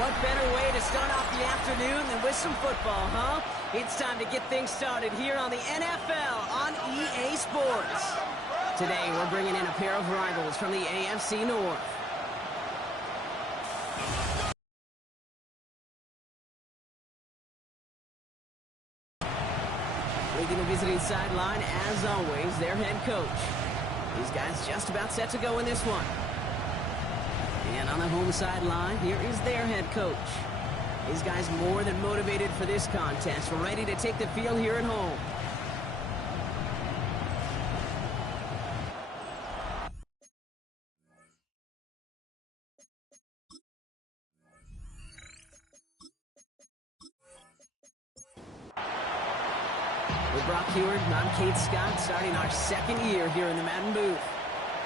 What better way to start off the afternoon than with some football, huh? It's time to get things started here on the NFL on EA Sports. Today, we're bringing in a pair of rivals from the AFC North. Leading the visiting sideline, as always, their head coach. These guys just about set to go in this one. And on the home sideline, here is their head coach. These guys more than motivated for this contest. We're ready to take the field here at home. With Brock Heward, I'm Kate Scott, starting our second year here in the Madden booth.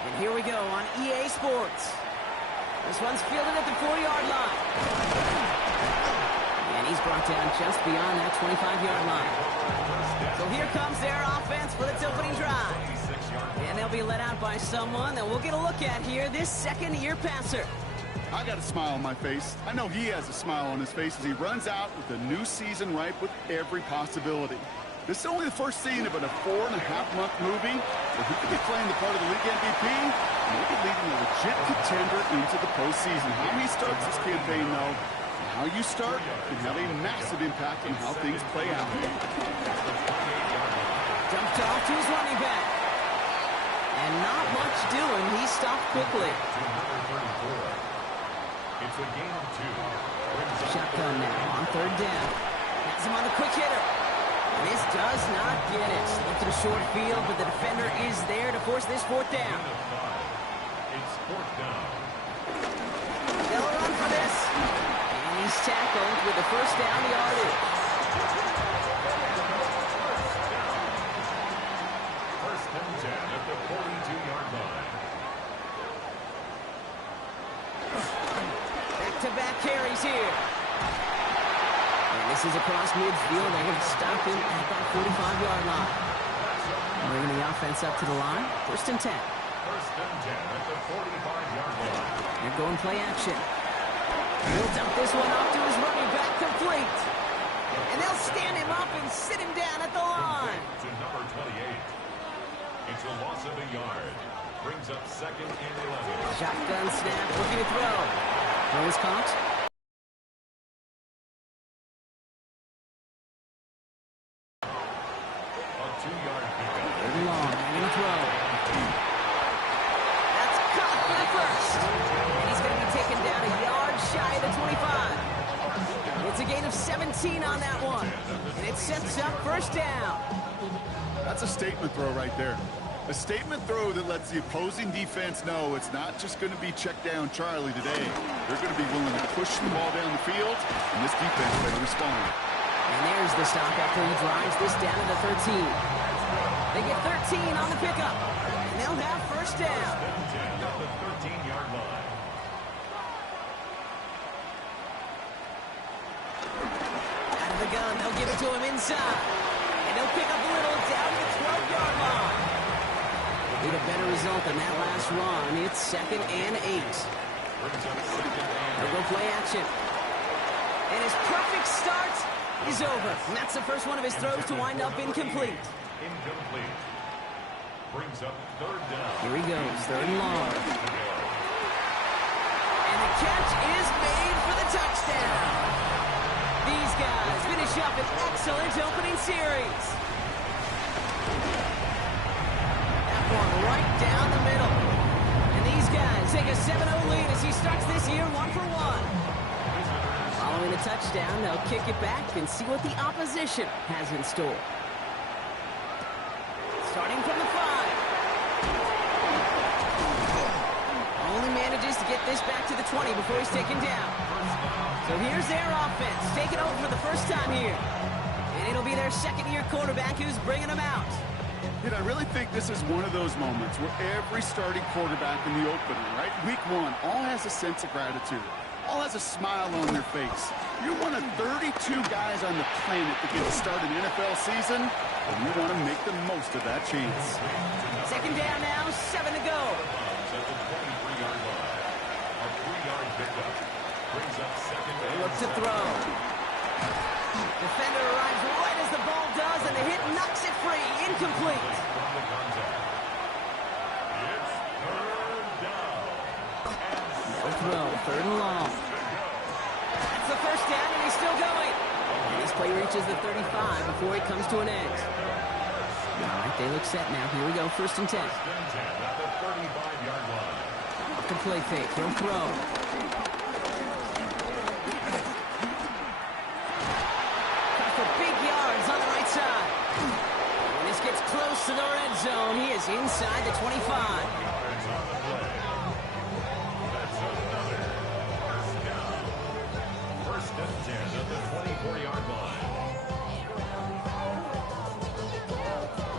And here we go on EA Sports. This one's fielded at the 4-yard line. And he's brought down just beyond that 25-yard line. So here comes their offense for its opening drive. And they'll be let out by someone that we'll get a look at here, this second-year passer. I got a smile on my face. I know he has a smile on his face as he runs out with a new season ripe with every possibility. This is only the first scene of a 4.5-month movie, but he could be playing the part of the league MVP, maybe leading a legit contender into the postseason. How he starts this campaign, though, and how you start can have a massive impact on how things play out. Dumped off to his running back. And not much doing. He stopped quickly. It's a game of 2. Shotgun now on third down. Has him on the quick hitter. This does not get it. Left in a short field, but the defender is there to force this fourth down. It's fourth down. They'll run for this. And he's tackled with the first down yardage. First and 10 at the 42-yard line. Back-to-back carries here. And this is across midfield. They're going to stop him at that 45-yard line. Bringing the offense up to the line. First and 10. First and 10 at the 45-yard line. They're going play action. He'll dump this one off to his running back, complete. And they'll stand him up and sit him down at the line. To number 28. It's a loss of a yard. Brings up second and 11. Shotgun snap, looking to throw. Throw is caught. On that one, and it sets up first down. That's a statement throw right there. A statement throw that lets the opposing defense know it's not just going to be check down Charlie today. They're going to be willing to push the ball down the field, and this defense better respond. And there's the stop after he drives this down to the 13. They get 13 on the pickup, and they'll have first down. The 13-yard line. The gun, they'll give it to him inside. And they'll pick up a little down to the 12-yard line. They need a better result than that last run. It's second and 8. They'll go play action. And his perfect start is over. And that's the first one of his throws to wind up incomplete. Incomplete. Brings up third down. Here he goes, third and long. And the catch is made for the touchdown. These guys finish up an excellent opening series. That one right down the middle. And these guys take a 7-0 lead as he starts this year 1-for-1. Following the touchdown, they'll kick it back and see what the opposition has in store. Starting from the 5. Only manages to get this back to the 20 before he's taken down. So here's their offense, taking over for the first time here. And it'll be their second-year quarterback who's bringing them out. Dude, I really think this is one of those moments where every starting quarterback in the opener, right, week 1, all has a sense of gratitude. All has a smile on their face. You're one of 32 guys on the planet that get to start an NFL season, and you want to make the most of that chance. Second down now, 7 to go. At the 23-yard line. A 3-yard pickup. Brings up second down. to throw. Defender arrives right as the ball does, and the hit knocks it free. Incomplete. No throw. Third and long. That's the first down, and he's still going. And this play reaches the 35 before it comes to an end. All right, they look set now. Here we go, first and 10. Off the play fake, he'll throw. Cut for big yards on the right side. When this gets close to the red zone, he is inside the 25. First and 10 at the 24-yard line.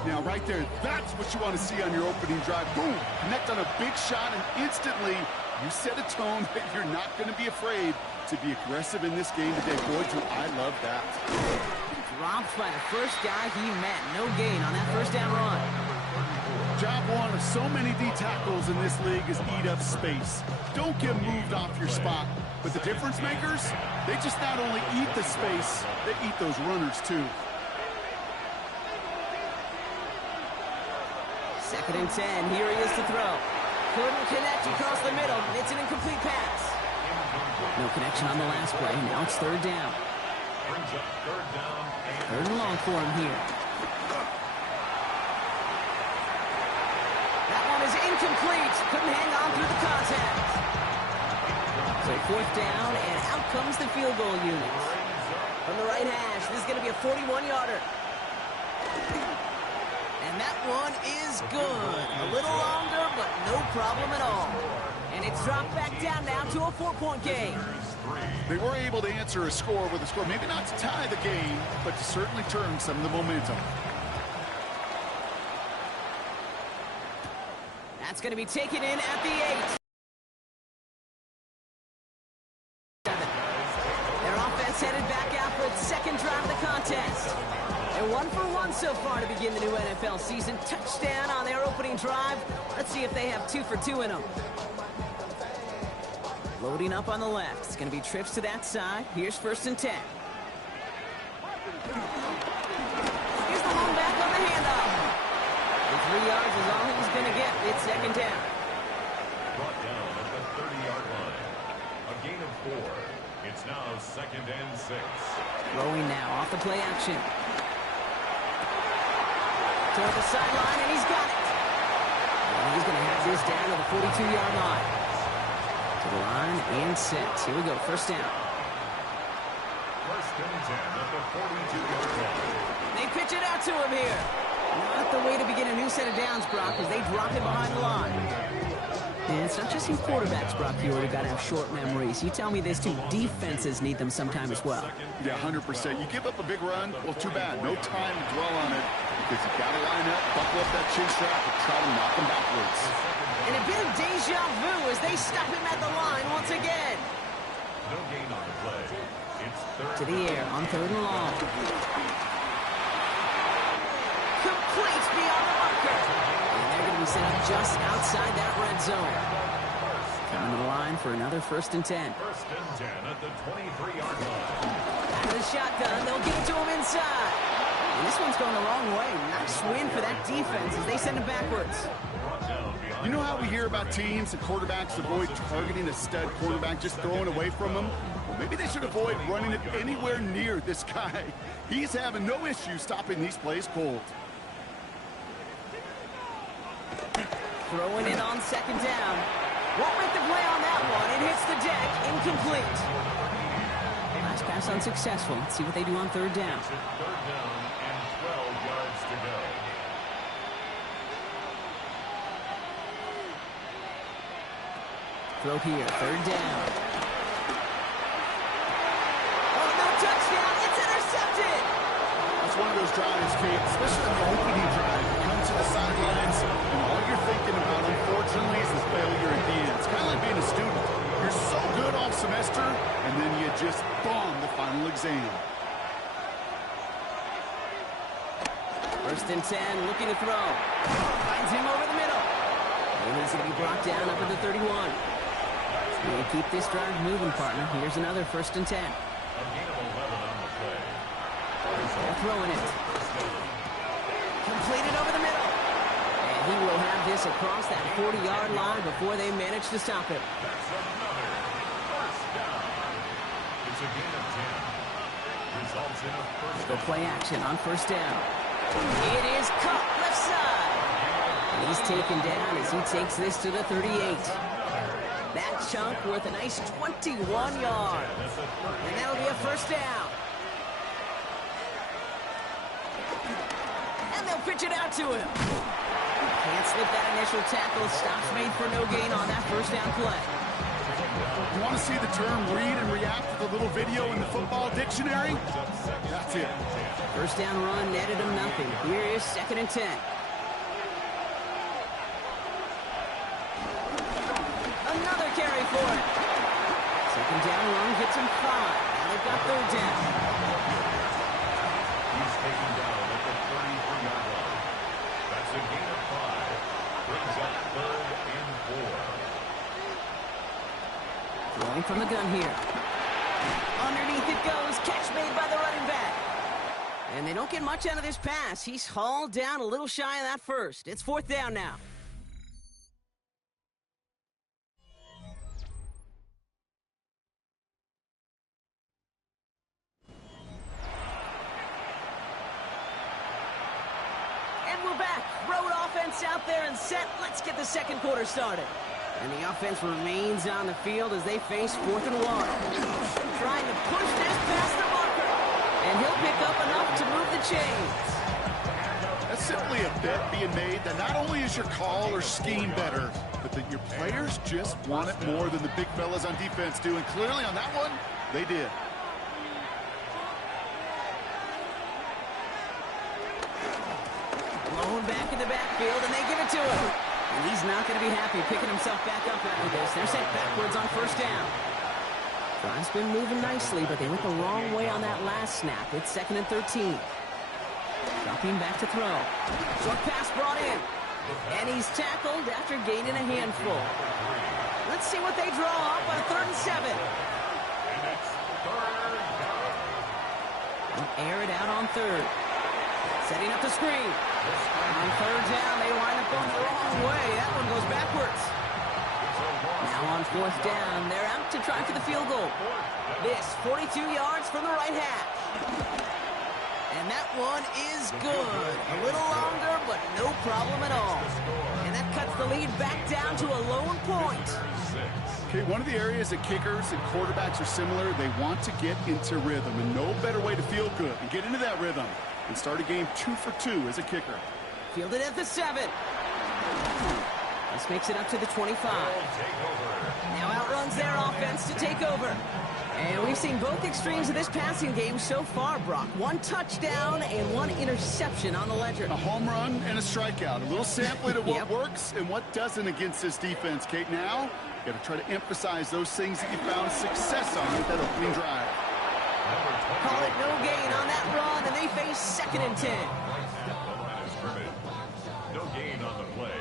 Now, right there, that's what you want to see on your opening drive. Boom! Connect on a big shot, and instantly you set a tone that you're not going to be afraid to be aggressive in this game today. Boy, do I love that. Dropped by the first guy he met. No gain on that first down run. Job one of so many D tackles in this league is eat up space. Don't get moved off your spot. But the difference makers, they just not only eat the space, they eat those runners too. Second and 10. Here he is to throw. Couldn't connect across the middle. It's an incomplete pass. No connection on the last play. Now it's third down. Third and long for him here. That one is incomplete. Couldn't hang on through the contact. So fourth down, and out comes the field goal unit. From the right hash, this is going to be a 41-yarder. And that one is good. A little longer, but no problem at all. And it's dropped back down now to a 4-point game. They were able to answer a score with a score, maybe not to tie the game, but to certainly turn some of the momentum. That's going to be taken in at the 8. Their offense headed back out for its second drive of the contest. They're 1 for 1 so far to begin the new NFL season. Touchdown on their opening drive. Let's see if they have 2 for 2 in them. Loading up on the left. It's going to be trips to that side. Here's first and 10. Here's the long back on the handoff. And 3 yards is all he's going to get. It's second down. Brought down at the 30-yard line. A gain of 4. It's now second and 6. Throwing now off the play action. Toward the sideline, and he's got it. And he's going to have this down to the 42-yard line. To the line and set. Here we go, first down. First and 10 at the 42-yard line. They pitch it out to him here. Not the way to begin a new set of downs, Brock, as they drop it behind the line. And it's not just in quarterbacks, Brock, you got to have short memories. You tell me this too, defenses need them sometime as well. Yeah, 100%. You give up a big run, well, too bad. No time to dwell on it because you got to line up, buckle up that chin strap, and try to knock them backwards. And a bit of deja vu as they stop him at the line once again. No gain on the play. It's third To the air on third and long. Complete beyond the marker. And they're going to be set up just outside that red zone. Coming to the line for another first and 10. First and 10 at the 23-yard line. Out of the shotgun, they'll give it to him inside. And this one's going the wrong way. Nice win for that defense as they send it backwards. You know how we hear about teams and quarterbacks avoid targeting a stud quarterback, just throwing away from him? Well, maybe they should avoid running it anywhere near this guy. He's having no issue stopping these plays cold. Throwing it on second down. Won't make the play on that one. It hits the deck. Incomplete. Last pass unsuccessful. Let's see what they do on third down. It's third down and 12 yards to go. Throw here. Third down. Oh, no touchdown. It's intercepted. That's one of those drives, Kate, especially on the opening drive. You come to the sidelines, and all you're thinking about, unfortunately, is the failure at the end. It's kind of like being a student. You're so good all semester, and then you just bomb the final exam. First and 10, looking to throw. Finds him over the middle. And he's going to be brought down up at the 31. We'll keep this drive moving, partner. Here's another first and 10. throwing it. Completed over the middle. And he will have this across that 40-yard line before they manage to stop it. That's another first down. It's a gain of 10. Results in a first Go down. play action on first down. It is caught left side. And he's taken down as he takes this to the 38. That chunk worth a nice 21 yards. And that'll be a first down. And they'll pitch it out to him. Can't slip that initial tackle. Stops made for no gain on that first down play. You want to see the term read and react to the little video in the football dictionary? That's it. First down run netted him nothing. Here is 2nd and 10. Another carry for it. 2nd down run gets him 5. Now they've got 3rd down. He's taken down at the 33-yard line. That's a gain of 5. Brings up 3rd and 4. Throwing from the gun here. Underneath it goes. Catch made by the running back. And they don't get much out of this pass. He's hauled down a little shy of that first. It's 4th down now. And we're back. Road offense out there and set. Let's get the second quarter started. And the offense remains on the field as they face 4th and 1. Trying to push this past the marker. And he'll pick up enough to move the chains. That's simply a bet being made that not only is your call or scheme better, but that your players just want it more than the big fellas on defense do. And clearly on that one, they did. Blown back in the backfield, and they give it to him. And he's not going to be happy picking himself back up after this. They're sent backwards on first down. Drive's been moving nicely, but they went the wrong way on that last snap. It's 2nd and 13. Dropping back to throw. Short pass brought in. And he's tackled after gaining a handful. Let's see what they draw up on 3rd and 7. And it's 3rd down. And air it out on 3rd. Setting up the screen. On 3rd down, they wind up going the wrong way. That one goes backwards. Now on 4th down, they're out to try for the field goal. This 42 yards from the right hash. And that one is good. A little longer, but no problem at all. And that cuts the lead back down to a lone point. Okay, one of the areas that kickers and quarterbacks are similar, they want to get into rhythm. And no better way to feel good and get into that rhythm and start a game 2 for 2 as a kicker. Fielded at the 7. This makes it up to the 25. Now outruns their offense to take over. And we've seen both extremes of this passing game so far, Brock. 1 touchdown and 1 interception on the ledger. A home run and a strikeout. A little sampling of what works and what doesn't against this defense, Kate. Now, you got to try to emphasize those things that you found success on with that opening drive. Call it no gain on that run, and they face 2nd and 10. No gain on the play.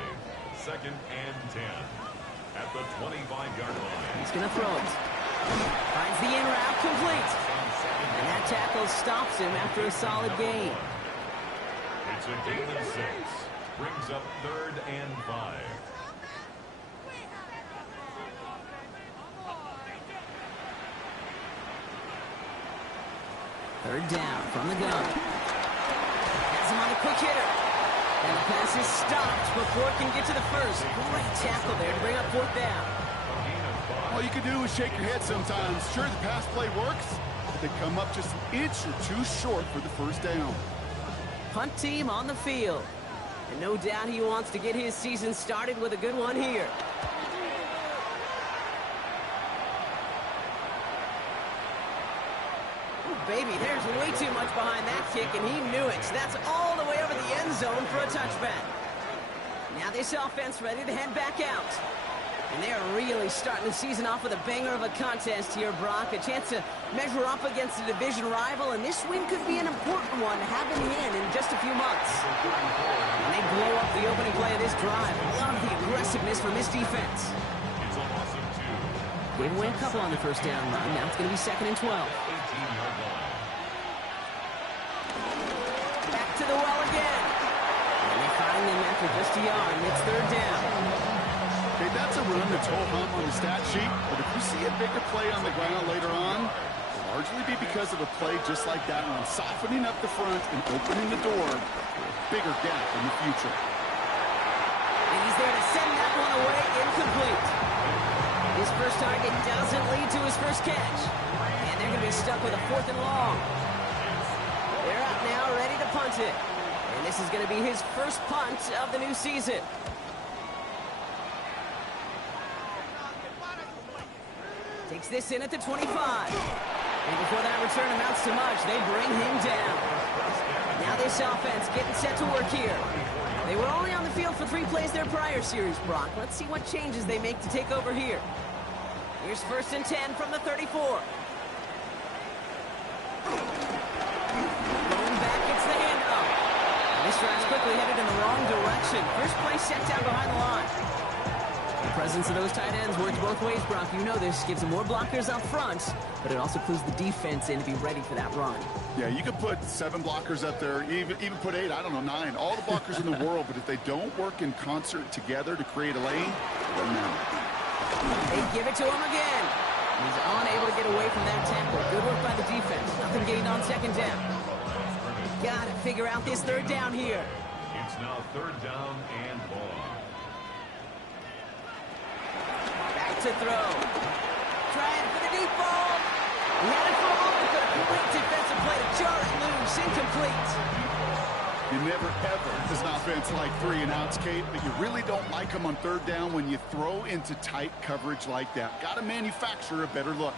2nd and 10. At the 25-yard line. He's going to throw it. Finds the in route complete. And that tackle stops him after a solid gain. It's a gain of 6. Brings up 3rd and 5. Third down from the gun. Has him on the quick hitter. And the pass is stopped before it can get to the first. Great tackle there to bring up 4th down. All you can do is shake your head sometimes. Sure, the pass play works, but they come up just an inch or 2 short for the first down. Punt team on the field. And no doubt he wants to get his season started with a good one here. Baby, there's way too much behind that kick, and he knew it. So that's all the way over the end zone for a touchback. Now this offense ready to head back out. And they're really starting the season off with a banger of a contest here, Brock. A chance to measure up against a division rival, and this win could be an important one to have in hand in just a few months. And they blow up the opening play of this drive. Love the aggressiveness from this defense. It's a loss of 2. Gave away a couple on the first down run. Now it's going to be 2nd and 12. for just a yard, and it's third down. Okay, that's a run that's ho-hum on the stat sheet, but if you see a bigger play on the ground later on, it'll largely be because of a play just like that one, softening up the front and opening the door for a bigger gap in the future. And he's there to send that one away, incomplete. His first target doesn't lead to his first catch, and they're going to be stuck with a 4th and long. They're out now, ready to punt it. And this is going to be his first punt of the new season. Takes this in at the 25. And before that return amounts to much, they bring him down. Now this offense getting set to work here. They were only on the field for 3 plays their prior series, Brock. Let's see what changes they make to take over here. Here's 1st and 10 from the 34. Going back, it's the handoff. This drive's quickly headed in the wrong direction. First play set down behind the line. The presence of those tight ends works both ways, Brock. You know this. Gives them more blockers up front, but it also clues the defense in to be ready for that run. Yeah, you could put 7 blockers up there, even put 8, I don't know, 9. All the blockers in the world, but if they don't work in concert together to create a lane, it doesn't matter. They give it to him again. He's unable to get away from that tackle. Good work by the defense. Nothing gained on 2nd down. Got to figure out this 3rd down here. It's now 3rd down and long. Back to throw. Trying for the deep ball. He had it for a moment, but a complete defensive play to jar it loose. Incomplete. You never, ever, as an offense, like 3-and-outs, Kate, but you really don't like them on 3rd down when you throw into tight coverage like that. Got to manufacture a better look.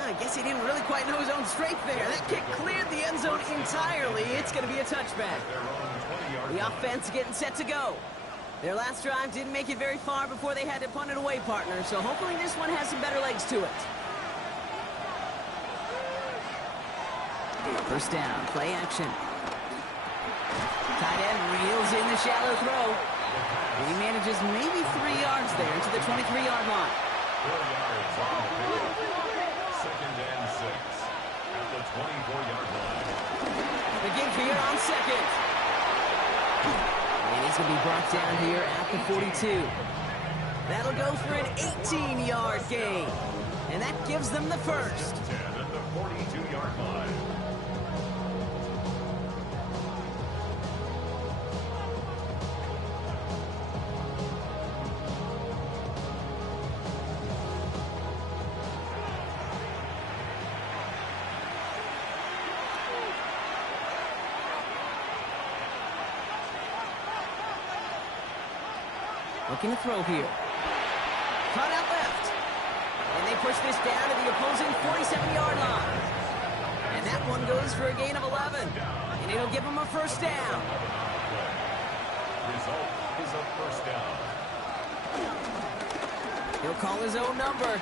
I guess he didn't really quite know his own strength there. That kick cleared the end zone entirely. It's going to be a touchback. The offense getting set to go. Their last drive didn't make it very far before they had to punt it away, partner, so hopefully this one has some better legs to it. 1st down, play action. Tight end reels in the shallow throw. And he manages maybe 3 yards there into the 23-yard line. 4 yards on the field. 2nd and 6 at the 24-yard line. The give here on 2nd. And he's going to be brought down here at the 42. That'll go for an 18-yard gain. And that gives them the first. 10 at the 42-yard line. Looking to throw here. Cut out left. And they push this down to the opposing 47-yard line. And that one goes for a gain of 11. And it'll give them a 1st down. Result is a 1st down. He'll call his own number.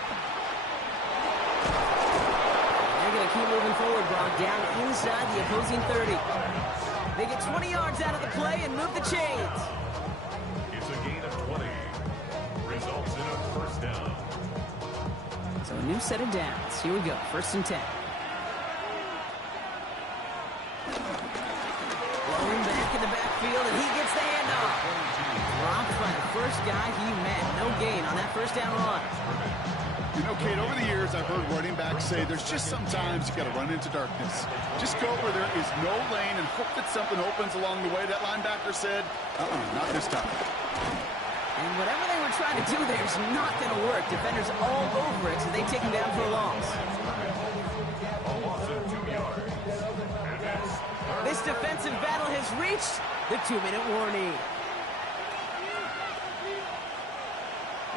They're going to keep moving forward, Brock, down inside the opposing 30. They get 20 yards out of the play and move the chains. It's a gain of 20. Results in a 1st down. So a new set of downs. Here we go. 1st and 10. Blowing back in the backfield, and he gets the handoff. Dropped by the first guy he met. No gain on that 1st down run. You know, Kate, over the years, I've heard running backs say there's just sometimes you got to run into darkness. Just go where there is no lane and hope that something opens along the way. That linebacker said, not this time. And whatever they were trying to do there is not going to work. Defenders all over it, so they take him down for a loss. A loss of 2 yards. And that's This defensive battle has reached the 2-minute warning.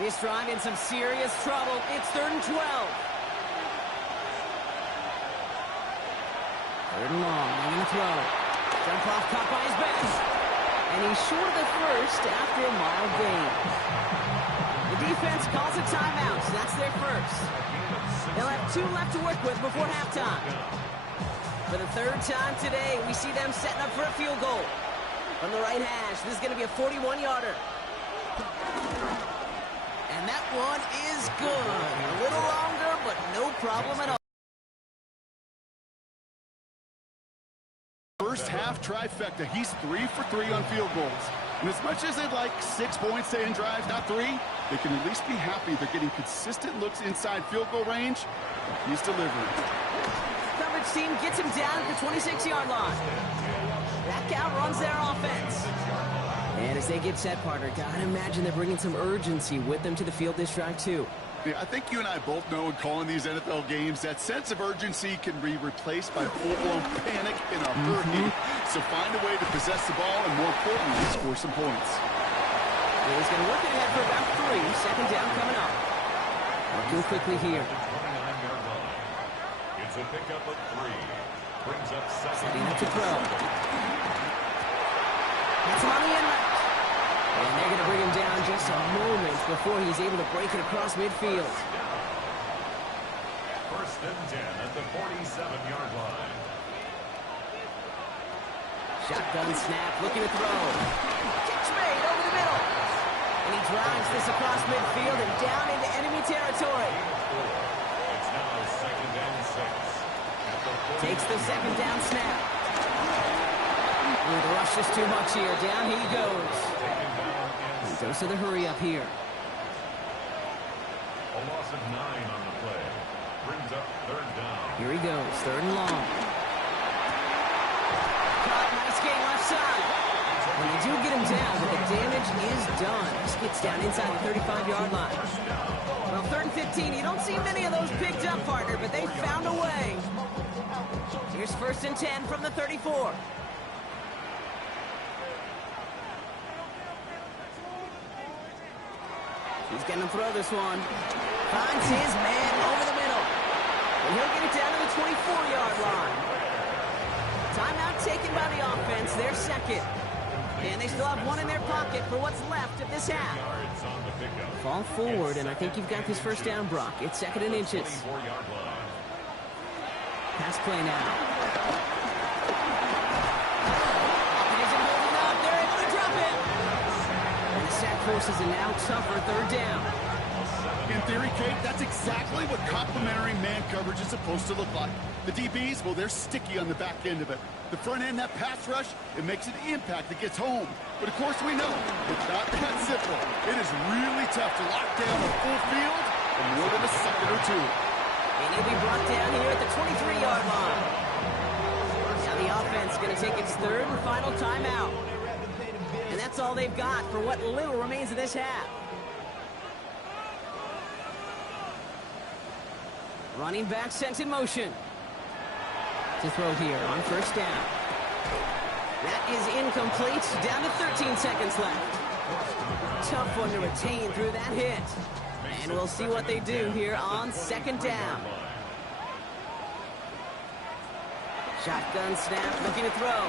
This drive in some serious trouble. It's 3rd and 12. 3rd and long. They're going to throw. Jump off caught by his best. And he's short of the first after a mild gain. The defense calls a timeout. So that's their first. They'll have 2 left to work with before halftime. For the 3rd time today, we see them setting up for a field goal. From the right hash, this is going to be a 41-yarder. And that one is good. A little longer, but no problem at all. First half trifecta. He's 3 for 3 on field goals. And as much as they'd like 6 points to end drives, not 3, they can at least be happy they're getting consistent looks inside field goal range. He's delivering. Coverage team gets him down at the 26-yard line. That count runs their offense. And as they get set, partner, gotta imagine they're bringing some urgency with them to the field this drive, too. Yeah, I think you and I both know in calling these NFL games that sense of urgency can be replaced by full-blown panic in a hurry. So find a way to possess the ball and, more importantly, score some points. He's going to work it ahead for about 3. Second down coming up. Working quickly here. It's a pickup of 3. Brings up Setting up to throw. It's on the end route. And they're going to bring him down just a moment before he's able to break it across midfield. First and 10 at the 47-yard line. Shotgun snap, looking to throw. Catch made over the middle. And he drives this across midfield and down into enemy territory. It's now second and 6. Takes the second down snap. The rush is too much here. Down he goes. He goes to the hurry up here. A loss of 9 on the play. Brings up third down. Here he goes. Third and long. Caught, nice gain left side. When they do get him down, but the damage is done. Just gets down inside the 35-yard line. Well, third and 15. You don't see many of those picked up, partner, but they found a way. Here's first and 10 from the 34. He's going to throw this one. Finds his man over the middle. And he'll get it down to the 24-yard line. Timeout taken by the offense. They're second. And they still have one in their pocket for what's left of this half. Fall forward, and I think you've got this first down, Brock. It's second and inches. Pass play now. They're able to drop it. And the sack forces a now tougher third down. In theory, Kate, that's exactly what complementary man coverage is supposed to look like. The DBs, well, they're sticky on the back end of it. The front end, that pass rush, it makes an impact that gets home. But, of course, we know it's not that simple. It is really tough to lock down a full field for more than a second or two. And he'll be brought down here at the 23-yard line. Now the offense going to take its third and final timeout. And that's all they've got for what little remains of this half. Running back sent in motion. To throw here on first down. That is incomplete. Down to 13 seconds left. Tough one to retain through that hit. And we'll see what they do here on second down. Shotgun snap, looking to throw.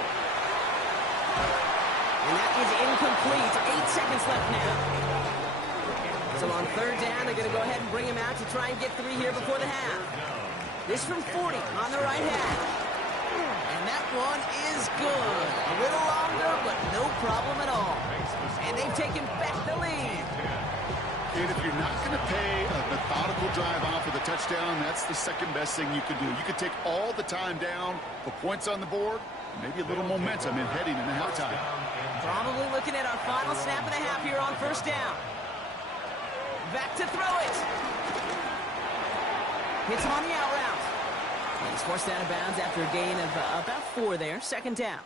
And that is incomplete. 8 seconds left now. So on third down, they're going to go ahead and bring him out to try and get 3 here before the half. This from 40 on the right half. And that one is good. A little longer, but no problem at all. And they've taken back the lead. And if you're not going to pay a methodical drive off with a touchdown, that's the second best thing you can do. You can take all the time down, put points on the board, maybe a little momentum in heading into halftime. Probably looking at our final snap and a half here on first down. Back to throw it. Hits him on the out route. And he's forced out of bounds after a gain of about 4 there. Second down.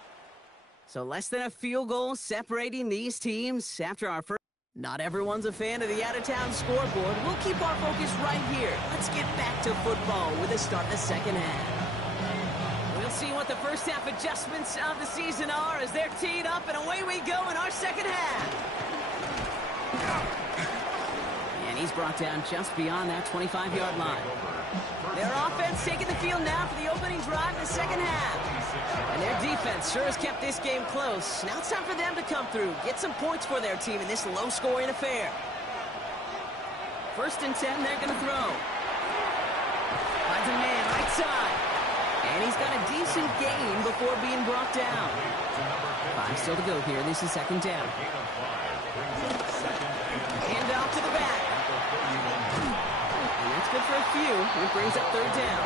So less than a field goal separating these teams after our first. Not everyone's a fan of the out-of-town scoreboard. We'll keep our focus right here. Let's get back to football with the start of the second half. We'll see what the first half adjustments of the season are as they're teed up, and away we go in our second half. And he's brought down just beyond that 25-yard line. Their offense taking the field now for the opening drive in the second half. And their defense sure has kept this game close. Now it's time for them to come through, get some points for their team in this low-scoring affair. First and 10, they're going to throw. Finds a man right side. And he's got a decent gain before being brought down. 5 still to go here. This is second down. Hand off to the back. And that's good for a few. It brings up third down.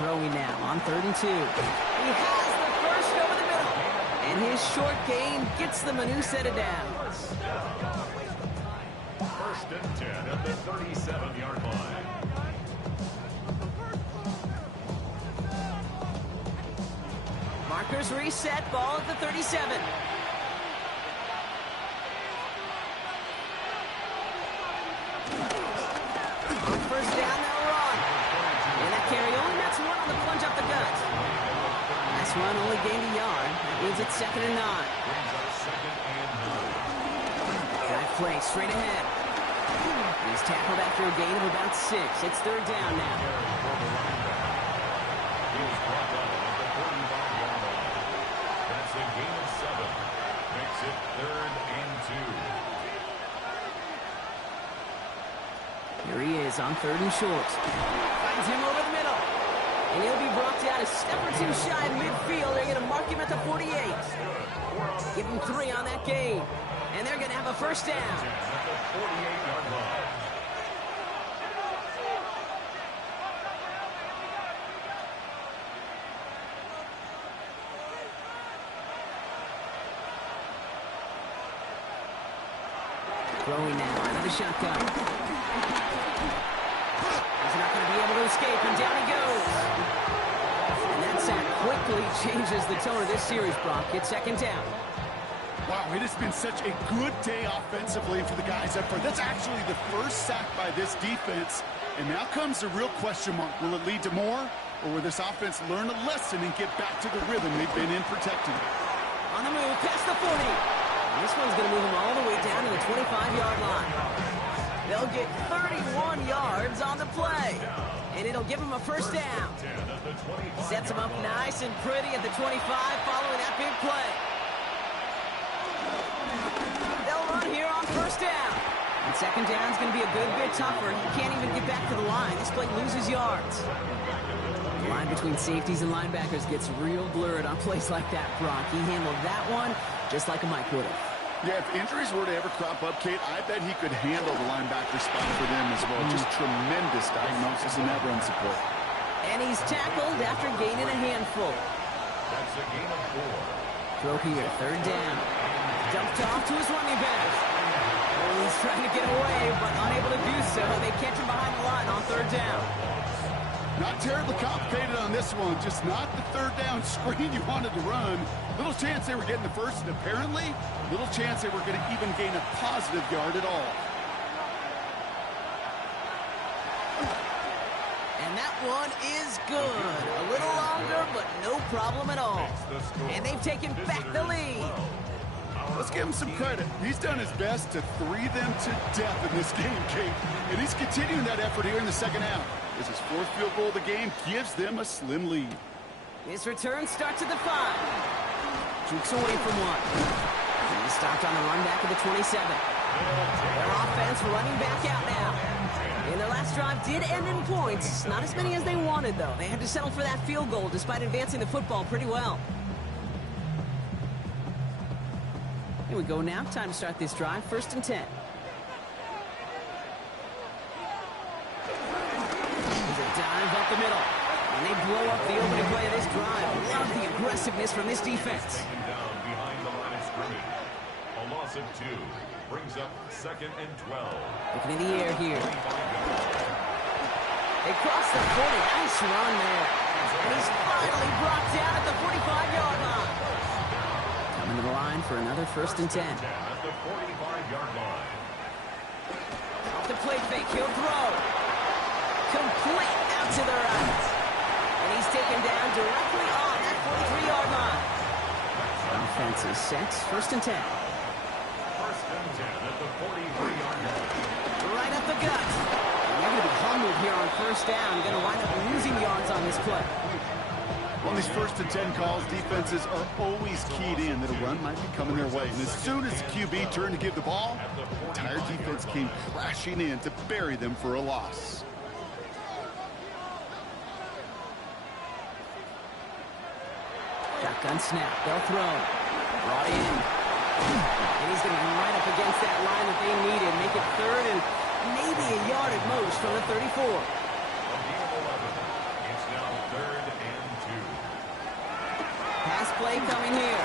Throwing now on 3rd and 2. He has the first over the middle. And his short gain gets them a new set of downs. 1st and 10 at the 37-yard line. Markers reset, ball at the 37. On 1st down, they'll run. And that carry only nets one on the plunge up the gut. Last run only gained a yard. That means it's 2nd and 9. Drive play straight ahead. He's tackled after a gain of about 6. It's 3rd down now. He was brought down at the 45-yard line. That's a gain of 7. Makes it 3rd and 2. Here he is on 3rd and short. Finds him over the middle. And he'll be brought down a step or two shy of midfield. They're going to mark him at the 48. Give him 3 on that gain. And they're going to have a 1st down. At the 48-yard line. Throwing now out of the shotgun. He's not going to be able to escape, and down he goes. And that sack quickly changes the tone of this series, Brock. It's 2nd down. Wow, it has been such a good day offensively for the guys up front. That's actually the first sack by this defense. And now comes the real question mark. Will it lead to more? Or will this offense learn a lesson and get back to the rhythm they've been in protecting? On the move, past the 40. And this one's going to move him all the way down to the 25-yard line. They'll get 31 yards on the play. And it'll give him a 1st down. Sets him up nice and pretty at the 25 following that big play. They'll run here on 1st down. And 2nd down's going to be a good bit tougher. He can't even get back to the line. This play loses yards. The line between safeties and linebackers gets real blurred on plays like that, Brock. He handled that one just like a Mike would have. Yeah, if injuries were to ever crop up, Kate, I bet he could handle the linebacker spot for them as well. Just tremendous diagnosis in that run support. And he's tackled after gaining a handful. That's a gain of 4. Throw here, 3rd down. Dumped off to his running back. Oh, he's trying to get away, but unable to do so. They catch him behind the line on 3rd down. Not terribly complicated on this one. Just not the 3rd down screen you wanted to run. Little chance they were getting the 1st, and apparently, little chance they were going to even gain a positive yard at all. And that one is good. A little longer, but no problem at all. And they've taken back the lead. Let's give him some credit. He's done his best to 3 them to death in this game, Kate. And he's continuing that effort here in the 2nd half. As his 4th field goal of the game gives them a slim lead. His return starts at the 5. Jukes away from 1. He's stopped on the run back of the 27. Their offense running back out now. And their last drive did end in points. Not as many as they wanted, though. They had to settle for that field goal despite advancing the football pretty well. Here we go now. Time to start this drive. 1st and 10. There's a dive up the middle. And they blow up the opening play of this drive. Love the aggressiveness from this defense. Taken down behind the line of scrimmage. A loss of 2 brings up 2nd and 12. Looking in the air here. They cross the 40. Nice run there. And he's finally brought down at the 45-yard line. Coming to the line for another 1st and 10. At the 45-yard line. Off the play fake. He'll throw. Complete out to the right. And he's taken down directly on that 43-yard line. Offense is set. 1st and 10. 1st and 10 at the 43-yard line. Right up the gut. And they're going to be humbled here on 1st down. Going to wind up losing yards on this play. On these 1st and 10 calls, defenses are always keyed in that a run might be coming their way. And as soon as the QB turned to give the ball, the entire defense came crashing in to bury them for a loss. Shotgun snap. They'll throw. Brought in. And he's going to be right up against that line that they needed. Make it 3rd and maybe a yard at most from the 34. A gain of 11. It's now 3rd play coming here.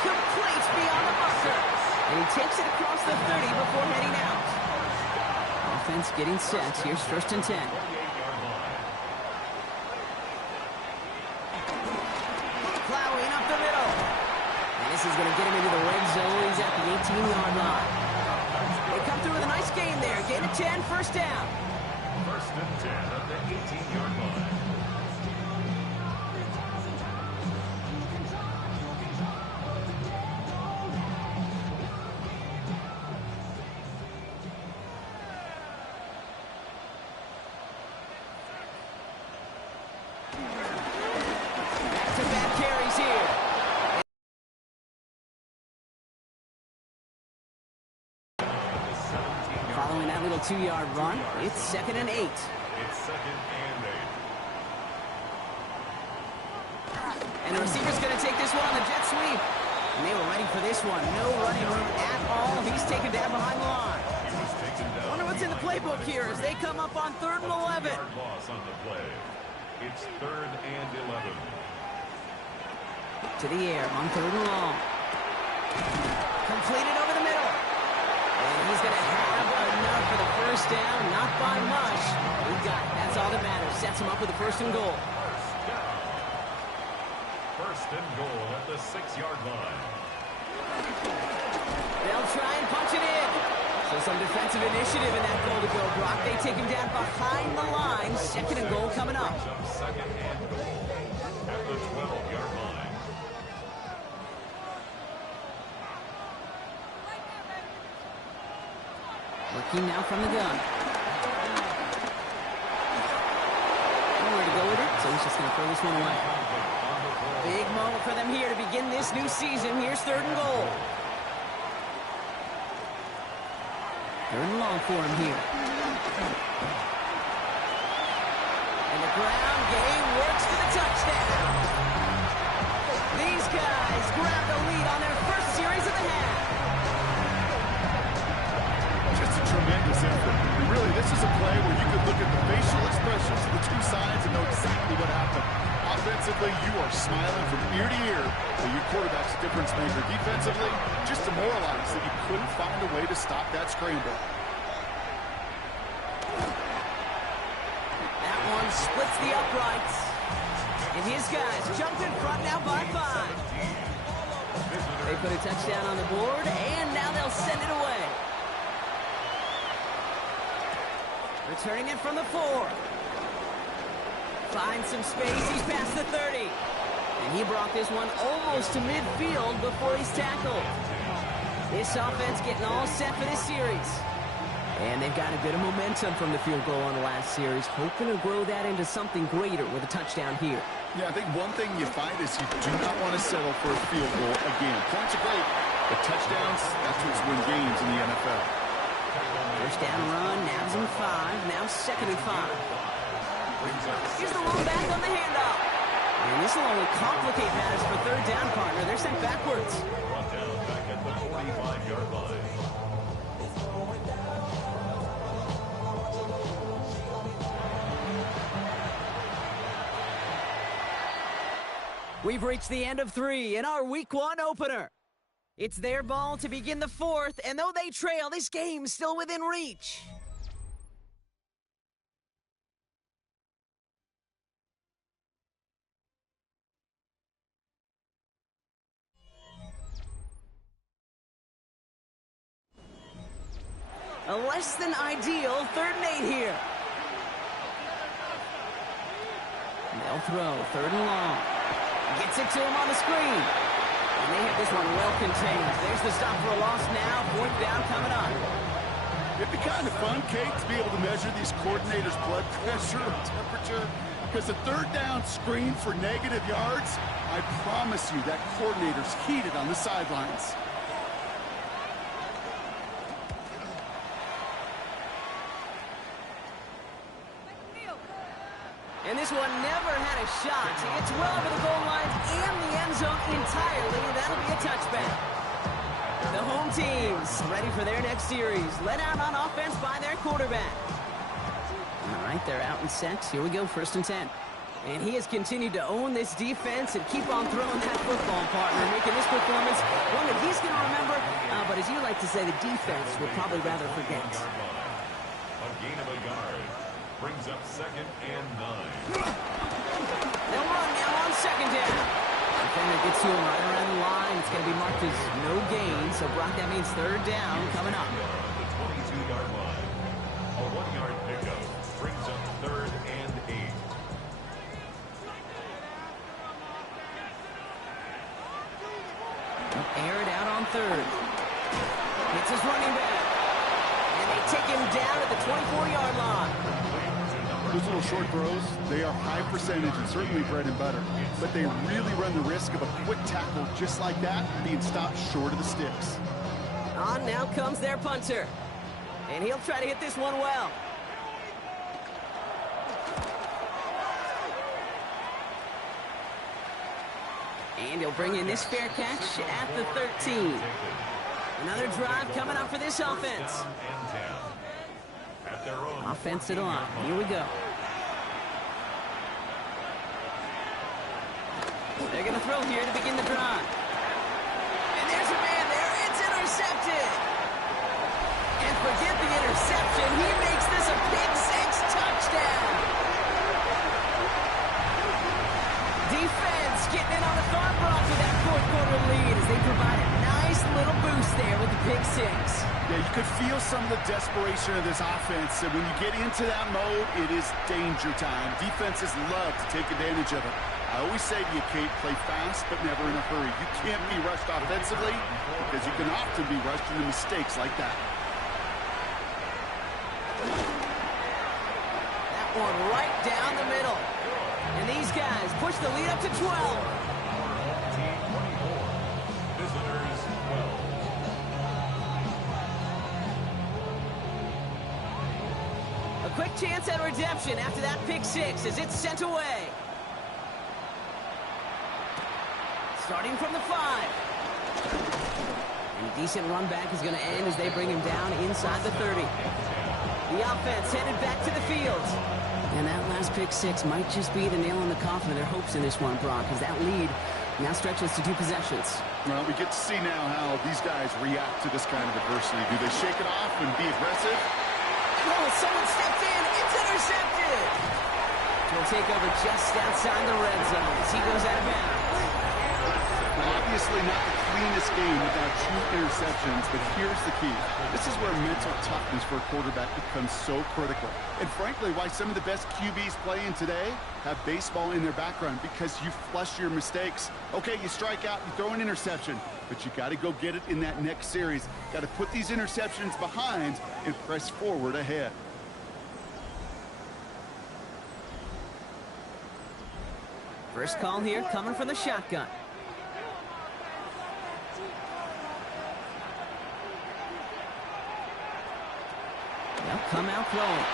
Complete beyond the marker. And he takes it across the 30 before heading out. Offense getting set. Here's 1st and 10. Plowing up the middle. And this is going to get him into the red zone. He's at the 18-yard line. They come through with a nice gain there. Gain of 10, 1st down. 1st and 10 at the 18-yard line. Back-to-back carries here. Following that little 2-yard run, it's 2nd and 8. It's 2nd and 8. And the receiver's going to take this one on the jet sweep. And they were ready for this one. No running room at all. He's taken down behind the line. He was taken down. Wonder what's in the playbook here as they come up on 3rd and 11. Yard loss on the play. It's 3rd and 11. To the air on 3rd and long. Completed over the middle. And he's going to have enough for the 1st down. Not by much. He got it. That's all that matters. Sets him up with the 1st and goal. 1st and goal at the 6-yard line. They'll try and punch it in. So some defensive initiative in that goal to go, Brock. They take him down behind the line. 2nd and goal coming up. 2nd and goal at the 12-yard line. Working now from the gun. Nowhere to go with it, so he's just going to throw this one away. Big moment for them here to begin this new season. Here's 3rd and goal. 3rd and long for him here. And the ground game works for the touchdown. These guys grabbed a lead on their 1st series of the half. Just a tremendous effort. And really, this is a play where you could look at the facial expressions of the 2 sides and know exactly what happened. Offensively, you are smiling from ear to ear that your quarterback's a difference maker. Defensively, just demoralized that you couldn't find a way to stop that scramble. That one splits the uprights. And his guys jump in front now by 5. They put a touchdown on the board, and now they'll send it away. Returning it from the 4. Finds some space. He's past the 30. And he brought this one almost to midfield before he's tackled. This offense getting all set for this series. And they've got a bit of momentum from the field goal on the last series, hoping to grow that into something greater with a touchdown here. Yeah, I think one thing you find is you do not want to settle for a field goal again. Points are great, but touchdowns, that's what's win games in the NFL. 1st down run, nabs him 5, now 2nd and 5. Here's the long back on the handoff. And this will only complicate matters for 3rd down, partner. They're sent backwards. Brought down back at the 45-yard line. We've reached the end of 3 in our Week 1 opener. It's their ball to begin the 4th, and though they trail, this game's still within reach. A less than ideal 3rd and 8 here. They'll throw 3rd and long. Gets it to him on the screen. And they have this one well contained. There's the stop for a loss now. 4th down coming up. It'd be kind of fun, Kate, to be able to measure these coordinators' blood pressure and temperature. Because a 3rd down screen for negative yards, I promise you that coordinator's heated on the sidelines. And this one never had a shot. It's well over the goal line and the end zone entirely, and that'll be a touchback. The home teams ready for their next series. Led out on offense by their quarterback. All right, they're out and set. Here we go, 1st and 10. And he has continued to own this defense and keep on throwing that football, partner, making this performance one that he's going to remember. But as you like to say, the defense will probably rather forget. A gain of a yard brings up 2nd and 9. They'll run now on 2nd down. Defender gets to him right around the line. It's going to be marked as no gain. So, Brock, that means 3rd down coming up. The 22-yard line. A 1-yard pickup brings up 3rd and 8. Air it out on 3rd. It's his running back. And they take him down at the 24-yard line. Those little short throws, they are high percentage and certainly bread and butter. But they really run the risk of a quick tackle just like that being stopped short of the sticks. On now comes their punter. And he'll try to hit this one well. And he'll bring in this fair catch at the 13. Another drive coming up for this offense. Offensive line. Here we go. They're going to throw here to begin the drive. And there's a man there. It's intercepted. And forget the interception. He makes this a pick-6 touchdown. Defense getting in on the thought block with that 4th-quarter lead as they provide a nice little boost there with the pick-6. Yeah, you could feel some of the desperation of this offense. And when you get into that mode, it is danger time. Defenses love to take advantage of it. I always say to you, Kate, play fast but never in a hurry. You can't be rushed offensively because you can often be rushed into mistakes like that. That one right down the middle. And these guys push the lead up to 12. Team 24. Visitors 12. A quick chance at redemption after that pick-6 as it's sent away. Starting from the 5. And a decent run back is going to end as they bring him down inside the 30. The offense headed back to the field. And that last pick-6 might just be the nail in the coffin of their hopes in this one, Brock, as that lead now stretches to 2 possessions. Well, we get to see now how these guys react to this kind of adversity. Do they shake it off and be aggressive? Oh, someone stepped in. It's intercepted. He'll take over just outside the red zone as he goes out of bounds. Obviously not the cleanest game without 2 interceptions, but here's the key. This is where mental toughness for a quarterback becomes so critical. And frankly, why some of the best QBs playing today have baseball in their background, because you flush your mistakes. Okay, you strike out, you throw an interception, but you got to go get it in that next series. Got to put these interceptions behind and press forward ahead. First call here coming from the shotgun. They'll come out throwing.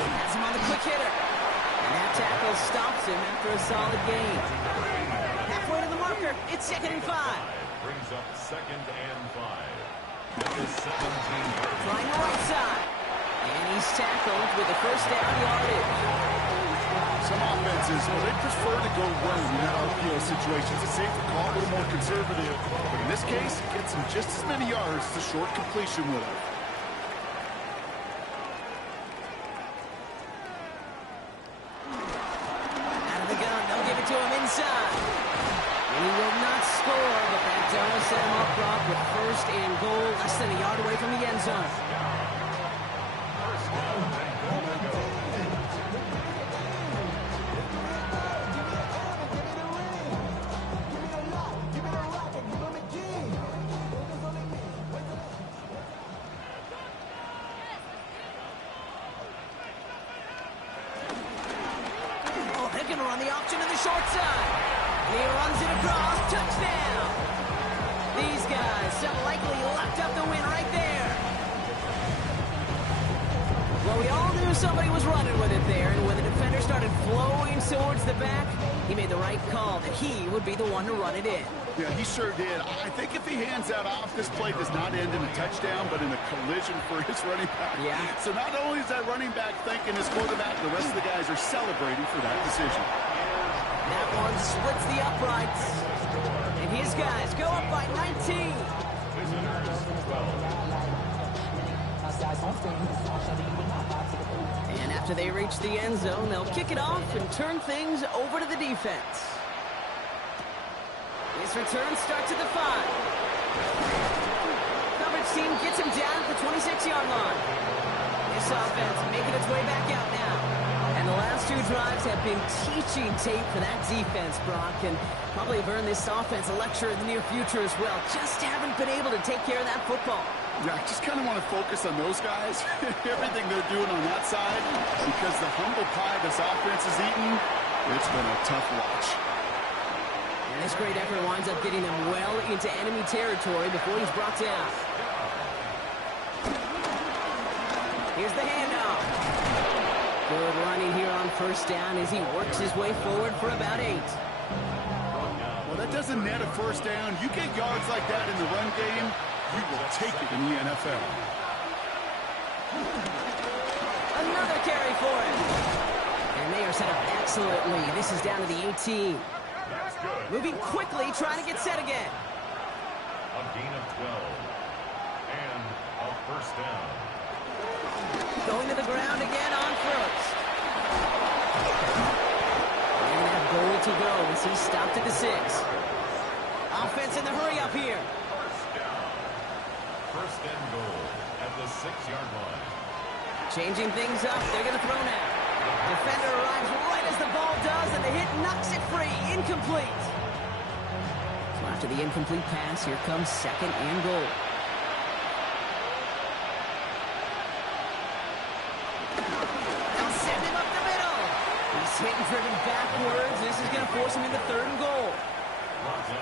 Has him on the quick hitter. And that tackle stops him after a solid gain. Halfway to the marker. It's 2nd and 5. Brings up 2nd and 5. That is 17. Trying the right side. And he's tackled with the first down yardage. Some offenses, well, they prefer to go run in that RPO situation. It's a safer call, a little more conservative. But in this case, it gets him just as many yards as a short completion would have. Out of the gun, they'll give it to him inside. And he will not score, but that does set him up, Brock, with 1st and goal, less than a yard away from the end zone. On the option to the short side. And he runs it across. Touchdown. These guys have likely locked up the win right there. Well, we all knew somebody was running with it there, and when the defender started flowing towards the back, he made the right call that he would be the one to run it in. Yeah, he sure did. I think if he hands that off, this play does not end in a touchdown, but in a collision for his running back. Yeah. So not only is that running back thanking his quarterback, the rest of the guys are celebrating for that decision. That one splits the uprights. And his guys go up by 19. And after they reach the end zone, they'll kick it off and turn things over to the defense. This return starts at the 5. Coverage team gets him down at the 26-yard line. This offense making its way back out now. And the last 2 drives have been teaching tape for that defense, Brock, and probably have earned this offense a lecture in the near future as well. Just haven't been able to take care of that football. Yeah, I just kind of want to focus on those guys, everything they're doing on that side, because the humble pie this offense is eating, it's been a tough watch. And this great effort winds up getting them well into enemy territory before he's brought down. Here's the handoff. Good running here on first down as he works his way forward for about 8. Well, that doesn't net a first down. You get yards like that in the run game, you will take it in the NFL. Another carry for him. And they are set up excellently. This is down to the 18. Moving quickly, trying to get set again. A gain of 12. And a first down. Going to the ground again on first. And that goal to go as he stopped at the 6. Offense in the hurry up here. First and goal at the 6-yard line. Changing things up. They're going to throw now. Defender arrives right as the ball does, and the hit knocks it free. Incomplete. So after the incomplete pass, here comes 2nd and goal. They'll send him up the middle. He's hit and driven backwards. This is going to force him into 3rd and goal.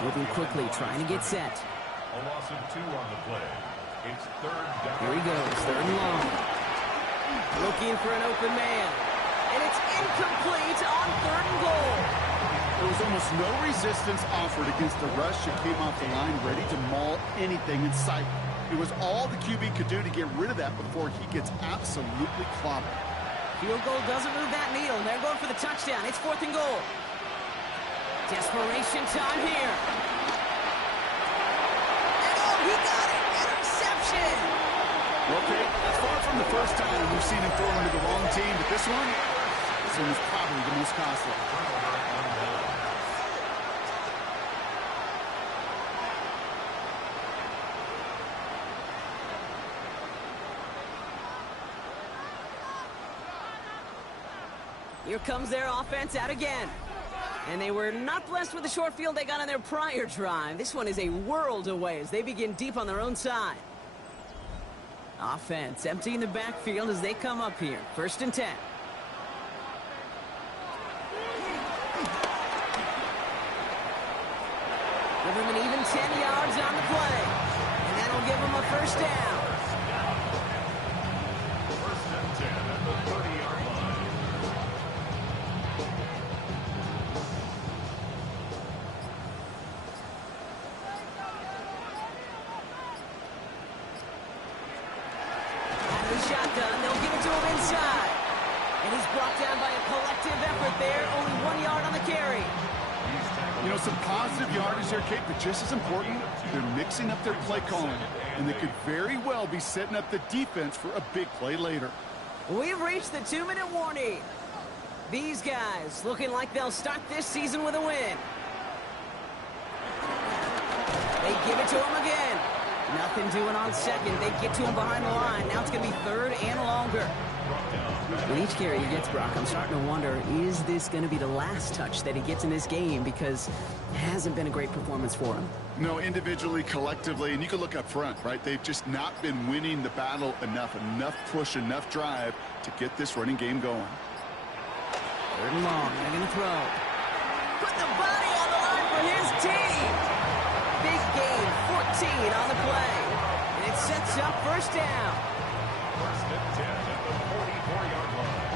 Moving quickly, trying to get set. A loss of 2 on the play. It's 3rd down. Here he goes, 3rd and long. Looking for an open man. And it's incomplete on 3rd and goal. There was almost no resistance offered against the rush that came off the line ready to maul anything in sight. It was all the QB could do to get rid of that before he gets absolutely clobbered. Field goal doesn't move that needle. They're going for the touchdown. It's 4th and goal. Desperation time here. And oh, he got it. Interception. Okay, that's far from the first time we've seen him throw into the wrong team, but this one was probably the most costly. Here comes their offense out again. And they were not blessed with the short field they got on their prior drive. This one is a world away as they begin deep on their own side. Offense emptying the backfield as they come up here. 1st and 10. Give them an even 10 yards on the play. And that'll give them a first down. First and 10 at the 30-yard line. Shotgun, they'll give it to him inside. And he's brought down by a collective effort there. Only 1 yard on the carry. You know, some positive yardage there, Kate, but just as important, they're mixing up their play calling. And they could very well be setting up the defense for a big play later. We've reached the 2-minute warning. These guys looking like they'll start this season with a win. They give it to him again. Nothing doing on 2nd. They get to him behind the line. Now it's going to be 3rd and longer. With each carry he gets, Brock, I'm starting to wonder, is this going to be the last touch that he gets in this game? Because it hasn't been a great performance for him. No, individually, collectively, and you can look up front, right? They've just not been winning the battle enough push, enough drive to get this running game going. 3rd and long. They're going to throw. Put the body on the line for his team. Big gain, 14 on the play. And it sets up first down. First and 10 at the 44-yard line.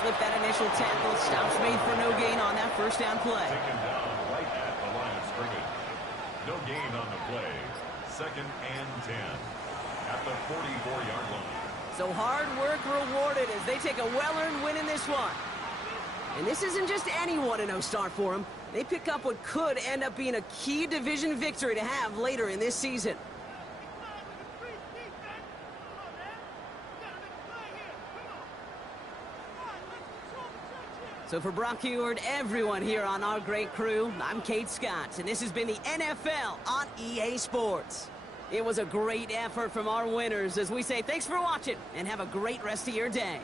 slip that initial tackle. Stops made for no gain on that first down play. Taken down right at the line of scrimmage. No gain on the play. 2nd and 10 at the 44-yard line. So hard work rewarded as they take a well-earned win in this one. And this isn't just any 1-0 start for them. They pick up what could end up being a key division victory to have later in this season. So for Brock Eward, everyone here on our great crew, I'm Kate Scott, and this has been the NFL on EA Sports. It was a great effort from our winners as we say thanks for watching and have a great rest of your day.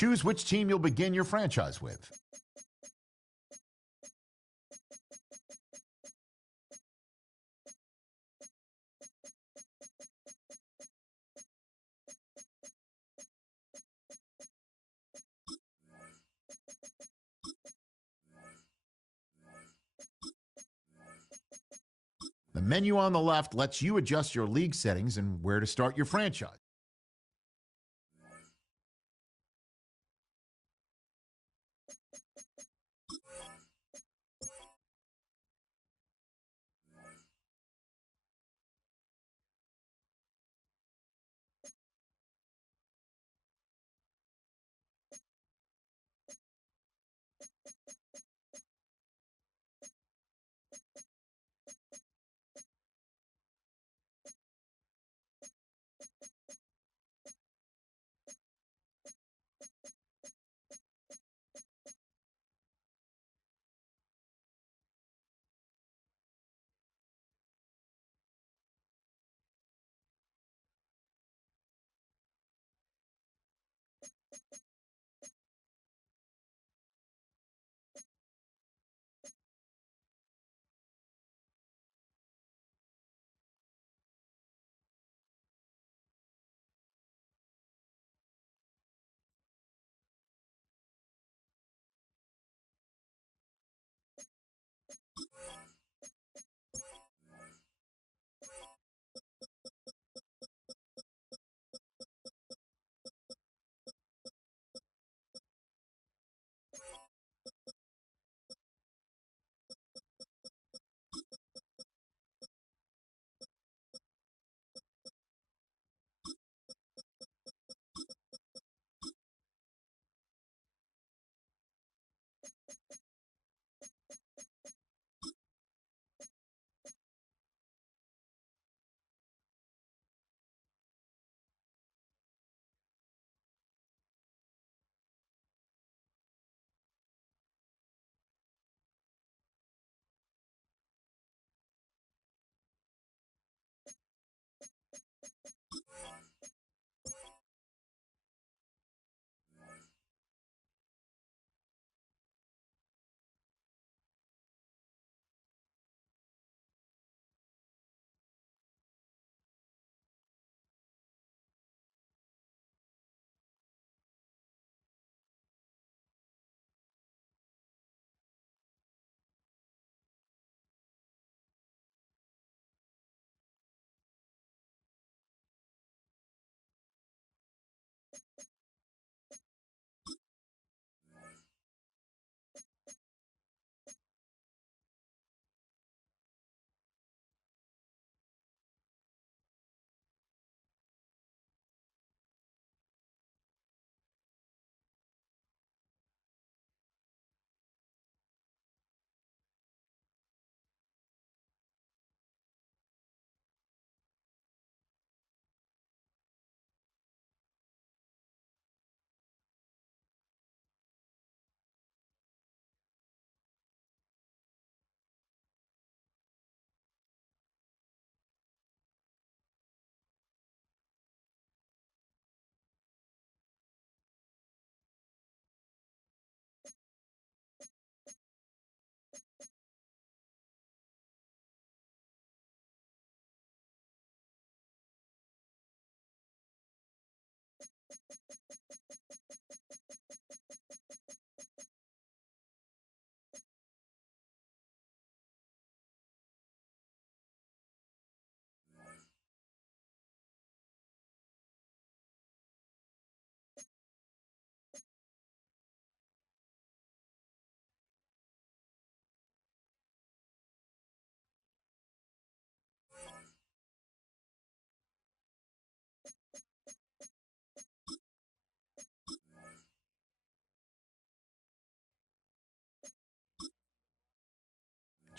Choose which team you'll begin your franchise with. The menu on the left lets you adjust your league settings and where to start your franchise.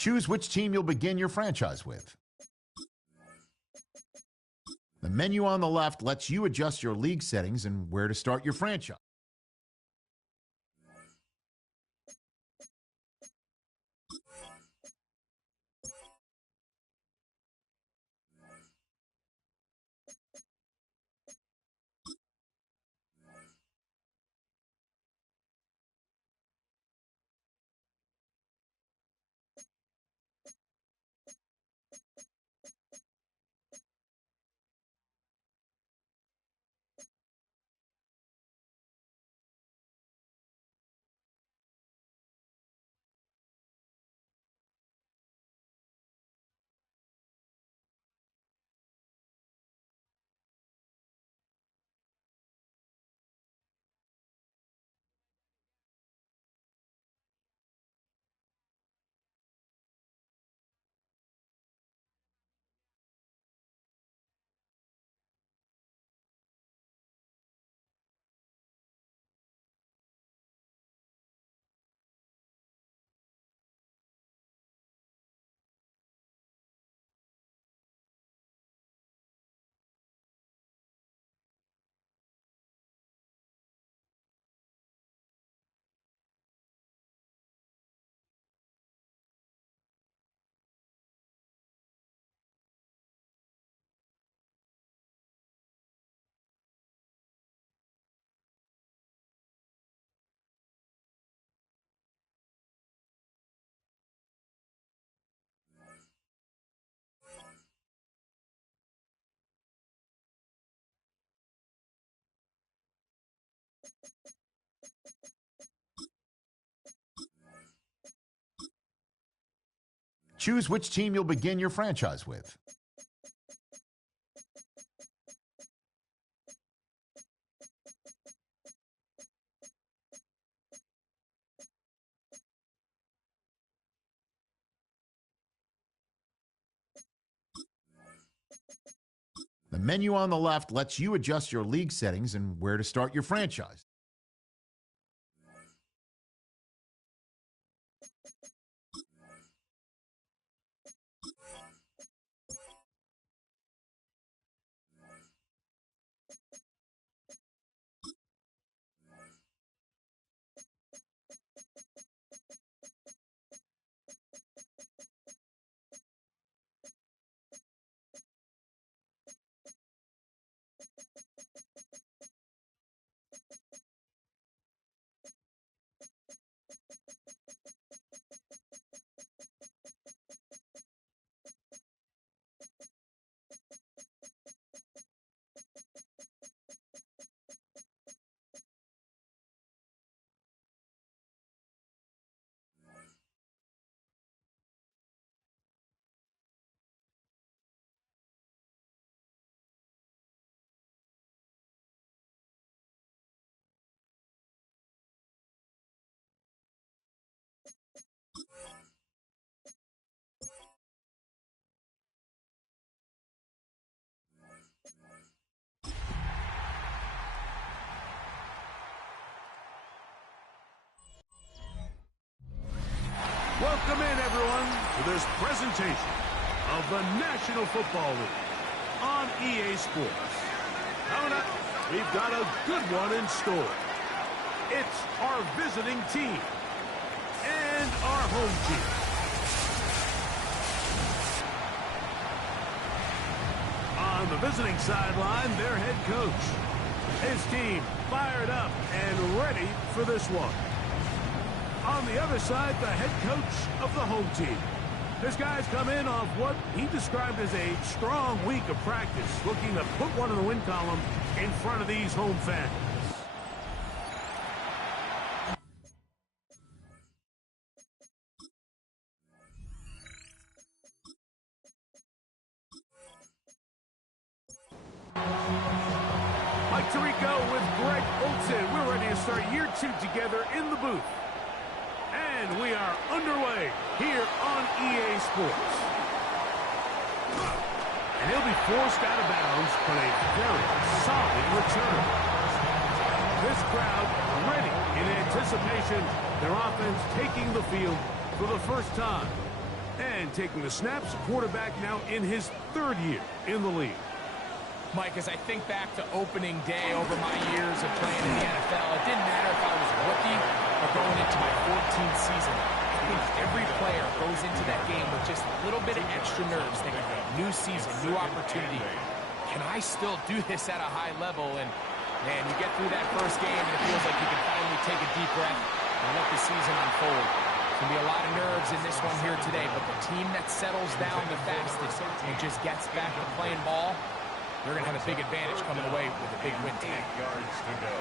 Choose which team you'll begin your franchise with. The menu on the left lets you adjust your league settings and where to start your franchise. Choose which team you'll begin your franchise with. The menu on the left lets you adjust your league settings and where to start your franchise. Welcome in, everyone, to this presentation of the National Football League on EA Sports. Coming up, we've got a good one in store. It's our visiting team and our home team. On the visiting sideline, their head coach. His team fired up and ready for this one. On the other side, the head coach of the home team. This guy's come in off what he described as a strong week of practice, looking to put one in the win column in front of these home fans. Mike Tirico with Greg Olsen. We're ready to start year 2 together in the booth. And we are underway here on EA Sports. And he'll be forced out of bounds, but a very solid return. This crowd ready in anticipation. Their offense taking the field for the first time. And taking the snaps, quarterback now in his 3rd year in the league. Mike, as I think back to opening day over my years of playing in the NFL, it didn't matter if I was a rookie or going into my 14th season. I think every player goes into that game with just a little bit of extra nerves, thinking, new season, new opportunity. Can I still do this at a high level? And, man, you get through that first game, and it feels like you can finally take a deep breath and let the season unfold. There's going to be a lot of nerves in this one here today, but the team that settles down the fastest and just gets back to playing ball, they're going to have a big advantage coming away with a big win today. 8 yards to go.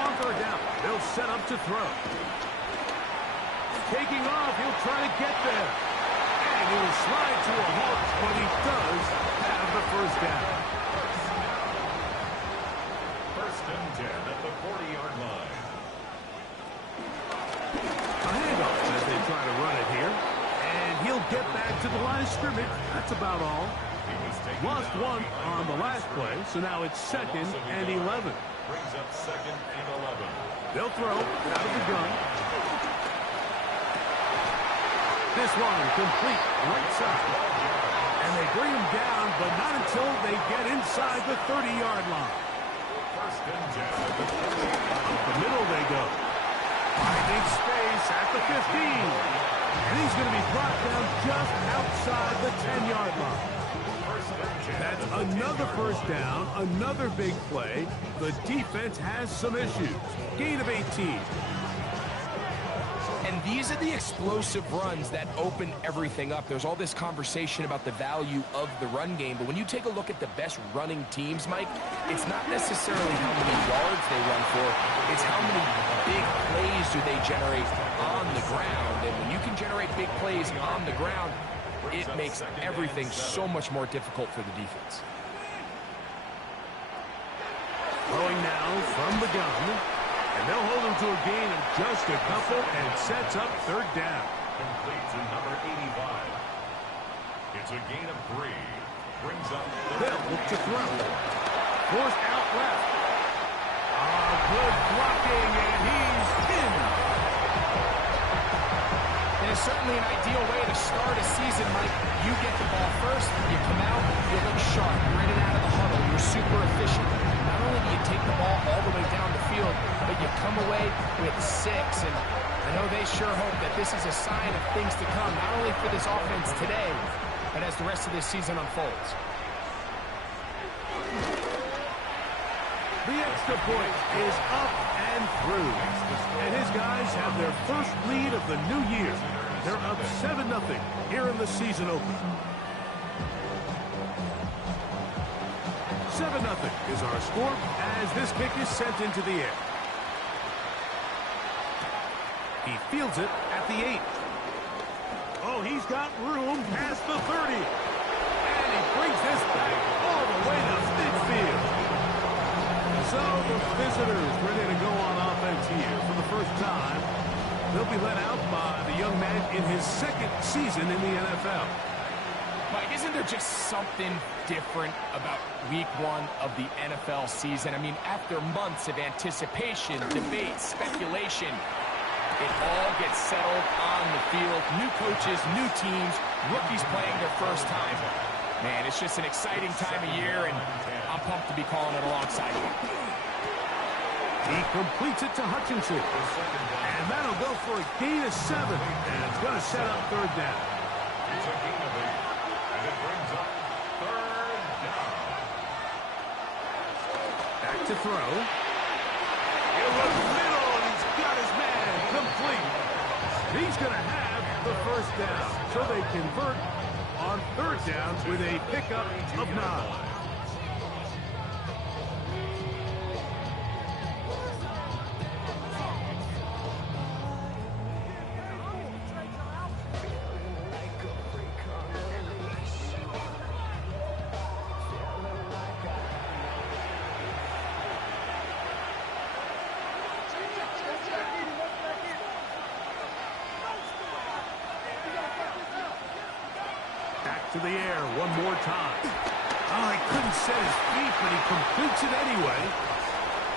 On 3rd down, they'll set up to throw. Taking off, he'll try to get there. And he will slide to a halt, but he does have the first down. 1st and 10 at the 40-yard line. A handoff as they try to run it here. And he'll get back to the line of scrimmage. That's about all. Lost one on the last play, so now it's 2nd and 11. Brings up 2nd and 11. They'll throw out of the gun. This one complete right side. And they bring him down, but not until they get inside the 30-yard line. 1st and 10 at the 40. Up the middle they go. Finding space at the 15. And he's going to be brought down just outside the 10-yard line. That's another first down, another big play. The defense has some issues. Gain of 18. And these are the explosive runs that open everything up. There's all this conversation about the value of the run game, but when you take a look at the best running teams, Mike, it's not necessarily how many yards they run for, it's how many big plays do they generate on the ground. And when you can generate big plays on the ground, it makes everything so much more difficult for the defense. Throwing now from the gun. And they'll hold him to a gain of just a couple and sets up third down. Complete to number 85. It's a gain of 3. Brings up They'll look to throw. Forced out left. Good blocking, and he's in. And it's certainly an ideal way to start a season, Mike. You get the ball first, you come out, you look sharp, you're in and out of the huddle, you're super efficient. Not only do you take the ball all the way down the field, but you come away with 6. And I know they sure hope that this is a sign of things to come, not only for this offense today, but as the rest of this season unfolds. The extra point is up and through. And his guys have their first lead of the new year. They're up 7-0 here in the season opener. 7-0 is our score as this kick is sent into the air. He fields it at the 8. Oh, he's got room past the 30. And he brings this back all the way to midfield. So the visitors ready to go on offense here for the first time. They'll be led out by the young man in his second season in the NFL. Mike, isn't there just something different about week 1 of the NFL season? I mean, after months of anticipation, debate, speculation, it all gets settled on the field. New coaches, new teams, rookies playing their first time. Man, it's just an exciting time of year, and I'm pumped to be calling it alongside you. He completes it to Hutchinson. And that'll go for a gain of 7. And it's going to set up third down. It's a gain of 8. And it brings up third down. Back to throw. He'll look middle, and he's got his man complete. He's going to have the first down. So they convert on third down with a pickup of 9. To the air one more time. Oh, he couldn't set his feet, but he completes it anyway.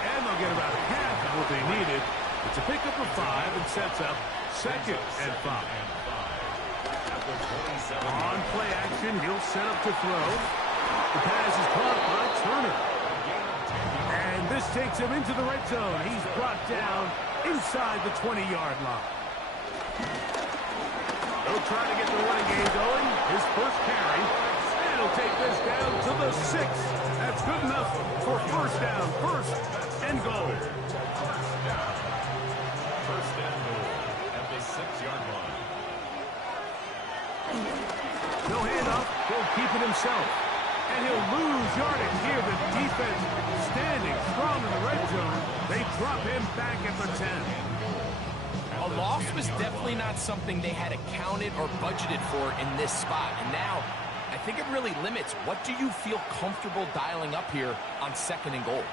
And they'll get about half of what they needed. It's a pickup of 5 and sets up 2nd and 5. On play action, he'll set up to throw. The pass is caught by Turner. And this takes him into the red zone. He's brought down inside the 20-yard line. They'll try to get the running game going. His first carry. And he'll take this down to the 6. That's good enough for first down. First and goal. First and goal at the 6-yard line. No handoff. He'll keep it himself. And he'll lose yardage here. The defense standing strong in the red zone. They drop him back at the 10. A loss was definitely not something they had accounted or budgeted for in this spot. And now, I think it really limits. What do you feel comfortable dialing up here on 2nd and goal?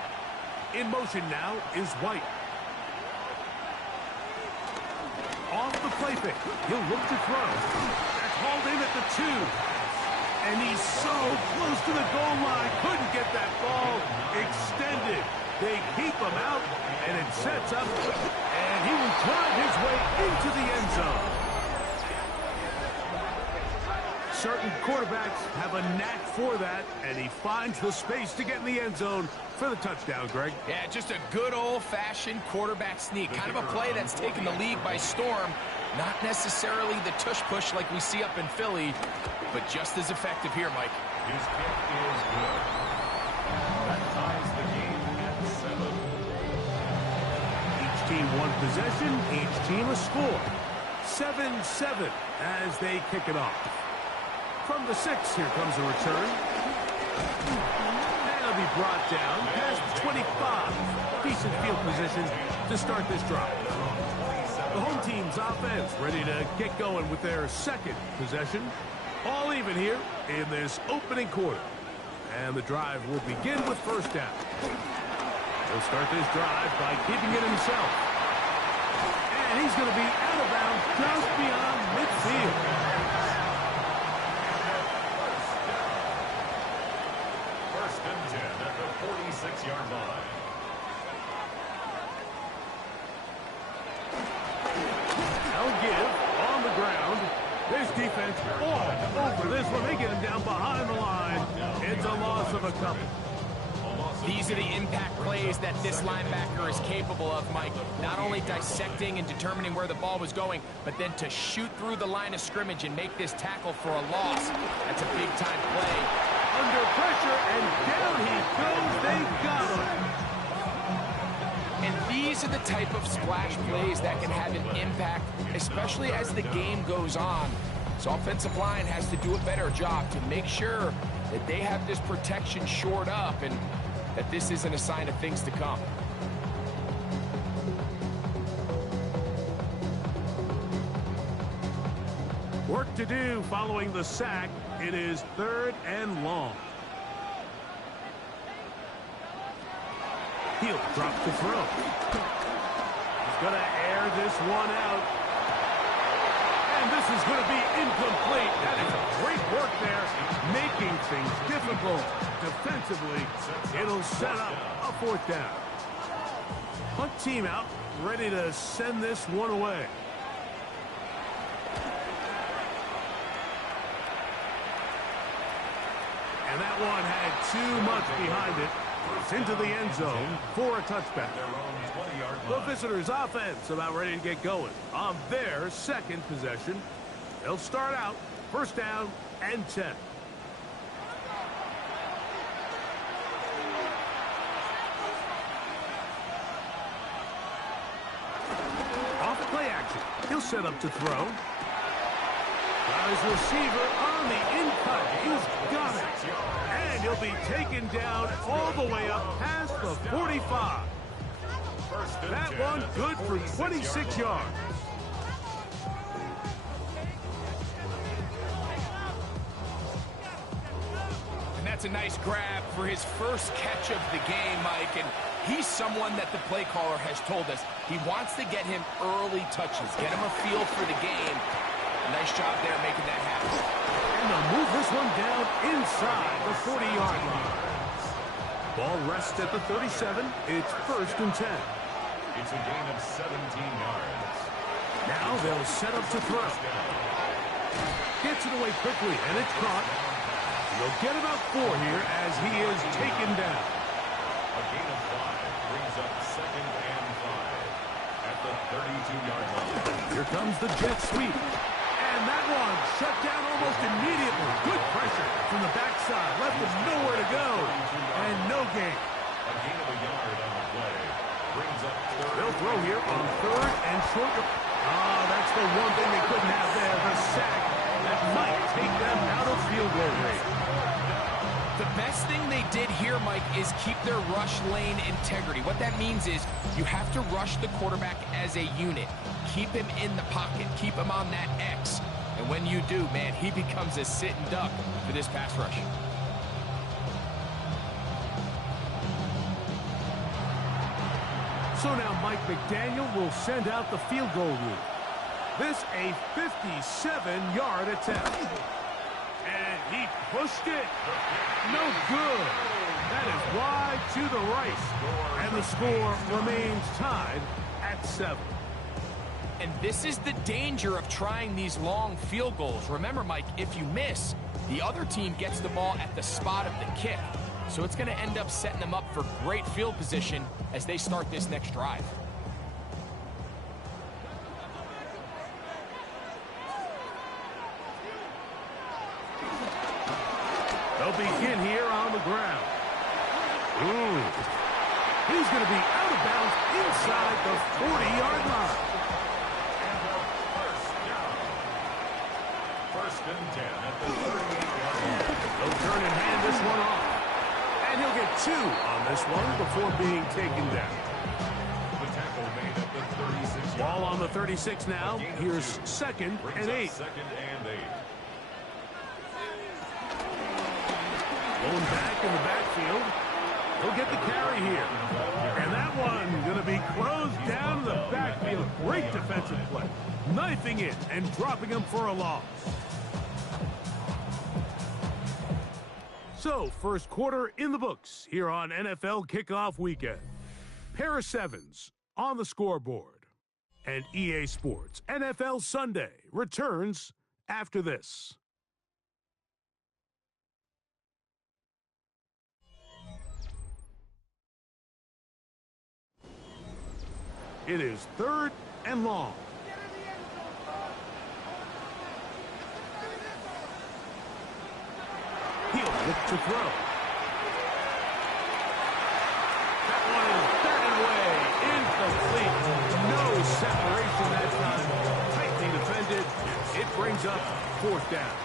In motion now is White. Off the play fake. He'll look to throw. That's hauled in at the 2. And he's so close to the goal line. Couldn't get that ball extended. They keep him out, and it sets up, and he will drive his way into the end zone. Certain quarterbacks have a knack for that, and he finds the space to get in the end zone for the touchdown, Greg. Yeah, just a good old-fashioned quarterback sneak. Kind of a play that's taken the league by storm. Not necessarily the tush-push like we see up in Philly, but just as effective here, Mike. His kick is good. That ties the game at 7. Each team one possession, each team a score. 7-7 as they kick it off. From the 6, here comes a return. And it'll be brought down past the 25. Decent field position to start this drive. The home team's offense ready to get going with their second possession. All even here in this opening quarter. And the drive will begin with first down. He'll start this drive by keeping it himself. And he's going to be out of bounds just beyond midfield. First and 10 at the 46-yard line. They'll give on the ground. This defense all over this one. They get him down behind the line. It's a loss of a couple. These are the impact plays that this linebacker is capable of, Mike. Not only dissecting and determining where the ball was going, but then to shoot through the line of scrimmage and make this tackle for a loss. That's a big-time play. Under pressure, and down he goes. They got him. And these are the type of splash plays that can have an impact, especially as the game goes on. So offensive line has to do a better job to make sure that they have this protection shored up and that this isn't a sign of things to come. Work to do following the sack. It is 3rd and long. He'll drop to throw. He's going to air this one out. And this is going to be incomplete. That is great work there, making things difficult defensively. It'll set up a 4th down. Punt team out, ready to send this one away. And that one had too much behind it. It's into the end zone for a touchback. The visitors' offense about ready to get going on their second possession. They'll start out first down and 10. Off play action. He'll set up to throw. Got his receiver on the in-cut. He's got it. And he'll be taken down all the way up past the 45. That one good for 26 yards. And that's a nice grab for his first catch of the game, Mike. And he's someone that the play caller has told us he wants to get him early touches, get him a feel for the game. Nice job there making that happen. And they'll move this one down inside the 40-yard line. Ball rests at the 37. It's 1st and 10. It's a gain of 17 yards. Now they'll set up to throw. Gets it away quickly, and it's caught. They'll get about 4 here as he is taken down. A gain of 5 brings up 2nd and 5 at the 32-yard line. Here comes the jet sweep. And that one shut down almost immediately. Good pressure from the backside. Left him nowhere to go. And no gain. A gain of a yard on the play. Brings up 3rd. They'll throw here on 3rd and short. Oh, that's the one thing they couldn't have there. The sack that might take them out of field goal range. The best thing they did here, Mike, is keep their rush lane integrity. What that means is you have to rush the quarterback as a unit. Keep him in the pocket. Keep him on that X. And when you do, man, he becomes a sitting duck for this pass rush. So now Mike McDaniel will send out the field goal rule. This a 57-yard attempt. And he pushed it. No good. That is wide to the right. And the score remains tied at 7. And this is the danger of trying these long field goals. Remember, Mike, if you miss, the other team gets the ball at the spot of the kick. So it's going to end up setting them up for great field position as they start this next drive. They'll begin here on the ground. He's going to be out of bounds inside the 40-yard line. at the 38-yard line. They'll turn and hand this one off. And he'll get 2 on this one before being taken down. The tackle made at the 36-yard Ball line. on the 36 now. Here's 2nd and 8. Second and 8. Going back in the backfield. He'll get the carry here. And that one going to be closed down in the backfield. Great defensive play. Knifing it and dropping him for a loss. So, first quarter in the books here on NFL Kickoff Weekend. Pair of sevens on the scoreboard. And EA Sports NFL Sunday returns after this. It is 3rd and long. He'll look to throw. That one is batted away. Incomplete. No separation that time. Tightly defended. It brings up 4th down.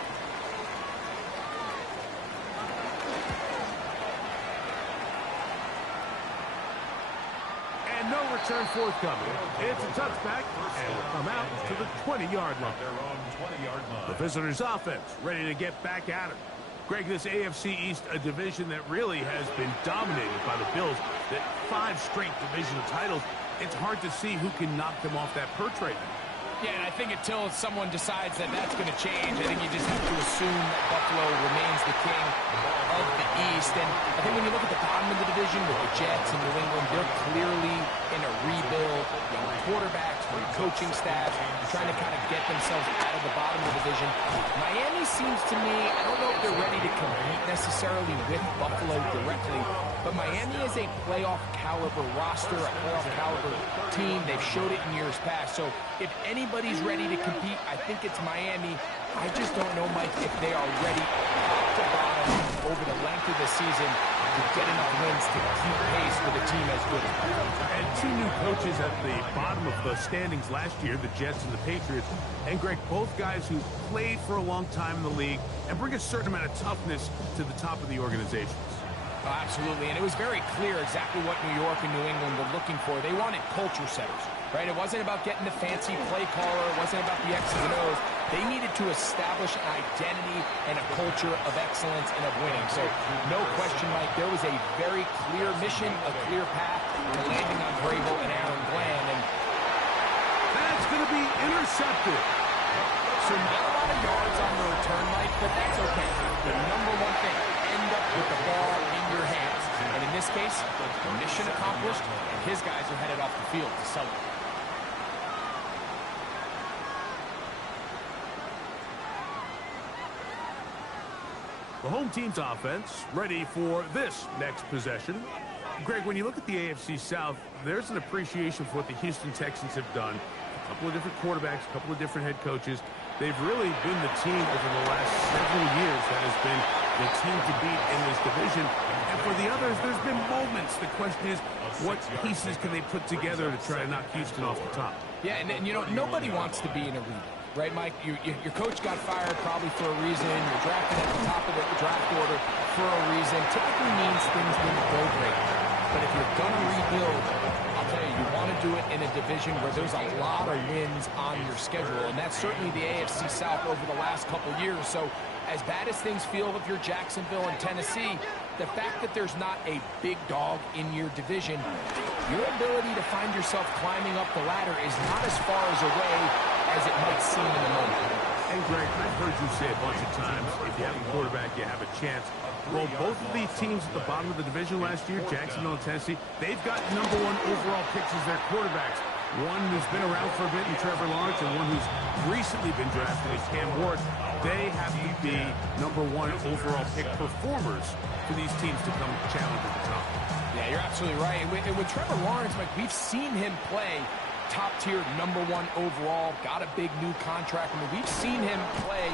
And no return forthcoming. It's a touchback and will come out to the 20-yard line. Their own 20-yard line. The visitors' offense ready to get back at it. Greg, this AFC East, a division that really has been dominated by the Bills, that 5 straight divisional titles, it's hard to see who can knock them off that perch right now. Yeah, and I think until someone decides that that's going to change, I think you just have to assume that Buffalo remains the king of the East. And I think when you look at the bottom of the division with the Jets and New England, they're clearly in a rebuild. Young quarterbacks, new coaching staff, trying to kind of get themselves out of the bottom of the division. Miami seems to me, I don't know if they're ready to compete necessarily with Buffalo directly, but Miami is a playoff caliber roster, a playoff caliber team. They've showed it in years past. So if anybody's ready to compete, I think it's Miami. I just don't know, Mike, if they are ready top to bottom over the length of the season to get enough wins to keep pace with a team as good as Buffalo. And 2 new coaches at the bottom of the standings last year, the Jets and the Patriots. And Greg, both guys who played for a long time in the league and bring a certain amount of toughness to the top of the organizations. Oh, absolutely, and it was very clear exactly what New York and New England were looking for. They wanted culture setters, right? It wasn't about getting the fancy play caller. It wasn't about the X's and O's. They needed to establish an identity and a culture of excellence and of winning. So, no question, Mike, there was a very clear mission, a clear path to landing on Vrabel and Aaron Glenn. And That's going to be intercepted. so not a lot of yards on the return, Mike, but that's okay. The number one thing, end up with the ball in your hands. And in this case, mission accomplished, and his guys are headed off the field to celebrate. The home team's offense ready for this next possession. Greg, when you look at the AFC South, there's an appreciation for what the Houston Texans have done. A couple of different quarterbacks, a couple of different head coaches. They've really been the team over the last several years that has been the team to beat in this division. And for the others, there's been moments. The question is, what pieces can they put together to try to knock Houston off the top? Yeah, and you know, nobody wants to be in a rebuild, right, Mike? Your coach got fired probably for a reason. You're drafted at the top of the draft order for a reason. Typically means things didn't go great. But if you're going to rebuild, I'll tell you, you want to do it in a division where there's a lot of wins on your schedule. And that's certainly the AFC South over the last couple years. So as bad as things feel if you're Jacksonville and Tennessee, the fact that there's not a big dog in your division, your ability to find yourself climbing up the ladder is not as far as away as it might seem in the moment. And Greg, I've heard you say a bunch of times, if you have a quarterback, you have a chance. Well, both of these teams at the bottom of the division last year, Jacksonville and Tennessee, they've got #1 overall picks as their quarterbacks. One who's been around for a bit in Trevor Lawrence and one who's recently been drafted as Cam Ward. They have to be #1 overall pick performers for these teams to come challenge at the top. Yeah, you're absolutely right. And with Trevor Lawrence, Mike, we've seen him play top-tier #1 overall, got a big new contract. I mean, we've seen him play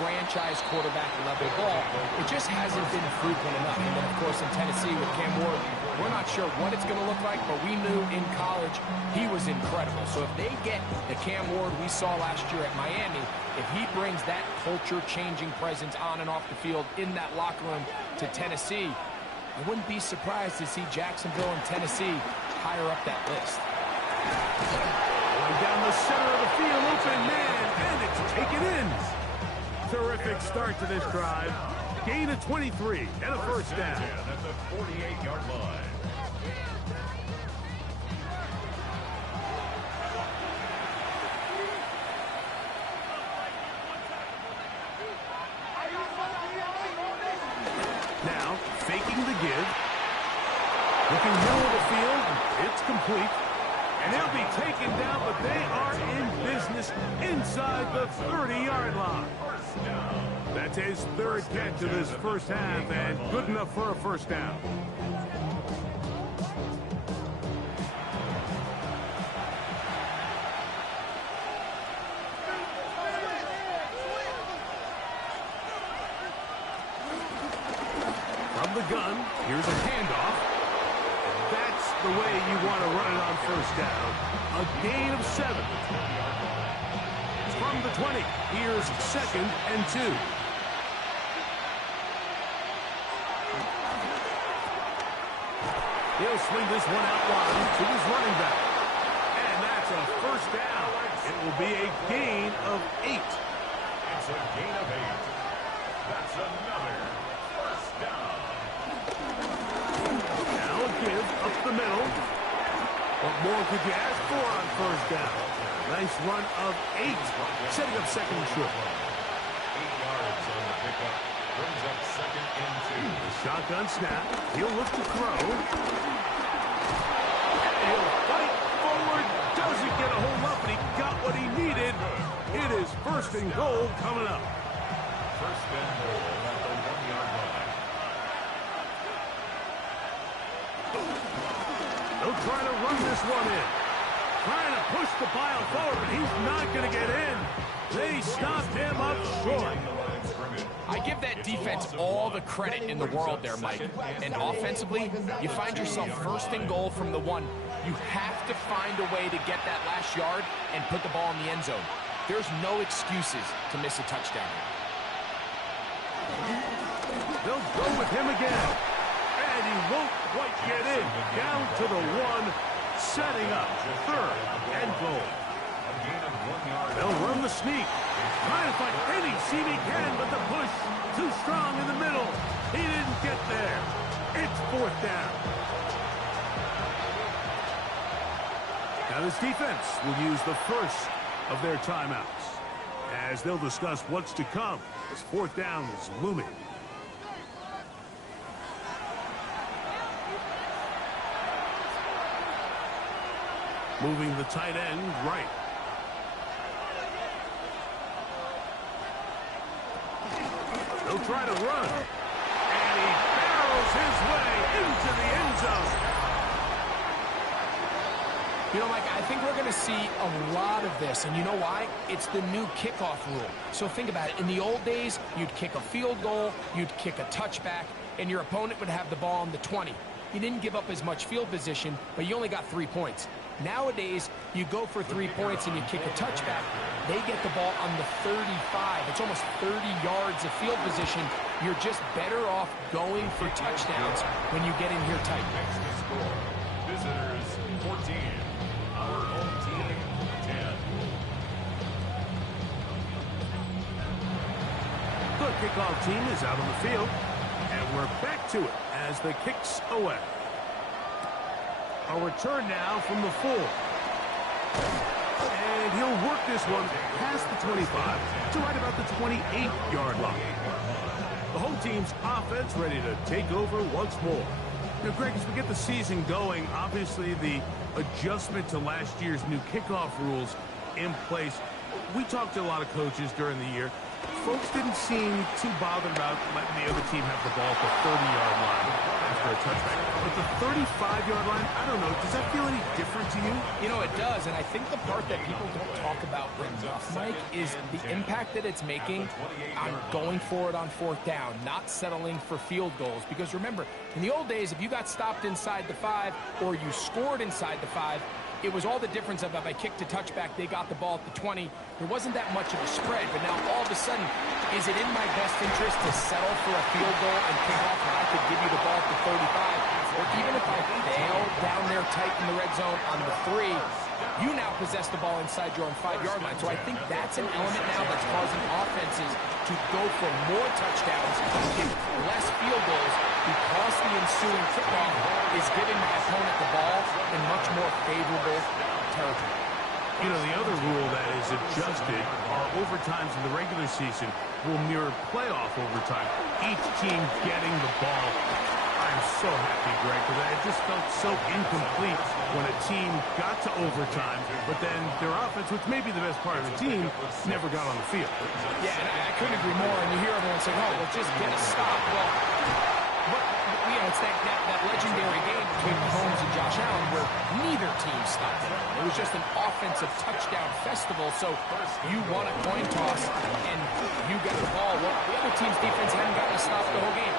franchise quarterback level ball. It just hasn't been frequent enough. And then, of course, in Tennessee with Cam Ward, we're not sure what it's going to look like, but we knew in college he was incredible. So if they get the Cam Ward we saw last year at Miami, if he brings that culture-changing presence on and off the field in that locker room to Tennessee, I wouldn't be surprised to see Jacksonville and Tennessee higher up that list. Going down the center of the field, open man, and it's taken in. Terrific start to this drive. Gain of 23 and a first down. At the 48-yard line. Now, faking the give. Looking middle of the field. It's complete. And he'll be taken down, but they are in business inside the 30-yard line. That's his third catch of this first half, and good enough for a first down. From the gun, here's a handoff. That's the way you want to run it on first down. A gain of 7. From the 20, here's 2nd and 2. He'll swing this one out wide to his running back. And that's a first down. It will be a gain of 8. It's a gain of 8. That's another first down. Now a give up the middle. What more could you ask for on first down? Nice run of 8, setting up 2nd and short. 8 yards on the pickup. Brings up 2nd and 2. The shotgun snap. He'll look to throw. And he'll fight forward. Doesn't get a hold up, but he got what he needed. It is 1st and goal coming up. 1st and goal at the 1-yard line. They'll try to run this one in. Trying to push the pile forward, but he's not going to get in. They stopped him up short. I give that defense all the credit in the world there, Mike. And offensively, you find yourself 1st and goal from the 1. You have to find a way to get that last yard and put the ball in the end zone. There's no excuses to miss a touchdown. They'll go with him again. And he won't quite get in. Down to the 1, setting up 3rd and goal. They'll run the sneak. Trying to find any seam he can, but the push too strong in the middle. He didn't get there. It's 4th down. Now this defense will use the first of their timeouts as they'll discuss what's to come as 4th down is looming. Moving the tight end right. He'll try to run. And he barrels his way into the end zone. You know, Mike, I think we're going to see a lot of this. And you know why? It's the new kickoff rule. So think about it. In the old days, you'd kick a field goal, you'd kick a touchback, and your opponent would have the ball on the 20. You didn't give up as much field position, but you only got 3 points. Nowadays, you go for 3 points and you kick a touchback. They get the ball on the 35. It's almost 30 yards of field position. You're just better off going for touchdowns when you get in here tight. Makes the score. Visitors 14. Our home team 10. The kickoff team is out on the field. And we're back to it as the kick's away. A return now from the 4. And he'll work this one past the 25 to right about the 28-yard line. The home team's offense ready to take over once more. Now, Greg, as we get the season going, obviously the adjustment to last year's new kickoff rules in place. We talked to a lot of coaches during the year. folks didn't seem too bothered about letting the other team have the ball at the 30-yard line after a touchback. But the 35-yard line, I don't know, does that feel any different to you? You know, it does, and I think the part that people don't talk about enough, Mike, is the impact that it's making on going for it on fourth down, not settling for field goals. Because remember, in the old days, if you got stopped inside the 5 or you scored inside the 5, it was all the difference of if I kicked a touchback, they got the ball at the 20. There wasn't that much of a spread, but now all of a sudden, is it in my best interest to settle for a field goal and kick off when I could give you the ball at the 35? Or even if I fail down there tight in the red zone on the 3, you now possess the ball inside your own 5-yard line. So I think that's an element now that's causing offenses to go for more touchdowns, kick less field goals, because the ensuing kickoff is giving my opponent the ball in much more favorable territory. You know, the other rule that is adjusted are overtimes in the regular season will mirror playoff overtime. Each team getting the ball. I'm so happy, Greg, because it just felt so incomplete when a team got to overtime, but then their offense, which may be the best part of the team, never got on the field. Yeah, and I couldn't agree more. And you hear everyone saying, oh, well, just get a stop. Well, you know, it's that legendary game between Mahomes and Josh Allen where neither team stopped it. It was just an offensive touchdown festival. So you won a coin toss and you get the ball. Well, the other team's defense hadn't gotten a stop the whole game.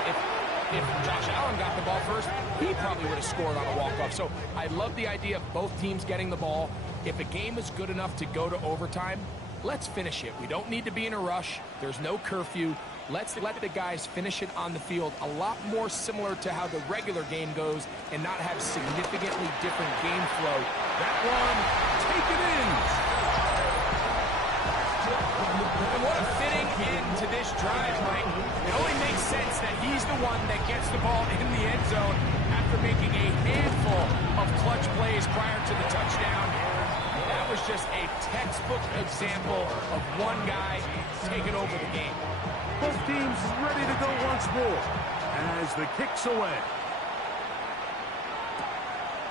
If Josh Allen got the ball first, he probably would have scored on a walk-off. So I love the idea of both teams getting the ball. If a game is good enough to go to overtime, let's finish it. We don't need to be in a rush. There's no curfew. Let's let the guys finish it on the field, a lot more similar to how the regular game goes and not have significantly different game flow. That one, take it in. And what a fitting end to this drive, Mike. It only makes sense that he's the one that gets the ball in the end zone after making a handful of clutch plays prior to the touchdown. That was just a textbook example of one guy taking over the game. Both teams ready to go once more as the kick's away.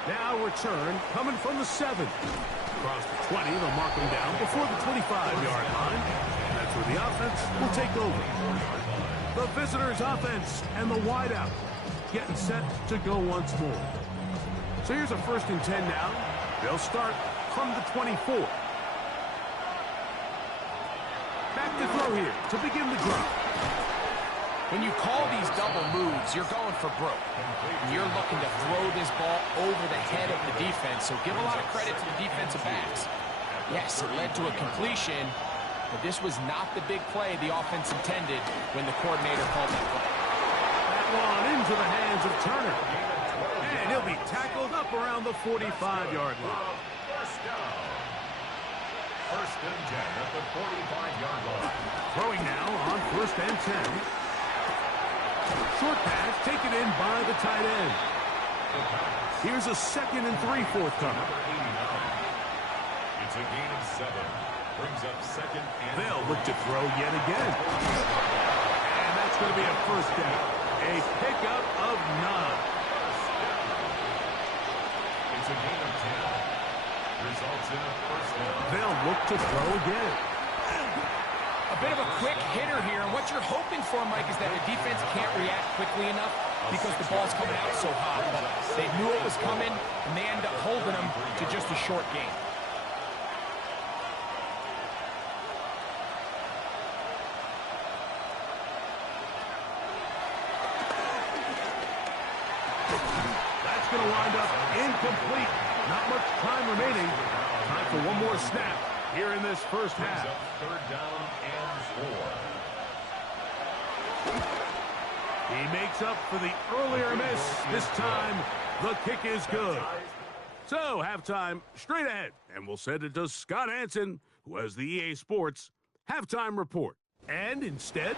Now return coming from the 7. Across the 20, they'll mark him down before the 25-yard line. That's where the offense will take over. The visitors' offense and the wideout getting set to go once more. So here's a 1st and 10 now. They'll start from the 24. Back to throw here to begin the drive. When you call these double moves, you're going for broke. You're looking to throw this ball over the head of the defense, so give a lot of credit to the defensive backs. Yes, it led to a completion, but this was not the big play the offense intended when the coordinator called that play. That one into the hands of Turner. And he'll be tackled up around the 45-yard line. First and 10 at the 45-yard line. Throwing now on 1st and 10. Short pass taken in by the tight end. Here's a 2nd and 3 forthcoming. It's a gain of 7. Brings up 2nd and They'll look to throw yet again. And that's going to be a 1st down. A pickup of 9. It's a gain of 10. Results in a 1st down. They'll look to throw again. A bit of a quick hitter here, and what you're hoping for, Mike, is that the defense can't react quickly enough because the ball's coming out so hot. But they knew it was coming, and they end up holding them to just a short game. That's going to wind up incomplete. Not much time remaining. Time for one more snap here in this first half. 3rd down and 4. He makes up for the earlier miss. This time, the kick is good. So, halftime straight ahead. And we'll send it to Scott Hansen, who has the EA Sports halftime report. And instead,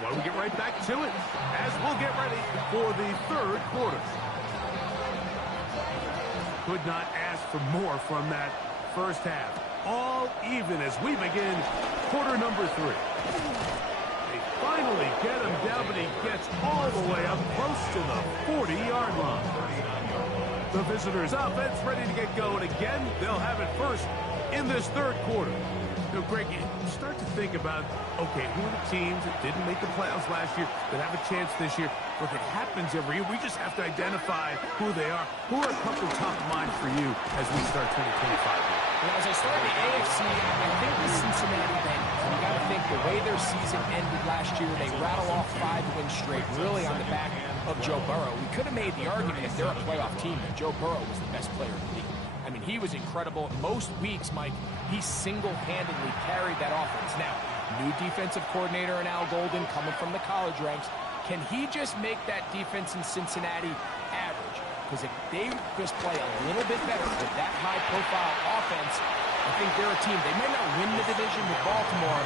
why don't we get right back to it as we'll get ready for the 3rd quarter. Could not ask for more from that first half. All even as we begin quarter number 3. They finally get him down, but he gets all the way up close to the 40-yard line. The visitors' offense ready to get going again. They'll have it first in this third quarter. Now, Greg, you start to think about, okay, who are the teams that didn't make the playoffs last year that have a chance this year? Look, it happens every year. We just have to identify who they are. Who are a couple top of mind for you as we start 2025 here? Well, as I start the AFC, I think the Cincinnati Bengals. You got to think the way their season ended last year, they rattle off 5 wins straight, really on the back of Joe Burrow. We could have made the argument if they're a playoff team that Joe Burrow was the best player in the league. I mean, he was incredible. Most weeks, Mike, he single-handedly carried that offense. Now, new defensive coordinator in Al Golden coming from the college ranks. Can he just make that defense in Cincinnati average? Because if they just play a little bit better with that high-profile offense, I think they're a team. They might not win the division with Baltimore,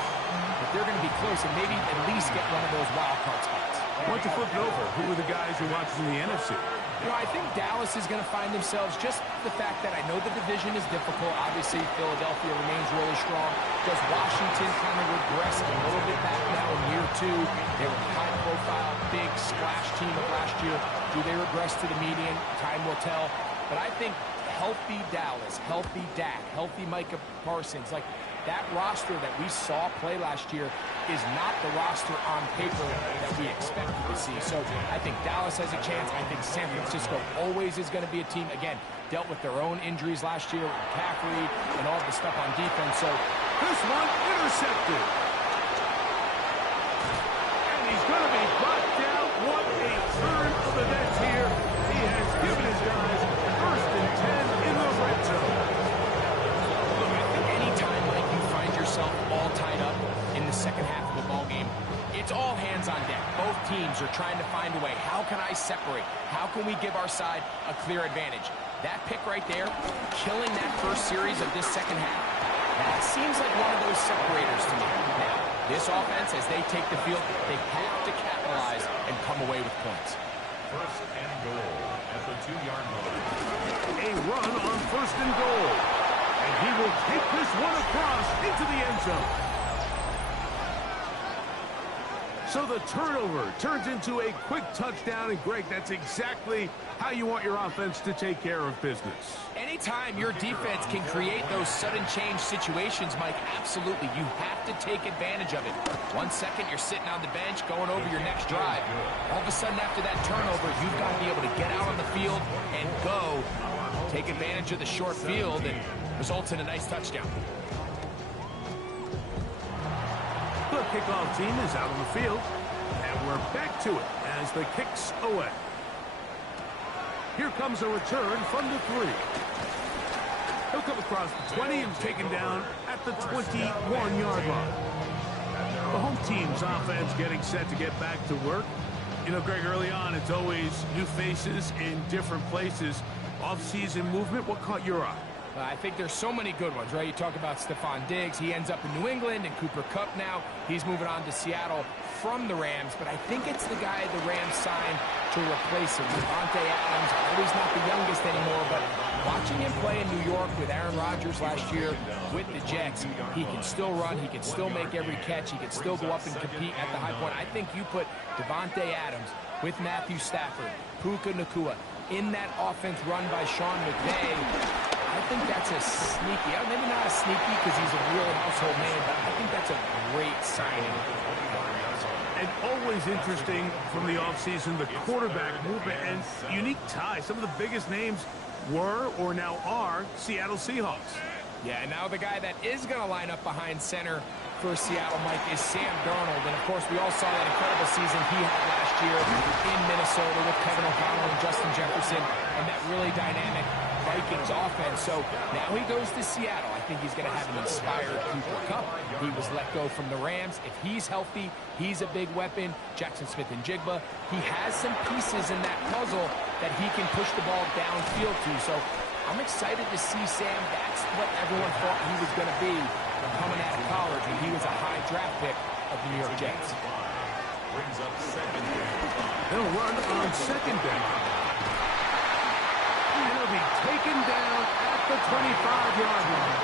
but they're going to be close and maybe at least get one of those wild card spots. Why don't you flip it over? Who are the guys you're watching in the NFC? You know, I think Dallas is going to find themselves, just the fact that I know the division is difficult. Obviously, Philadelphia remains really strong. Does Washington kind of regress a little bit back now in year 2? They were a high-profile, big splash team of last year. Do they regress to the median? Time will tell. But I think healthy Dallas, healthy Dak, healthy Micah Parsons, like that roster that we saw play last year is not the roster on paper that we expected to see. So I think Dallas has a chance. I think San Francisco always is going to be a team, again, dealt with their own injuries last year with McCaffrey and all the stuff on defense. So this one intercepted. And he's going to be brought down. What a turn of events here. He has given his guys first and 10 in the red zone. Look, I think anytime, Mike, you find yourself all tied up in the second half of the ball game, it's all hands on deck. Both teams are trying to find a way. How can I separate? How can we give our side a clear advantage? That pick right there, killing that first series of this second half, that seems like one of those separators to me. Now, this offense, as they take the field, they have to capitalize and come away with points. First and goal at the 2-yard line. A run on first and goal. And he will take this one across into the end zone. So the turnover turns into a quick touchdown. And, Greg, that's exactly how you want your offense to take care of business. Anytime your defense can create those sudden change situations, Mike, absolutely, you have to take advantage of it. 1 second, you're sitting on the bench going over your next drive. All of a sudden, after that turnover, you've got to be able to get out on the field and go. Take advantage of the short field and results in a nice touchdown. The kickoff team is out on the field, and we're back to it as the kick's away. Here comes a return from the 3. He'll come across the 20 and taken down at the 21-yard line. The home team's offense getting set to get back to work. You know, Greg, early on, it's always new faces in different places. Off-season movement, what caught your eye? I think there's so many good ones, right? You talk about Stephon Diggs. He ends up in New England, and Cooper Kupp now. He's moving on to Seattle from the Rams, but I think it's the guy the Rams signed to replace him. Davante Adams, always not the youngest anymore, but watching him play in New York with Aaron Rodgers last year with the Jets, he can still run, he can still make every catch, he can still go up and compete at the high point. I think you put Davante Adams with Matthew Stafford, Puka Nacua, in that offense run by Sean McVay. I think that's a sneaky, maybe not a sneaky because he's a real household name, but I think that's a great signing. And always interesting from the offseason, the quarterback movement and unique ties. Some of the biggest names were or now are Seattle Seahawks. Yeah, and now the guy that is going to line up behind center for Seattle, Mike, is Sam Darnold. And, of course, we all saw that incredible season he had last year in Minnesota with Kevin O'Connell and Justin Jefferson and that really dynamic Vikings offense. So now he goes to Seattle. I think he's going to have an inspired Cooper Kupp. He was let go from the Rams. If he's healthy, he's a big weapon. Jackson Smith and Jigba. He has some pieces in that puzzle that he can push the ball downfield to. So I'm excited to see Sam. That's what everyone thought he was going to be coming out of college, and he was a high draft pick of the New York Jets. Brings up second down. They'll run on second down. And he'll be taken down at the 25-yard line.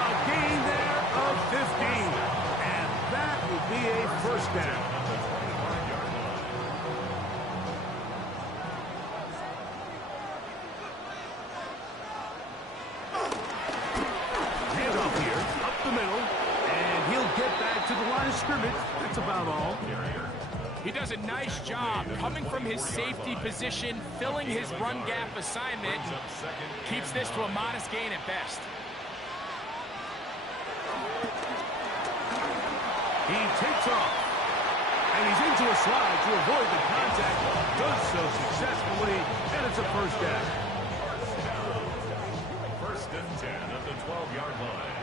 A gain there of 15. And that will be a first down. the middle, and he'll get back to the line of scrimmage. That's about all. He does a nice job coming from his safety position, filling his run gap assignment, keeps this to a modest gain at best. He takes off, and he's into a slide to avoid the contact. Does so successfully, and it's a first down. First and 10 at the 12-yard line.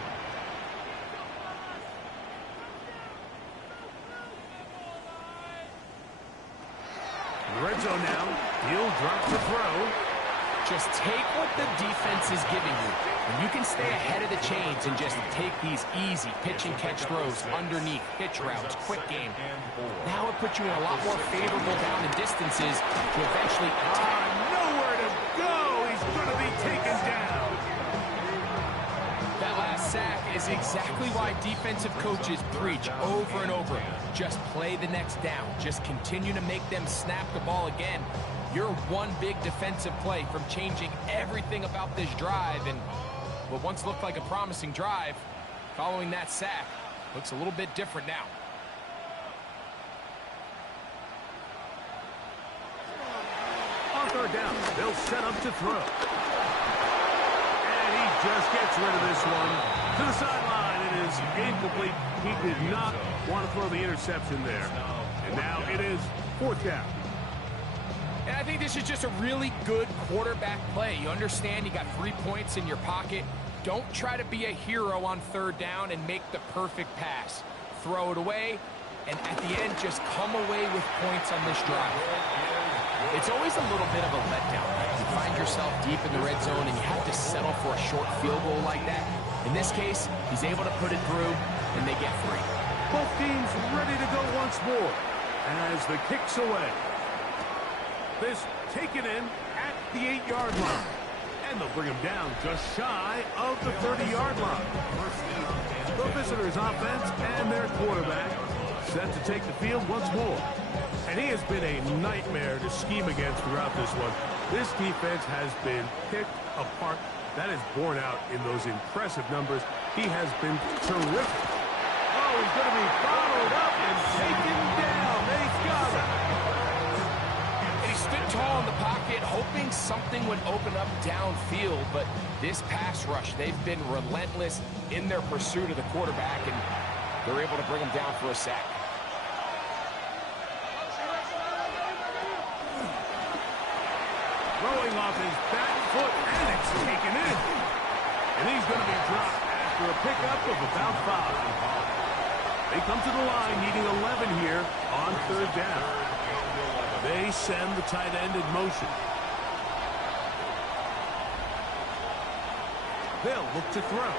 Red zone now. He'll drop to throw. Just take what the defense is giving you. And you can stay ahead of the chains and just take these easy pitch and catch throws underneath, pitch routes, quick game. Now it puts you in a lot more favorable down and distances to eventually attack. Nowhere to go. He's going to be taken down. That last sack is exactly why defensive coaches preach over and over. Just play the next down. Just continue to make them snap the ball again. You're one big defensive play from changing everything about this drive, and what once looked like a promising drive, following that sack, looks a little bit different now. On third down, they'll set up to throw. And he just gets rid of this one. To the sideline, it is incomplete. He did not want to throw the interception there. And now it is fourth down. And I think this is just a really good quarterback play. You understand you got 3 points in your pocket. Don't try to be a hero on third down and make the perfect pass. Throw it away, and at the end, just come away with points on this drive. It's always a little bit of a letdown. You find yourself deep in the red zone, and you have to settle for a short field goal like that. In this case, he's able to put it through, and they get free. Both teams ready to go once more as the kick's away. This taken in at the 8-yard line. And they'll bring him down just shy of the 30-yard line. The visitors' offense and their quarterback set to take the field once more. And he has been a nightmare to scheme against throughout this one. This defense has been picked apart. That is borne out in those impressive numbers. He has been terrific. Oh, he's going to be followed up and taken down. They've got him. Stood tall in the pocket, hoping something would open up downfield, but this pass rush, they've been relentless in their pursuit of the quarterback, and they're able to bring him down for a sack. Throwing off his back foot, and it's taken in. And he's going to be dropped after a pickup of about 5. They come to the line needing 11 here on third down. They send the tight end in motion. They'll look to throw.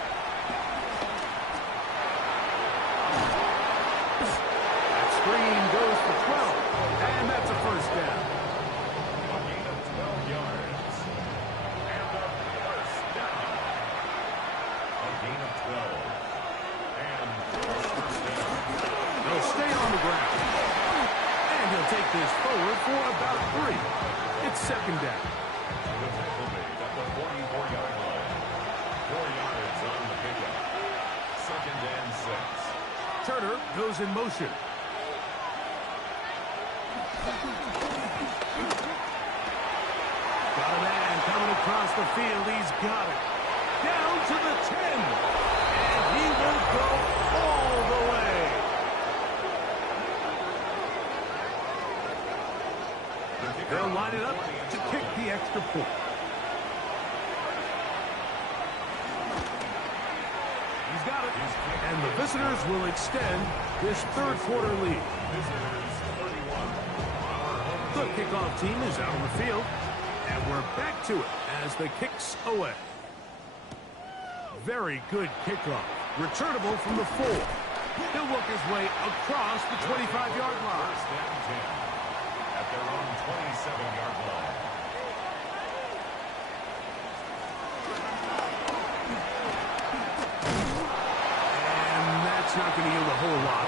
That screen goes for 12, and that's a first down. A gain of 12 yards. And a first down. A gain of 12. And a first down. They'll stay on the ground. And he'll take this forward for about 3. It's second down. The tackle made at the 44-yard line. 4 yards on the pickup. Second and 6. Turner goes in motion. Got a man coming across the field. He's got it. Down to the 10. And he will go all the way. They'll line it up to kick the extra point. He's got it. And the visitors will extend this third quarter lead. The kickoff team is out on the field. And we're back to it as the kick's away. Very good kickoff. Returnable from the 4. He'll work his way across the 25-yard line. First and 10 at their own 27-yard line. And that's not going to yield a whole lot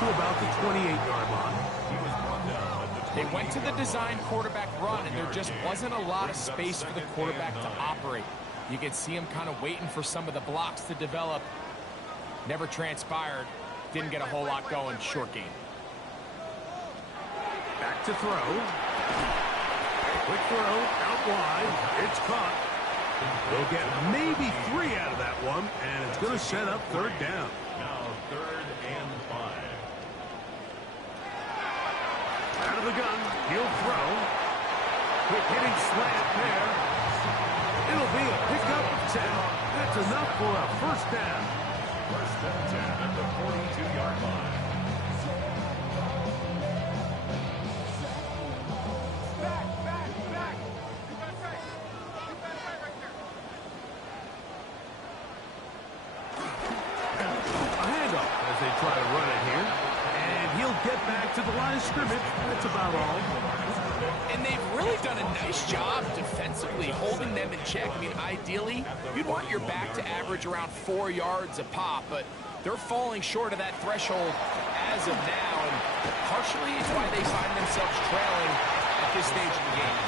to about the 28-yard line. He was brought down at the They went to the design quarterback run, and there just wasn't a lot of space for the quarterback to operate. You could see him kind of waiting for some of the blocks to develop. Never transpired. Didn't get a whole lot going. Short game. Back to throw. Quick throw, out wide. It's caught. They'll get maybe 3 out of that one, and it's going to set up third down. Now 3rd and 5. Out of the gun, he'll throw. Quick hitting slant there. It'll be a pickup of 10. That's enough for a first down. First and 10 at the 42-yard line. They try to run it here, and he'll get back to the line of scrimmage. That's about all. And they've really done a nice job defensively holding them in check. I mean, ideally, you'd want your back to average around 4 yards a pop, but they're falling short of that threshold as of now, and partially it's why they find themselves trailing at this stage of the game.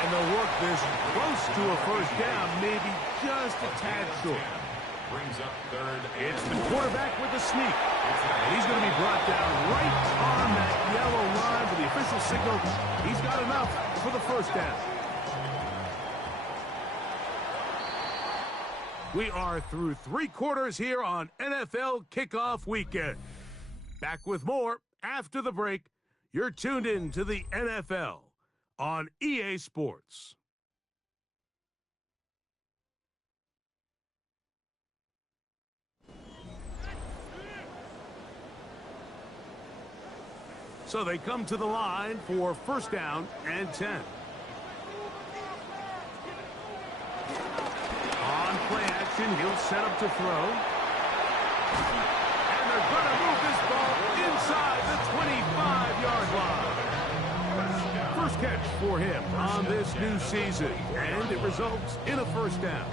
And they'll work this close to a first down, maybe just a tad short. Brings up 3rd. It's the quarterback with the sneak. And he's going to be brought down right on that yellow line for the official signal. He's got enough for the first down. We are through 3 quarters here on NFL Kickoff Weekend. Back with more after the break. You're tuned in to the NFL on EA Sports. So they come to the line for first down and 10. On play action, he'll set up to throw. And they're going to move this ball inside the 25-yard line. First catch for him on this new season, and it results in a first down.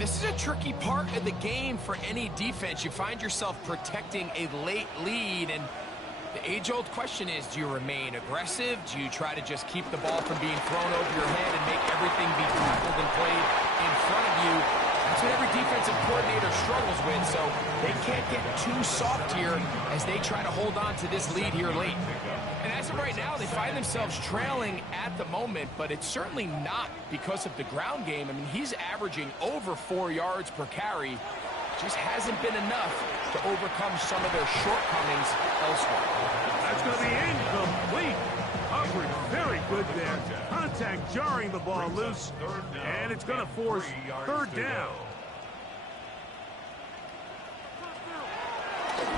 This is a tricky part of the game for any defense. You find yourself protecting a late lead, and the age-old question is, do you remain aggressive? Do you try to just keep the ball from being thrown over your head and make everything be tackled and played in front of you? That's what every defensive coordinator struggles with, so they can't get too soft here as they try to hold on to this lead here late. And as of right now, they find themselves trailing at the moment, but it's certainly not because of the ground game. I mean, he's averaging over 4 yards per carry. Just hasn't been enough to overcome some of their shortcomings elsewhere. That's going to be incomplete. Coverage very good there. Contact jarring the ball loose, and it's going to force third down.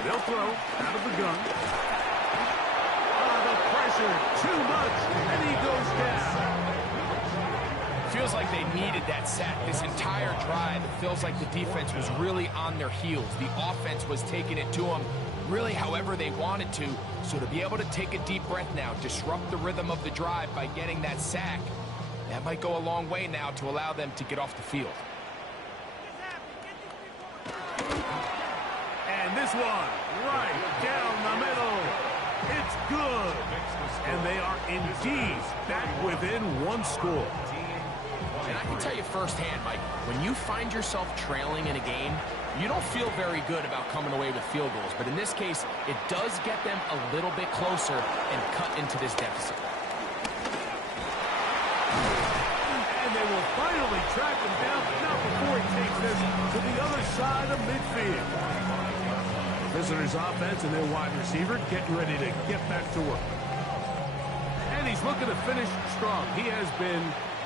They'll throw out of the gun. The pressure, too much, and he goes down. Feels like they needed that sack this entire drive. It feels like the defense was really on their heels. The offense was taking it to them really however they wanted to. So to be able to take a deep breath now, disrupt the rhythm of the drive by getting that sack, that might go a long way now to allow them to get off the field. And this one, right down the middle. It's good. And they are indeed back within one score. And I can tell you firsthand, Mike, when you find yourself trailing in a game, you don't feel very good about coming away with field goals. But in this case, it does get them a little bit closer and cut into this deficit. And they will finally track him down, but not before he takes this to the other side of midfield. The visitors' offense and their wide receiver getting ready to get back to work. And he's looking to finish strong. He has been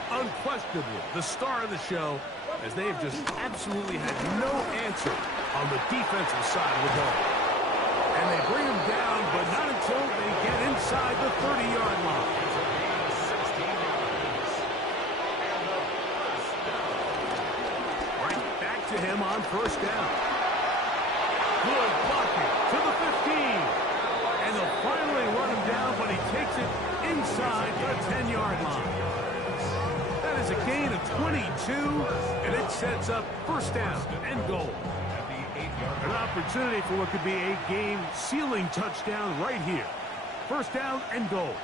unquestionably the star of the show, as they have just absolutely had no answer on the defensive side of the ball. And they bring him down, but not until they get inside the 30-yard line. Right back to him on first down. Good blocking to the 15. And they'll finally run him down, but he takes it inside the 10-yard line. That is a gain of 22, and it sets up first down and goal. An opportunity for what could be a game-sealing touchdown right here. First down and goal.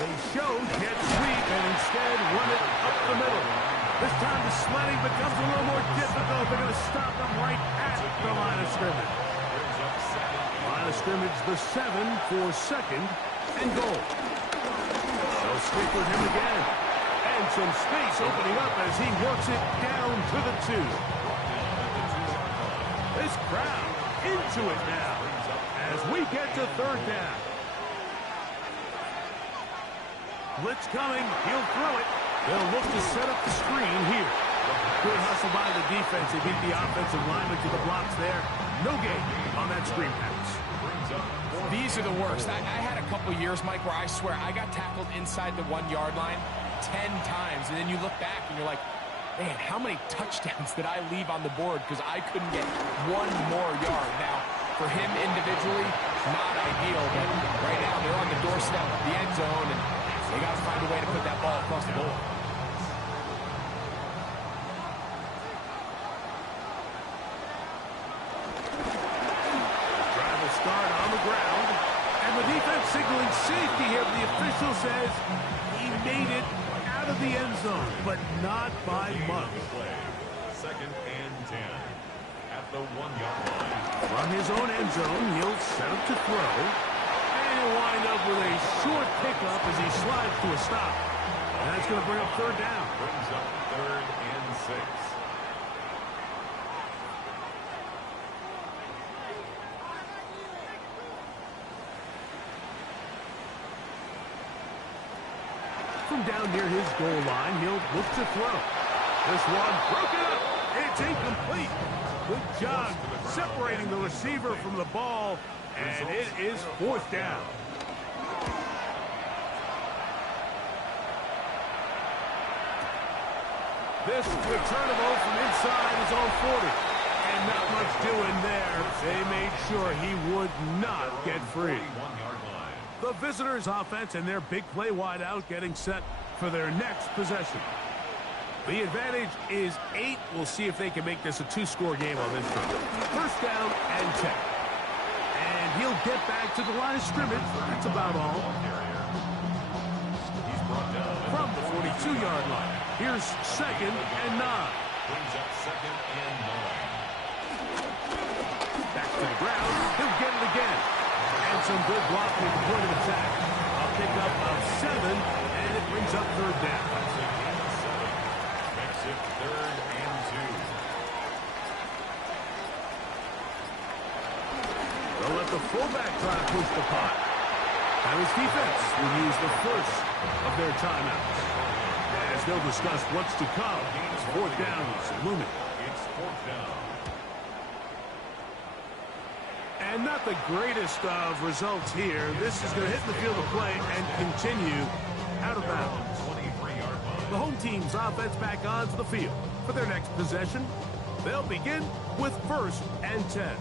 They show jet sweep and instead run it up the middle. This time the sledding becomes a little more difficult. They're going to stop them right at the line of scrimmage. Line of scrimmage, the 7 for second and goal. They'll stick with him again. And some space opening up as he works it down to the 2. This crowd into it now as we get to third down. Blitz coming. He'll throw it. They'll look to set up the screen here. Good hustle by the defense. They beat the offensive lineman to the blocks there. No gain on that screen pass. These are the worst. I had a couple years, Mike, where I swear I got tackled inside the 1-yard line 10 times. And then you look back and you're like, man, how many touchdowns did I leave on the board because I couldn't get one more yard? Now, for him individually, not ideal. But right now, they're on the doorstep of the end zone, and they got to find a way to put that ball across the board. Drive will start on the ground. And the defense signaling safety here. The official says he made it out of the end zone, but not by much. Second and 10 at the 1-yard line. From his own end zone, he'll set up to throw. And he'll wind up with a short pickup as he slides to a stop. And that's going to bring up third down. Brings up third and 6. From down near his goal line, he'll look to throw. This one broken up. It's incomplete. Good job separating the receiver from the ball, and it is fourth down. This returnable from inside his own 40. And not much doing there. They made sure he would not get free. 1-yard line. The visitors' offense and their big play wideout getting set for their next possession. The advantage is 8. We'll see if they can make this a 2-score game on this one. First down and 10. And he'll get back to the line of scrimmage. That's about all. He's brought down From the 42-yard line. Here's second and 9. brings up second and 9. Back to the ground. He'll get it again. And some good blocking at the point of attack. A pickup of 7, and it brings up third down. Makes it third and 2. They'll let the fullback try to push the pot. Now his defense will use the first of their timeouts. As they'll discuss what's to come. Fourth down is looming. It's fourth down. And not the greatest of results here. This is going to hit the field of play and continue out of bounds. 23-yard line. The home team's offense back onto the field for their next possession. They'll begin with first and 10.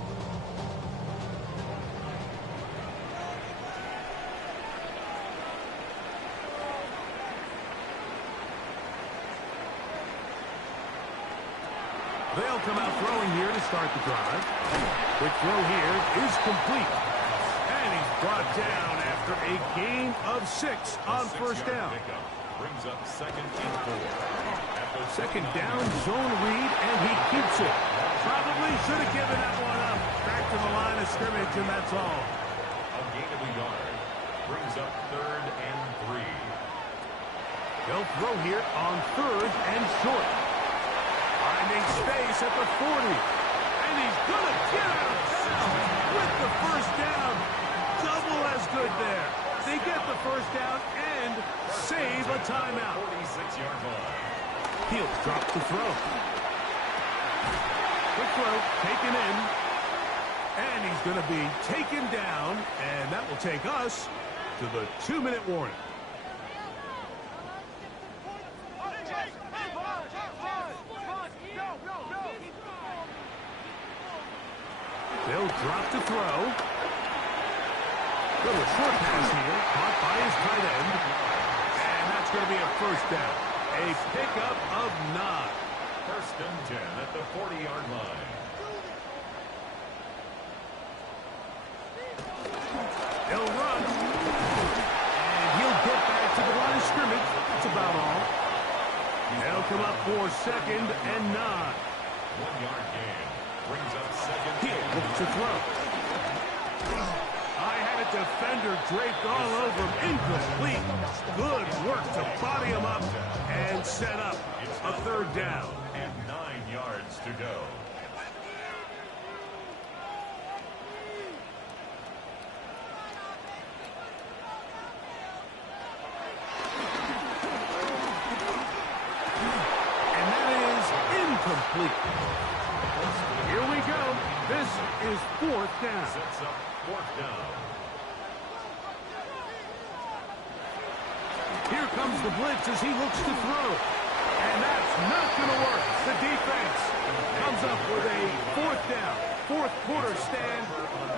They'll come out throwing here to start the drive. Quick throw here is complete. And he's brought down after a gain of 6 on first down. Pickup brings up second and 4. At the Second down, zone read, and he keeps it. Probably should have given that one up. Back to the line of scrimmage, and that's all. A gain of a yard brings up third and 3. They'll throw here on third and short. Finding space at the 40. And he's going to get out with the first down. Double as good there. They get the first down and save a timeout. 46-yard line. He'll drop the throw. Quick throw, taken in. And he's going to be taken down. And that will take us to the 2-minute warning. They'll drop to throw. Little short pass here, caught by his tight end. And that's going to be a first down. A pickup of 9. First and 10 at the 40-yard line. He'll run. And he'll get back to him up for 2nd and 9. 1-yard gain. Brings up 2nd. He'll look to throw. I had a defender draped all over him. Incomplete. Good work to body him up and set up a 3rd down. And 9 yards to go. And that is incomplete. Here we go. This is 4th down. Sets up 4th down. Here comes the blitz as he looks to throw. And that's not going to work. The defense comes up with a 4th down, 4th quarter stand,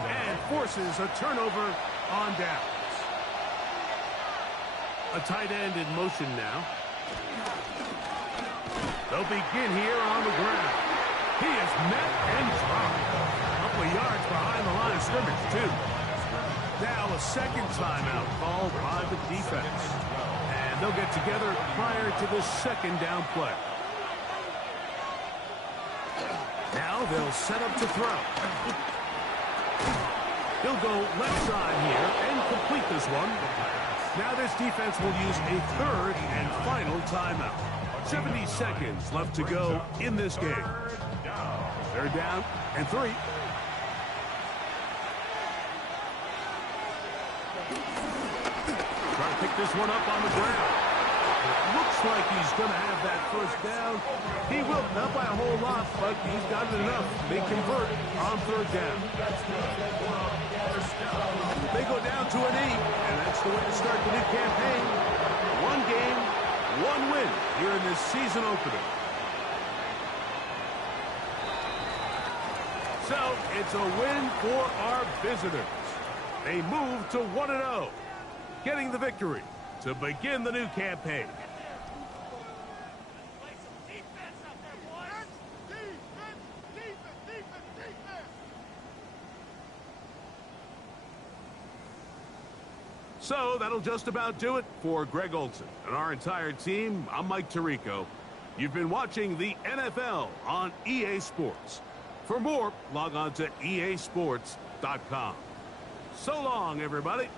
and forces a turnover on downs. A tight end in motion now. They'll begin here on the ground. He is met and dropped. A couple of yards behind the line of scrimmage, too. Now a 2nd timeout called by the defense. And they'll get together prior to the 2nd down play. Now they'll set up to throw. He'll go left side here and complete this one. Now this defense will use a 3rd and final timeout. 70 seconds left to go in this game. 3rd down and 3. Try to pick this one up on the ground. Looks like he's going to have that 1st down. He will, not by a whole lot, but he's got it enough. They convert on 3rd down. They go down to an 8, and that's the way to start the new campaign. 1 game, 1 win here in this season opener. So it's a win for our visitors. They move to 1-0, getting the victory to begin the new campaign. So that'll just about do it for Greg Olson and our entire team. I'm Mike Tirico. You've been watching the NFL on EA Sports. For more, log on to easports.com. So long, everybody.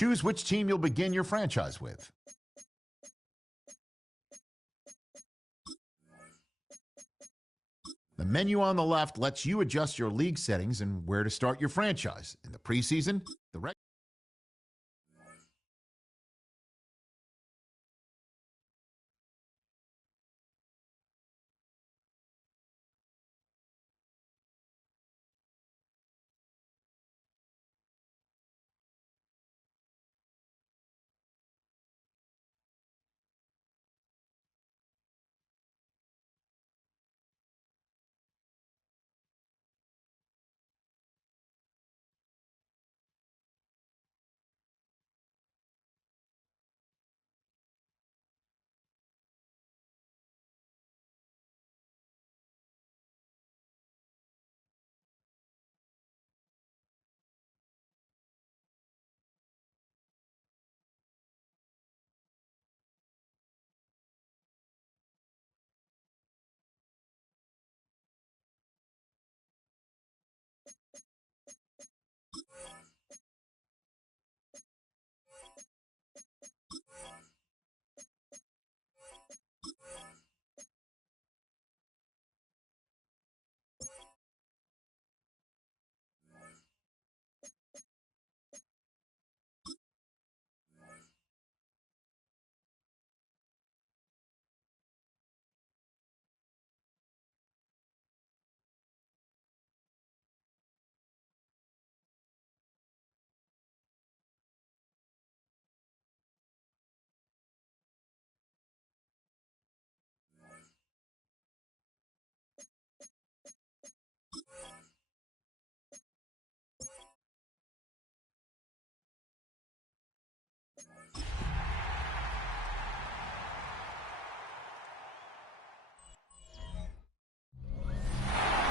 Choose which team you'll begin your franchise with. The menu on the left lets you adjust your league settings and where to start your franchise. In the preseason, the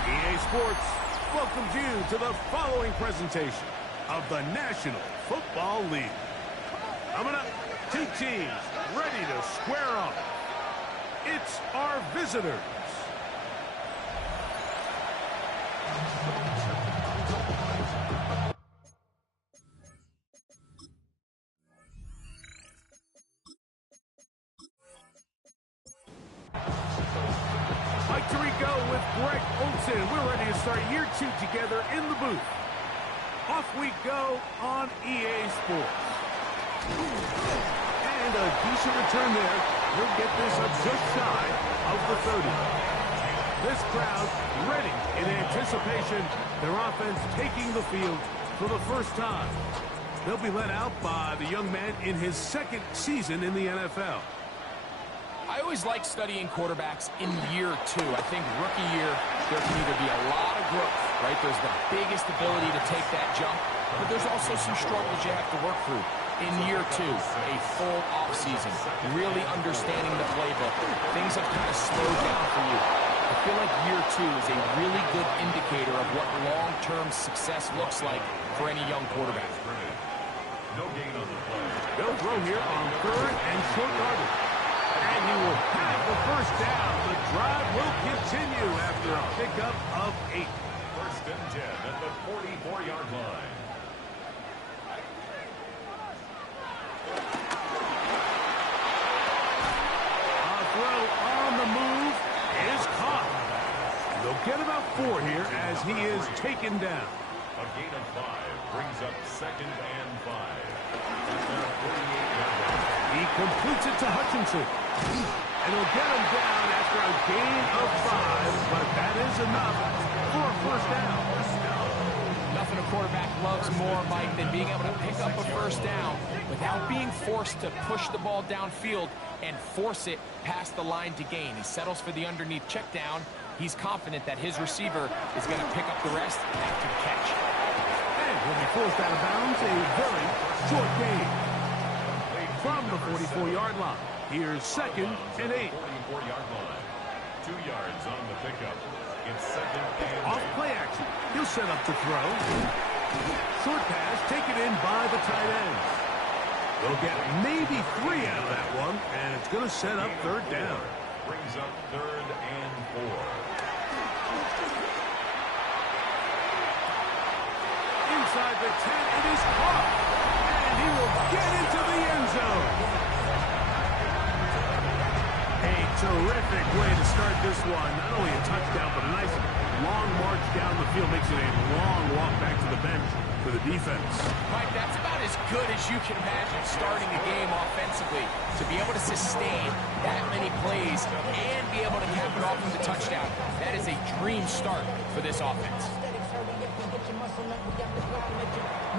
EA Sports welcomes you to the following presentation of the National Football League. Coming up, two teams ready to square off. It's our visitors. Mike Tirico with Greg Olsen. We're ready to start year two together in the booth. Off we go on EA Sports. And a decent return there. He'll get this up just shy of the 30. This crowd ready in anticipation. Their offense taking the field for the first time. They'll be led out by the young man in his second season in the NFL. I always like studying quarterbacks in year two. I think rookie year, there can either be a lot of growth, right? There's the biggest ability to take that jump, but there's also some struggles you have to work through. In year two, a full offseason, really understanding the playbook. Things have kind of slowed down for you. I feel like year two is a really good indicator of what long-term success looks like for any young quarterback. No gain on the play. They'll throw here on third and short yardage. And he will have the first down. The drive will continue after a pickup of 8. First and 10 at the 44-yard line. A throw on the move is caught. They'll get about 4 here as he is taken down. A gain of 5 brings up second and 5. At the 48-yard line. He completes it to Hutchinson. And he'll get him down after a gain of 5, but that is enough for a first down. Nothing a quarterback loves more, Mike, than being able to pick up a first down without being forced to push the ball downfield and force it past the line to gain. He settles for the underneath check down. He's confident that his receiver is going to pick up the rest after the catch. And when he forced out of bounds, a very short gain. From the 44-yard line, here's second and 8. 44-yard line. 2 yards on the pickup. It's second and Off play action. He'll set up to throw. Short pass taken in by the tight end. They'll get maybe 3 out of that one, and it's going to set up third down. brings up third and 4. Inside the 10, it is caught. And he will get into the end zone. A terrific way to start this one. Not only a touchdown, but a nice long march down the field. Makes it a long walk back to the bench for the defense. Mike, that's about as good as you can imagine starting a game offensively. To be able to sustain that many plays and be able to cap it off with a touchdown, that is a dream start for this offense.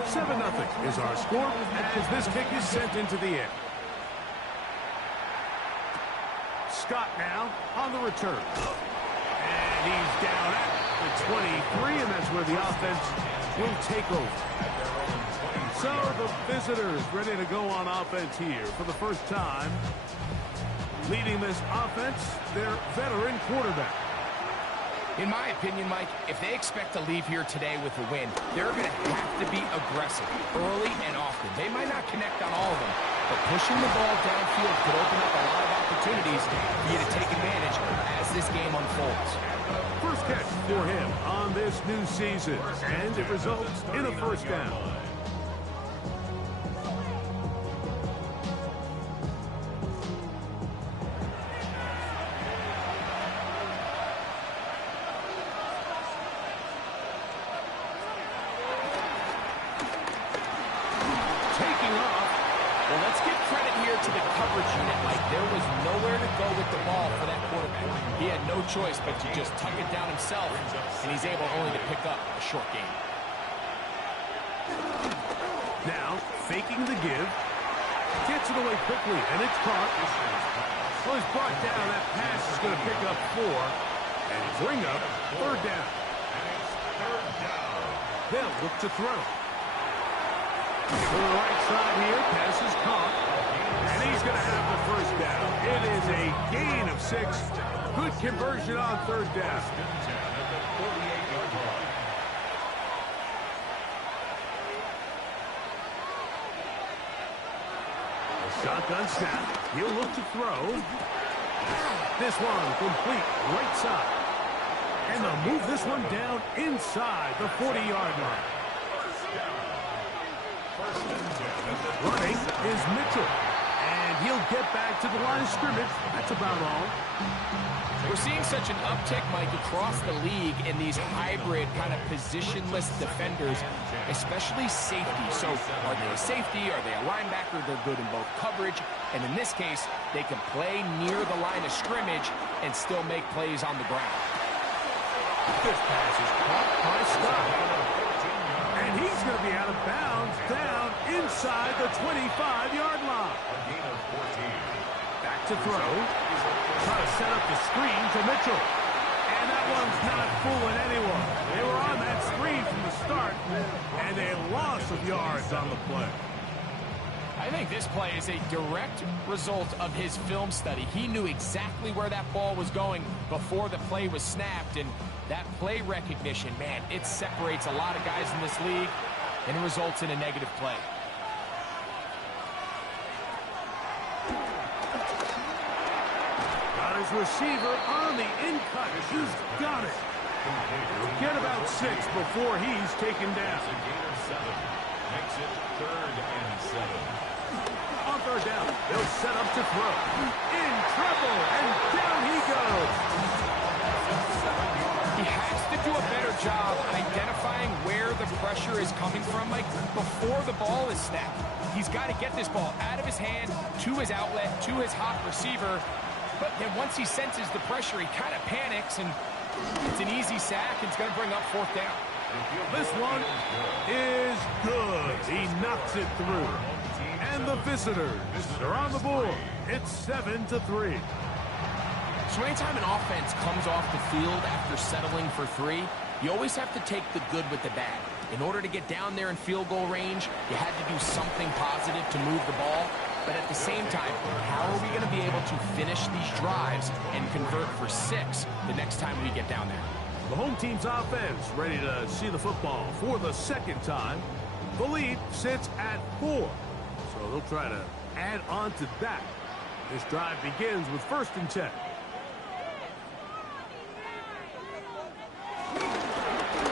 7-0 is our score as this kick is sent into the air. Scott now on the return. And he's down at the 23, and that's where the offense will take over. So the visitors ready to go on offense here for the first time. Leading this offense, their veteran quarterback. In my opinion, Mike, if they expect to leave here today with a win, they're going to have to be aggressive early and often. They might not connect on all of them, but pushing the ball downfield could open up a lot of opportunities for you to take advantage as this game unfolds. First catch for him on this new season, and it results in a first down. Taking off. Well, let's give credit here to the coverage unit, Mike. There was nowhere to go with the ball for that quarterback. He had no choice but to just tuck it down himself, and he's able only to pick up a short gain. Now, faking the give. Gets it away quickly, and it's caught. Well, he's brought down. That pass is going to pick up 4 and bring up third down. They'll look to throw. To the right side here, pass is caught. And he's going to have the first down. It is a gain of 6. Good conversion on third down. Shotgun snap. He'll look to throw. This one complete right side. And they'll move this one down inside the 40-yard line. Running is Mitchell. And he'll get back to the line of scrimmage. That's about all. We're seeing such an uptick, Mike, across the league in these hybrid kind of positionless defenders, especially safety. So are they a safety? Are they a linebacker? They're good in both coverage. And in this case, they can play near the line of scrimmage and still make plays on the ground. This pass is caught by Scott. And he's going to be out of bounds down inside the 25-yard line. Back to throw. Try to set up the screen to Mitchell. And that one's not fooling anyone. They were on that screen from the start, and a loss of yards on the play. I think this play is a direct result of his film study. He knew exactly where that ball was going before the play was snapped, and that play recognition, man, it separates a lot of guys in this league, and it results in a negative play. Got his receiver on the in-cut. He's got it. He'll get about 6 before he's taken down. Makes it 3rd and 7. On third down, they'll set up to throw. In trouble, and down he goes. He has to do a better job identifying where the pressure is coming from, Mike, before the ball is snapped. He's got to get this ball out of his hand, to his outlet, to his hot receiver. But then once he senses the pressure, he kind of panics, and it's an easy sack, and it's going to bring up 4th down. This one is good. He knocks it through. And the visitors are on the board. It's 7-3. So anytime an offense comes off the field after settling for 3, you always have to take the good with the bad. In order to get down there in field goal range, you had to do something positive to move the ball. But at the same time, how are we going to be able to finish these drives and convert for 6 the next time we get down there? The home team's offense ready to see the football for the second time. The lead sits at 4. So they'll try to add on to that. This drive begins with 1st and 10.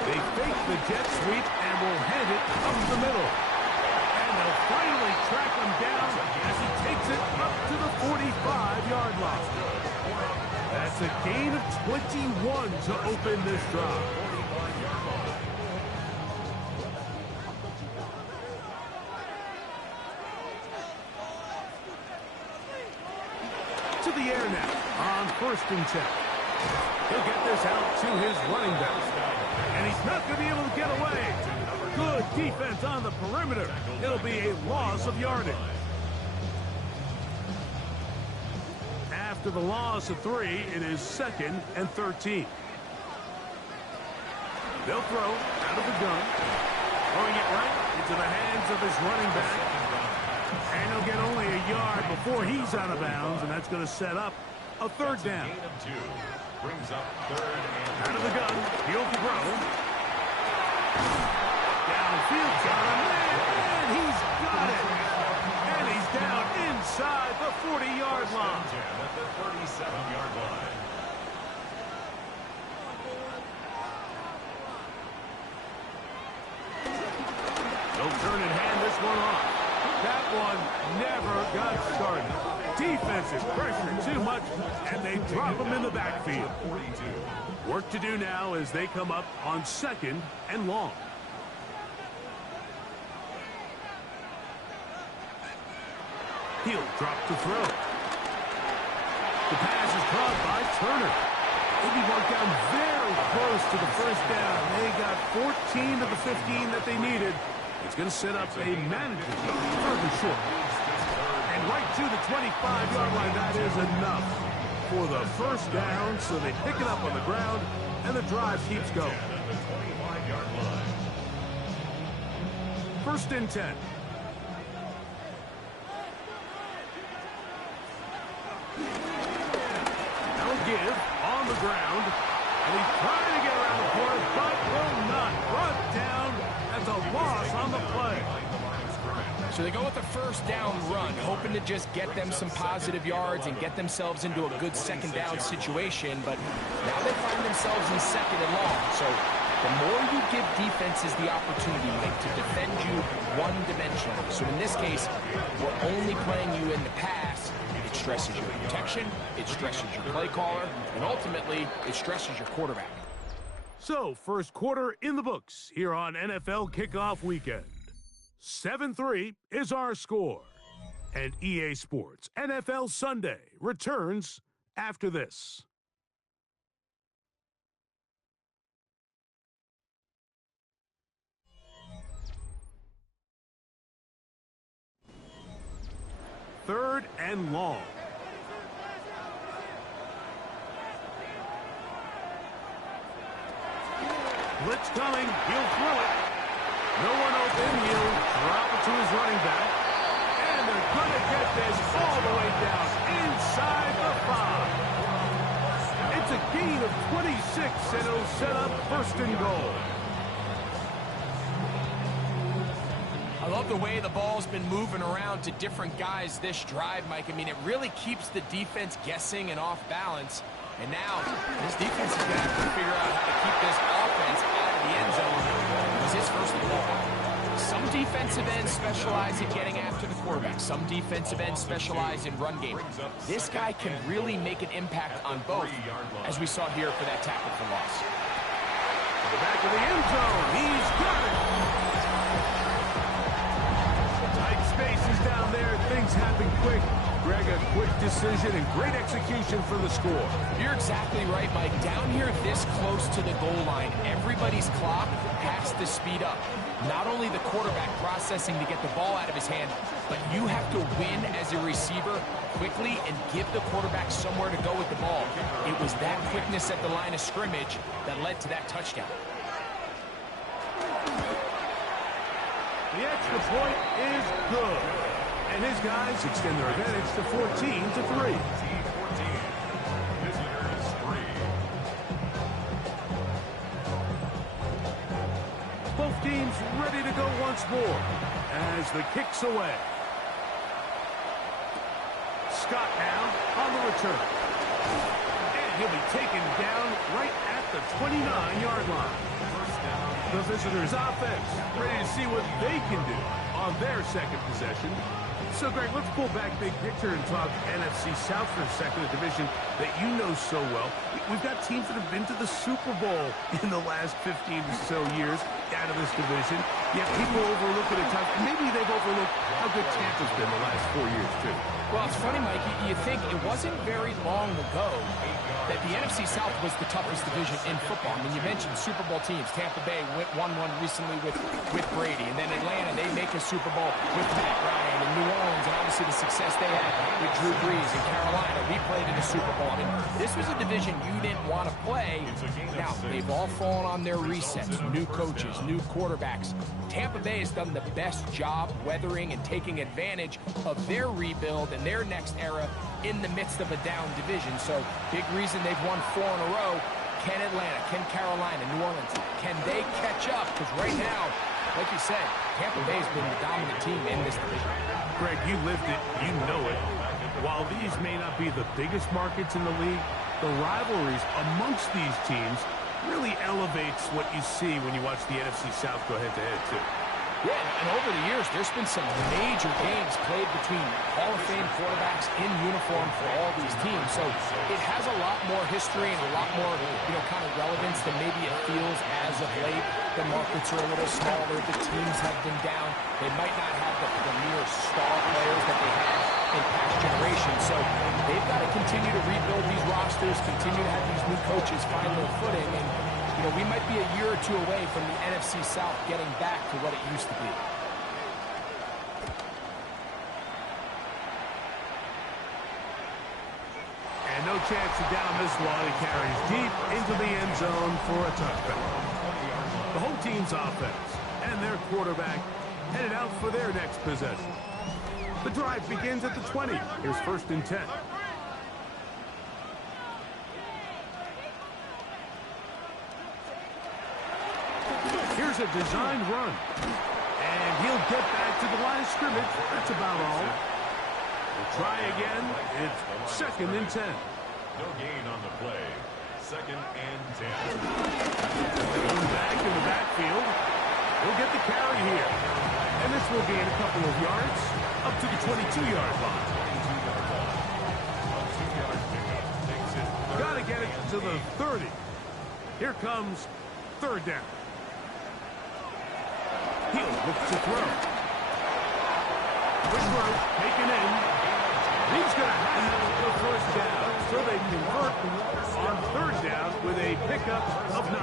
They fake the jet sweep and will hand it up the middle. And they'll finally track him down as he takes it up to the 45-yard line. That's a gain of 21 to open this drive. To the air now on 1st and 10. He'll get this out to his running back. And he's not going to be able to get away. Good defense on the perimeter. It'll be a loss of yardage. After the loss of 3, it is 2nd and 13. They'll throw out of the gun. Throwing it right into the hands of his running back. And he'll get only a yard before he's out of bounds, and that's going to set up a 3rd down. Gain of 2. Brings up 3rd and out of the gun. He'll throw. Downfield, got him, and he's got it. And he's down inside the 40-yard line. at the 37-yard line. They'll turn and hand this one off. That one never got started. Defensive pressure too much, and they drop him in the backfield. Work to do now as they come up on 2nd and long. He'll drop to throw. The pass is caught by Turner. They'll be marked down very close to the 1st down. They got 14 of the 15 that they needed. It's going to set up a manageable further short. And right to the 25-yard line. That is enough for the 1st down. So they pick it up on the ground, and the drive keeps going. 1st and 10. They'll give on the ground. And he's trying to get around the corner, but will not. Brought down as a loss on the play. So they go with the 1st down run, hoping to just get them some positive yards and get themselves into a good 2nd down situation. But now they find themselves in 2nd and long. So the more you give defenses the opportunity, Mike, to defend you one-dimensionally. So in this case, we're only playing you in the pass. It stresses your protection, it stresses your play caller, and ultimately, it stresses your quarterback. So, 1st quarter in the books here on NFL Kickoff Weekend. 7-3 is our score. And EA Sports NFL Sunday returns after this. Third and long. Blitz coming. He'll throw it. No one open. He'll drop it to his running back. And they're going to get this all the way down inside the 5. It's a gain of 26, and it'll set up 1st and goal. I love the way the ball's been moving around to different guys this drive, Mike. I mean, it really keeps the defense guessing and off balance. And now, this defense is going to have to figure out how to keep this offense out of the end zone. It was his 1st and goal. Some defensive ends specialize in getting after the quarterback. Some defensive ends specialize in run game. This guy can really make an impact on both, as we saw here for that tackle for loss. To the back of the end zone. He's got it. Tight spaces down there. Things happen quick. Greg, a quick decision and great execution for the score. You're exactly right, Mike. Down here this close to the goal line, everybody's clock has to speed up. Not only the quarterback processing to get the ball out of his hand, but you have to win as a receiver quickly and give the quarterback somewhere to go with the ball. It was that quickness at the line of scrimmage that led to that touchdown. The extra point is good. And his guys extend their advantage to 14-3. Both teams ready to go once more as the kick's away. Scott now on the return. And he'll be taken down right at the 29-yard line. 1st down. The visitors' offense ready to see what they can do on their second possession. So, Greg, let's pull back big picture and talk NFC South for a second, a division that you know so well. We've got teams that have been to the Super Bowl in the last 15 or so years out of this division. Yet people overlook it at times. Maybe they've overlooked how good Tampa's been the last 4 years, too. Well, it's funny, Mike. You think it wasn't very long ago that the NFC South was the toughest division in football. I mean, you mentioned Super Bowl teams. Tampa Bay won one recently with Brady. And then Atlanta, they make a Super Bowl with Matt Ryan. And New Orleans, and obviously the success they had with Drew Brees. And Carolina, we played in the Super Bowl. I mean, this was a division you didn't want to play. Now, they've all fallen on their resets. New coaches, new quarterbacks. Tampa Bay has done the best job weathering and taking advantage of their rebuild and their next era in the midst of a down division. So, big reason they've won 4 in a row. Can Atlanta, can Carolina, New Orleans, can they catch up? Because right now, like you said, Tampa Bay's been the dominant team in this division. Greg, you lived it, you know it. While these may not be the biggest markets in the league, the rivalries amongst these teams really elevates what you see when you watch the NFC South go head-to-head, too. Yeah, and over the years, there's been some major games played between Hall of Fame quarterbacks in uniform for all these teams. So it has a lot more history and a lot more, kind of relevance than maybe it feels as of late. The markets are a little smaller. The teams have been down. They might not have the premier star players that they had in past generations. So they've got to continue to rebuild these rosters, continue to have these new coaches find their footing. And we might be a year or two away from the NFC South getting back to what it used to be. And no chance to down this one. It carries deep into the end zone for a touchdown. The whole team's offense and their quarterback headed out for their next possession. The drive begins at the 20. Here's 1st and 10. Here's a designed run. And he'll get back to the line of scrimmage. That's about all. We'll try again. It's 2nd and 10. No gain on the play. 2nd and 10. Going back in the backfield. He'll get the carry here. And this will gain a couple of yards up to the 22-yard line. Got to get it to the 30. Here comes 3rd down. He'll look to throw. Quick throw, taken in. He's going to have the 1st down. So they convert on 3rd down with a pickup of 9.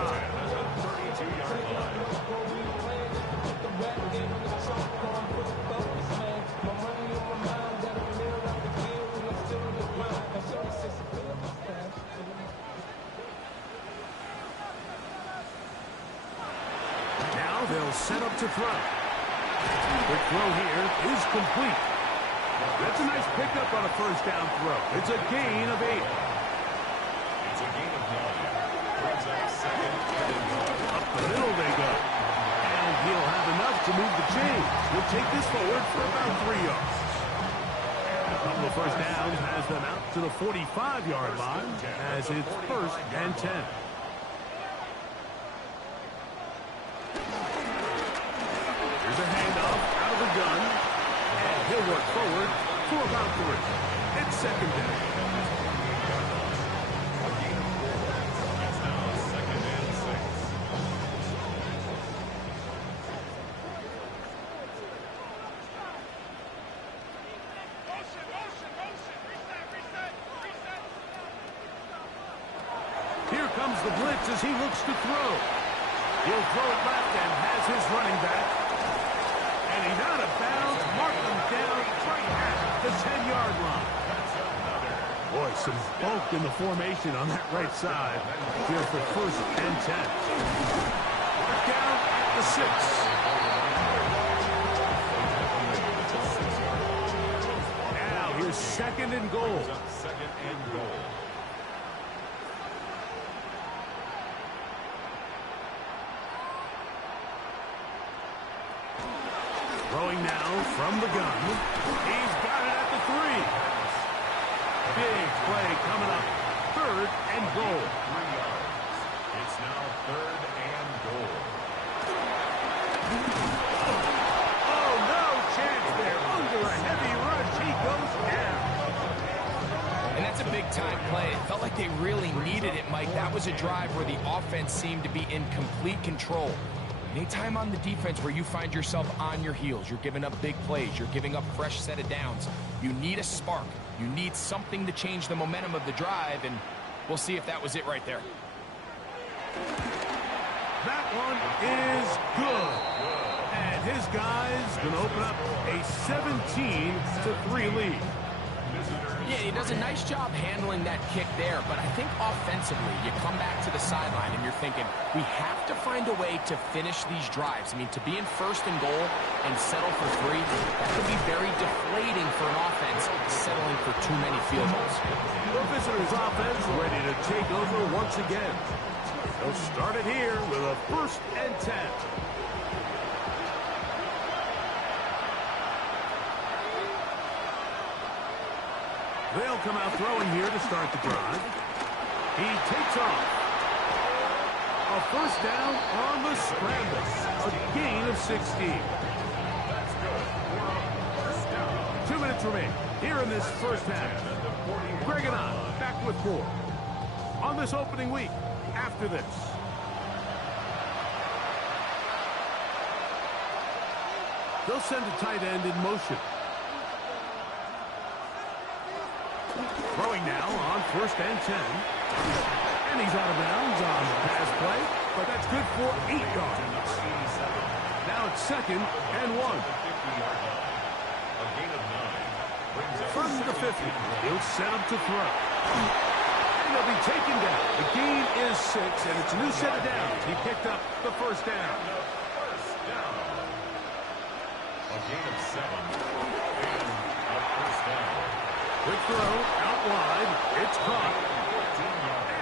Now they'll set up to throw. Quick throw here is complete. That's a nice pickup on a 1st down throw. It's a gain of 8. It's a gain of 9. Brings up 2nd and 1. Up the middle they go. And he'll have enough to move the chains. He'll take this forward for about 3 yards. A couple of 1st downs has them out to the 45-yard line as it's 1st and 10. Here's a handoff out of the gun. And he'll work forward for about 3. It's 2nd down. It's now 2nd and 6. Here comes the blitz as he looks to throw. He'll throw it left and has his running back. And he's out of bounds, marking him down right at the 10-yard line. Boy, some bulk in the formation on that right side here for 1st and 10. Mark down at the 6. Now here's 2nd and goal. 2nd and goal. Throwing now from the gun. He's got it at the 3. Big play coming up. 3rd and goal. 3 yards. It's now 3rd and goal. was a drive where the offense seemed to be in complete control. Anytime on the defense where you find yourself on your heels, you're giving up big plays, you're giving up fresh set of downs, you need a spark. You need something to change the momentum of the drive, and we'll see if that was it right there. That one is good. And his guys going to open up a 17-3 lead. Yeah, he does a nice job handling that kick there, but I think offensively, you come back to the sideline and you're thinking, we have to find a way to finish these drives. I mean, to be in first and goal and settle for 3, that could be very deflating for an offense settling for too many field goals. The visitors' offense ready to take over once again. They'll start it here with a 1st and 10. They'll come out throwing here to start the drive. He takes off. A 1st down on the scramble. A gain of 16. That's good. 2 minutes remain here in this first half. Greg and I back with more on this opening week after this. They'll send a tight end in motion. Throwing now on 1st and 10. And he's out of bounds on the pass play, but that's good for 8 yards. Now it's 2nd and 1. From the 50, he'll set him to throw. And he'll be taken down. The gain is 6, and it's a new set of downs. He picked up the 1st down. A gain of 7. And a 1st down. Quick throw, out wide, it's caught.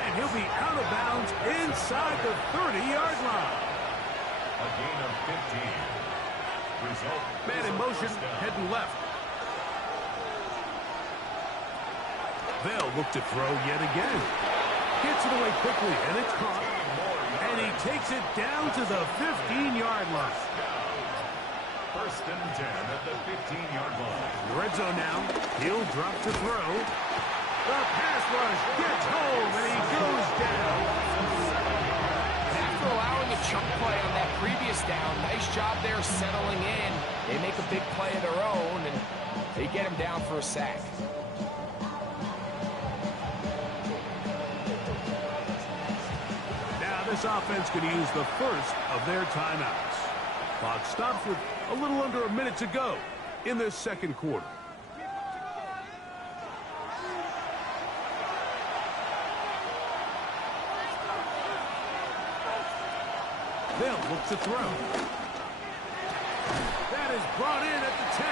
And he'll be out of bounds inside the 30-yard line. A gain of 15. Result. Man in motion, heading left. They'll look to throw yet again. Gets it away quickly, and it's caught. And he takes it down to the 15-yard line. 1st and 10 at the 15-yard line. Red zone now. He'll drop to throw. The pass rush gets home, and he goes down. After allowing a chunk play on that previous down, nice job there settling in. They make a big play of their own, and they get him down for a sack. Now this offense could use the first of their timeouts. Clock stops with a little under a minute to go in this 2nd quarter. They'll look to throw. That is brought in at the 10.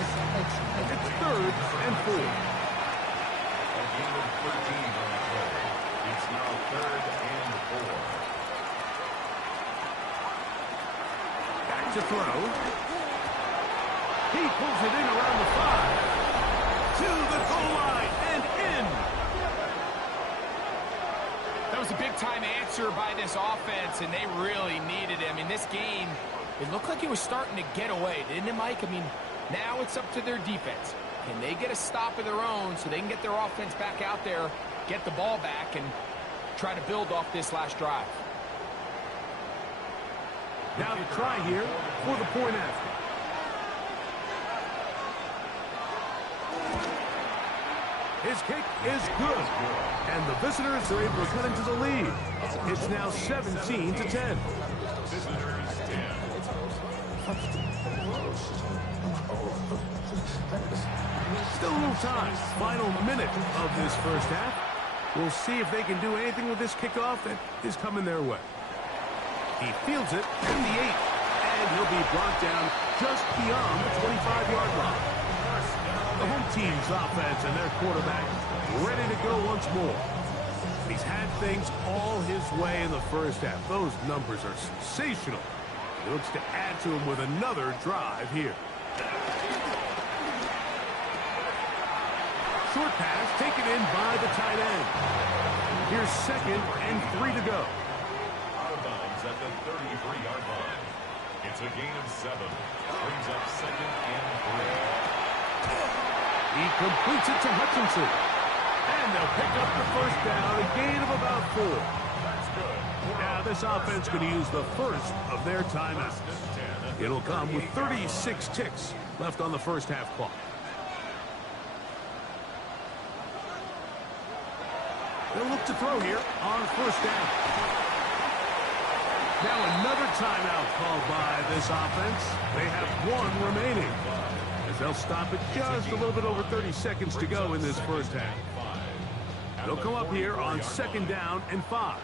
It's 3rd and 4. A gain of 13 on the play. It's now 3rd and 4. Back to throw. He pulls it in around the 5. To the goal line and in. That was a big-time answer by this offense, and they really needed it. I mean, this game, it looked like it was starting to get away, didn't it, Mike? I mean, now it's up to their defense. Can they get a stop of their own so they can get their offense back out there, get the ball back, and try to build off this last drive? Now the try here for the point after. His kick is good. And the visitors are able to cut into the lead. It's now 17-10. Visitors 10. Still a little time. Final minute of this first half. We'll see if they can do anything with this kickoff that is coming their way. He fields it at the 8. And he'll be brought down just beyond the 25-yard line. The home team's offense and their quarterback ready to go once more. He's had things all his way in the first half. Those numbers are sensational. He looks to add to them with another drive here. Short pass taken in by the tight end. Here's 2nd and 3 to go. Out of bounds at the 33-yard line. It's a gain of 7. Brings up 2nd and 3. He completes it to Hutchinson. And they'll pick up the first down, a gain of about 4. That's good. Now this offense going to use the first of their timeouts. It'll come with 36 ticks left on the first half clock. They'll look to throw here on first down. Now another timeout called by this offense. They have one remaining, as they'll stop it just a little bit over 30 seconds to go in this first half. They'll come up here on second down and 5.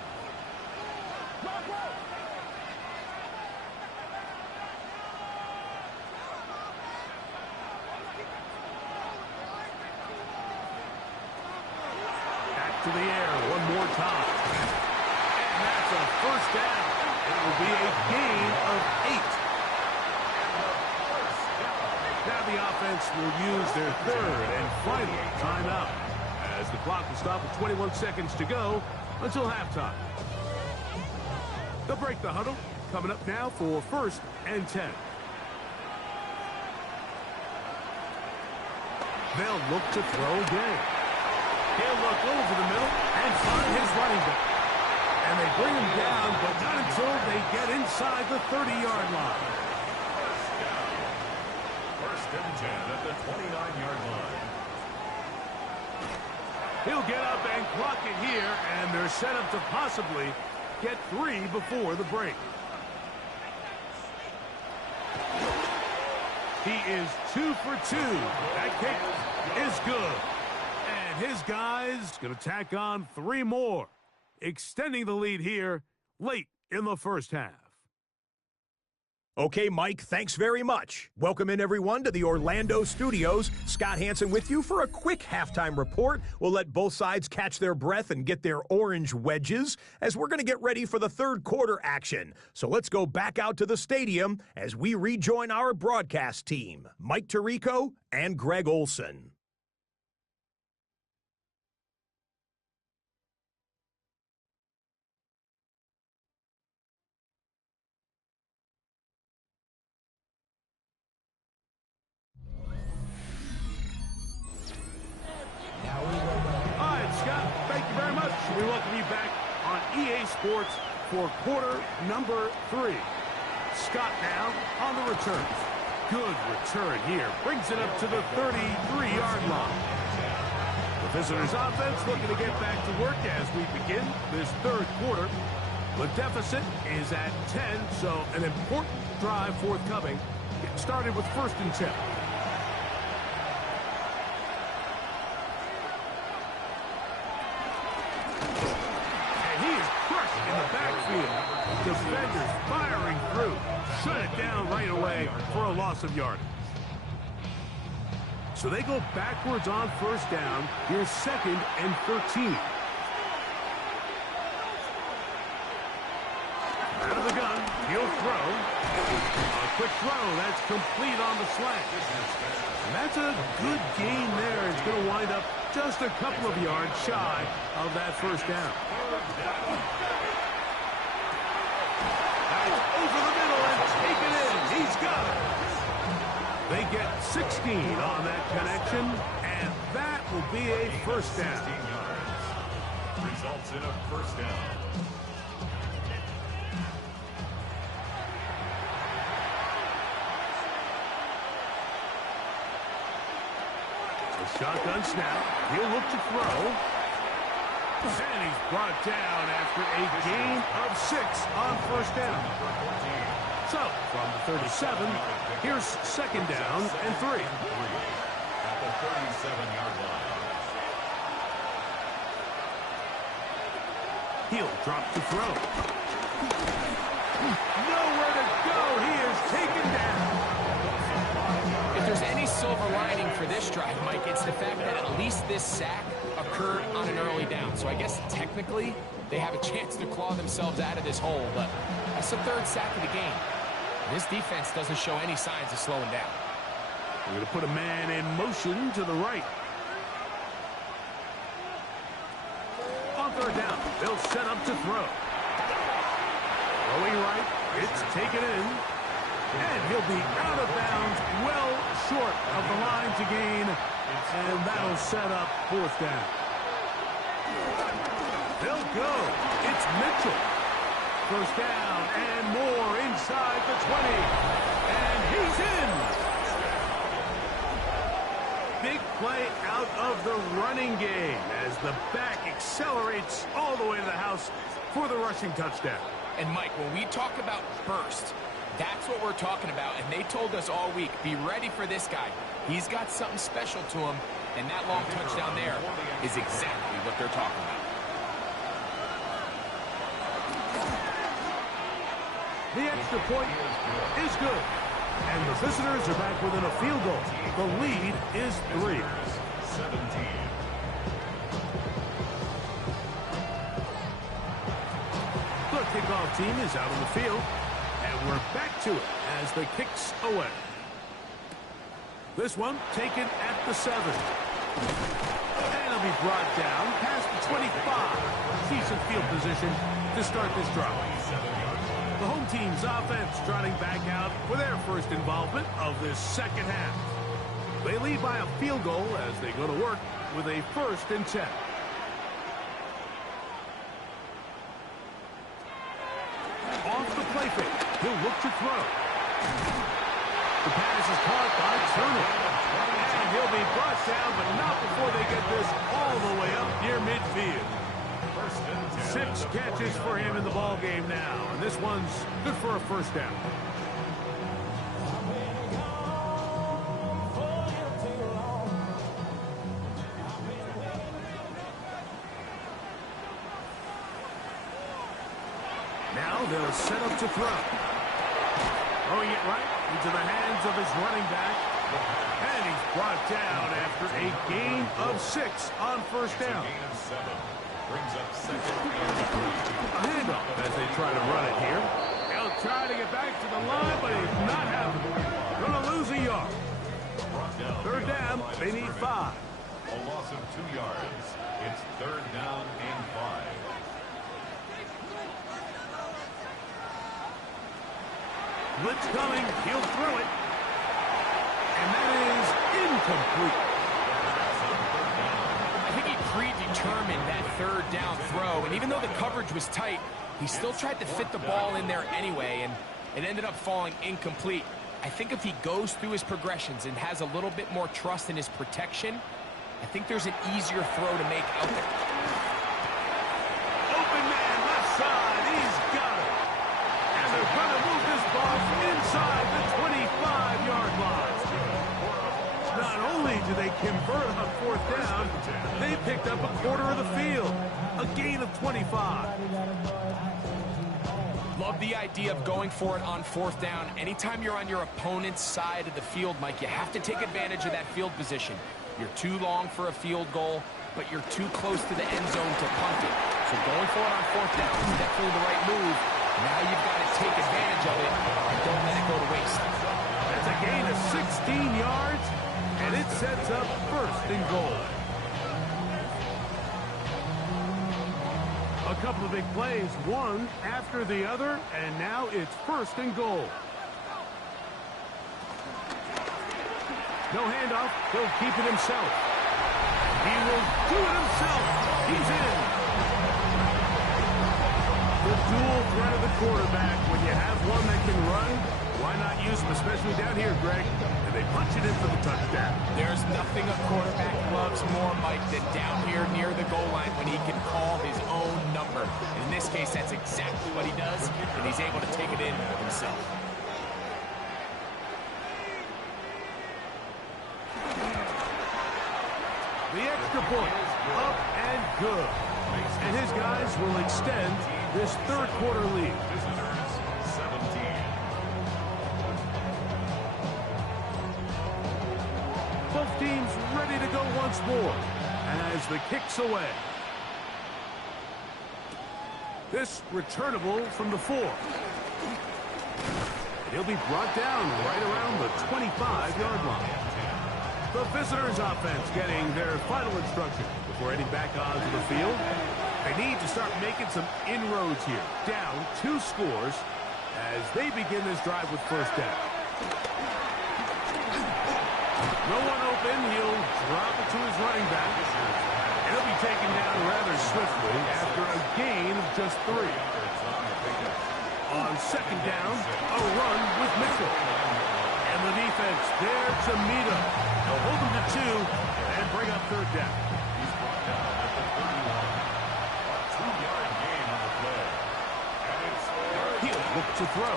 Back to the air one more time. And that's a first down. It will be a gain of 8. Now the offense will use their third and final timeout, as the clock will stop with 21 seconds to go until halftime. They'll break the huddle. Coming up now for first and 10. They'll look to throw again. He'll look over the middle and find his running back. And they bring him down, but not until they get inside the 30-yard line. First and 10 at the 29-yard line. He'll get up and clock it here, and they're set up to possibly get 3 before the break. He is 2 for 2. That kick is good. And his guys going to tack on 3 more, extending the lead here late in the first half. Okay, Mike, thanks very much. Welcome in, everyone, to the Orlando studios. Scott Hansen with you for a quick halftime report. We'll let both sides catch their breath and get their orange wedges as we're going to get ready for the third quarter action. So let's go back out to the stadium as we rejoin our broadcast team, Mike Tirico and Greg Olson. All right, Scott, thank you very much. We welcome you back on EA Sports for quarter number 3. Scott now on the return. Good return here. Brings it up to the 33-yard line. The visitors' offense looking to get back to work as we begin this third quarter. The deficit is at 10, so an important drive forthcoming. Get started with first and 10. Defenders firing through. Shut it down right away for a loss of yardage. So they go backwards on first down. Here's second and 13. Out of the gun. He'll throw. A quick throw. That's complete on the slant. And that's a good gain there. It's going to wind up just a couple of yards shy of that first down. Over the middle and take it in. He's got it. They get 16 on that connection, and that will be a first down. 16 yards. Results in a first down. A shotgun snap. He'll look to throw. And he's brought down after a gain of 6 on first down. So, from the 37, here's second down and 3. At the 37-yard line. He'll drop to throw. Nowhere to go. He is taken down. If there's any silver lining for this drive, Mike, it's the fact that at least this sack occurred on an early down. So I guess technically they have a chance to claw themselves out of this hole, but that's the third sack of the game. And this defense doesn't show any signs of slowing down. We're going to put a man in motion to the right. On third down, they'll set up to throw. Throwing right, it's taken in. And he'll be out of bounds, well short of the line to gain. And that'll set up fourth down. go. It's Mitchell. First down and more inside the 20. And he's in. Big play out of the running game as the back accelerates all the way to the house for the rushing touchdown. And Mike, when we talk about burst, that's what we're talking about. And they told us all week, be ready for this guy. He's got something special to him. And that long touchdown there is exactly what they're talking about. The extra point is good. And the visitors are back within a field goal. The lead is 3. 17. The kickoff team is out on the field. And we're back to it as the kick's away. This one taken at the 7. And it'll be brought down past the 25. Decent field position to start this drive. The home team's offense trotting back out for their first involvement of this second half. They lead by a field goal as they go to work with a 1st and 10. Off the play fake, he'll look to throw. The pass is caught by Turner. And he'll be brought down, but not before they get this all the way up near midfield. 6 catches for him in the ball game now, and this one's good for a 1st down. Now they'll set up to throw. Throwing it right into the hands of his running back, and he's brought down after a gain of 6 on 1st down. Brings up 2nd and 3. A handoff as they try to run it here. They'll try to get back to the line, but it's not happening. Going to lose a yard. 3rd down, they need 5. A loss of 2 yards. It's 3rd down and 5. Blitz coming, he'll throw it. And that is incomplete. I think he predetermined that 3rd down throw, and even though the coverage was tight, he still tried to fit the ball in there anyway, and it ended up falling incomplete. I think if he goes through his progressions and has a little bit more trust in his protection, I think there's an easier throw to make out there. Open man, left side, he's got it. And they're going to move this ball inside the 25-yard line. Not only do they convert on 4th down, they picked up a quarter of the field. A gain of 25. Love the idea of going for it on 4th down. Anytime you're on your opponent's side of the field, Mike, you have to take advantage of that field position. You're too long for a field goal, but you're too close to the end zone to punt it. So going for it on 4th down is definitely the right move. Now you've got to take advantage of it and don't let it go to waste. That's a gain of 16 yards, and it sets up 1st and goal. A couple of big plays, one after the other, and now it's 1st and goal. No handoff, he'll keep it himself. He will do it himself. He's in. The dual threat of the quarterback. When you have one that can run, why not use him, especially down here, Greg? And they punch it in for the touchdown. There's nothing a quarterback loves more, Mike, than down here near the goal line when he can call his own number. And in this case, that's exactly what he does, and he's able to take it in himself. The extra point, up and good. And his guys will extend this 3rd quarter lead. Visitors 17. Both teams ready to go once more as the kick's away. This returnable from the 4. He'll be brought down right around the 25-yard line. The visitors' offense getting their final instruction before heading back onto the field. They need to start making some inroads here. Down 2 scores as they begin this drive with 1st down. No one open. He'll drop it to his running back. And he'll be taken down rather swiftly after a gain of just 3. On second down, a run with Mitchell. And the defense there to meet him. They'll hold him to 2 and bring up third down. He's brought down at the 31. A 2-yard gain on the play. And it's He'll look to throw.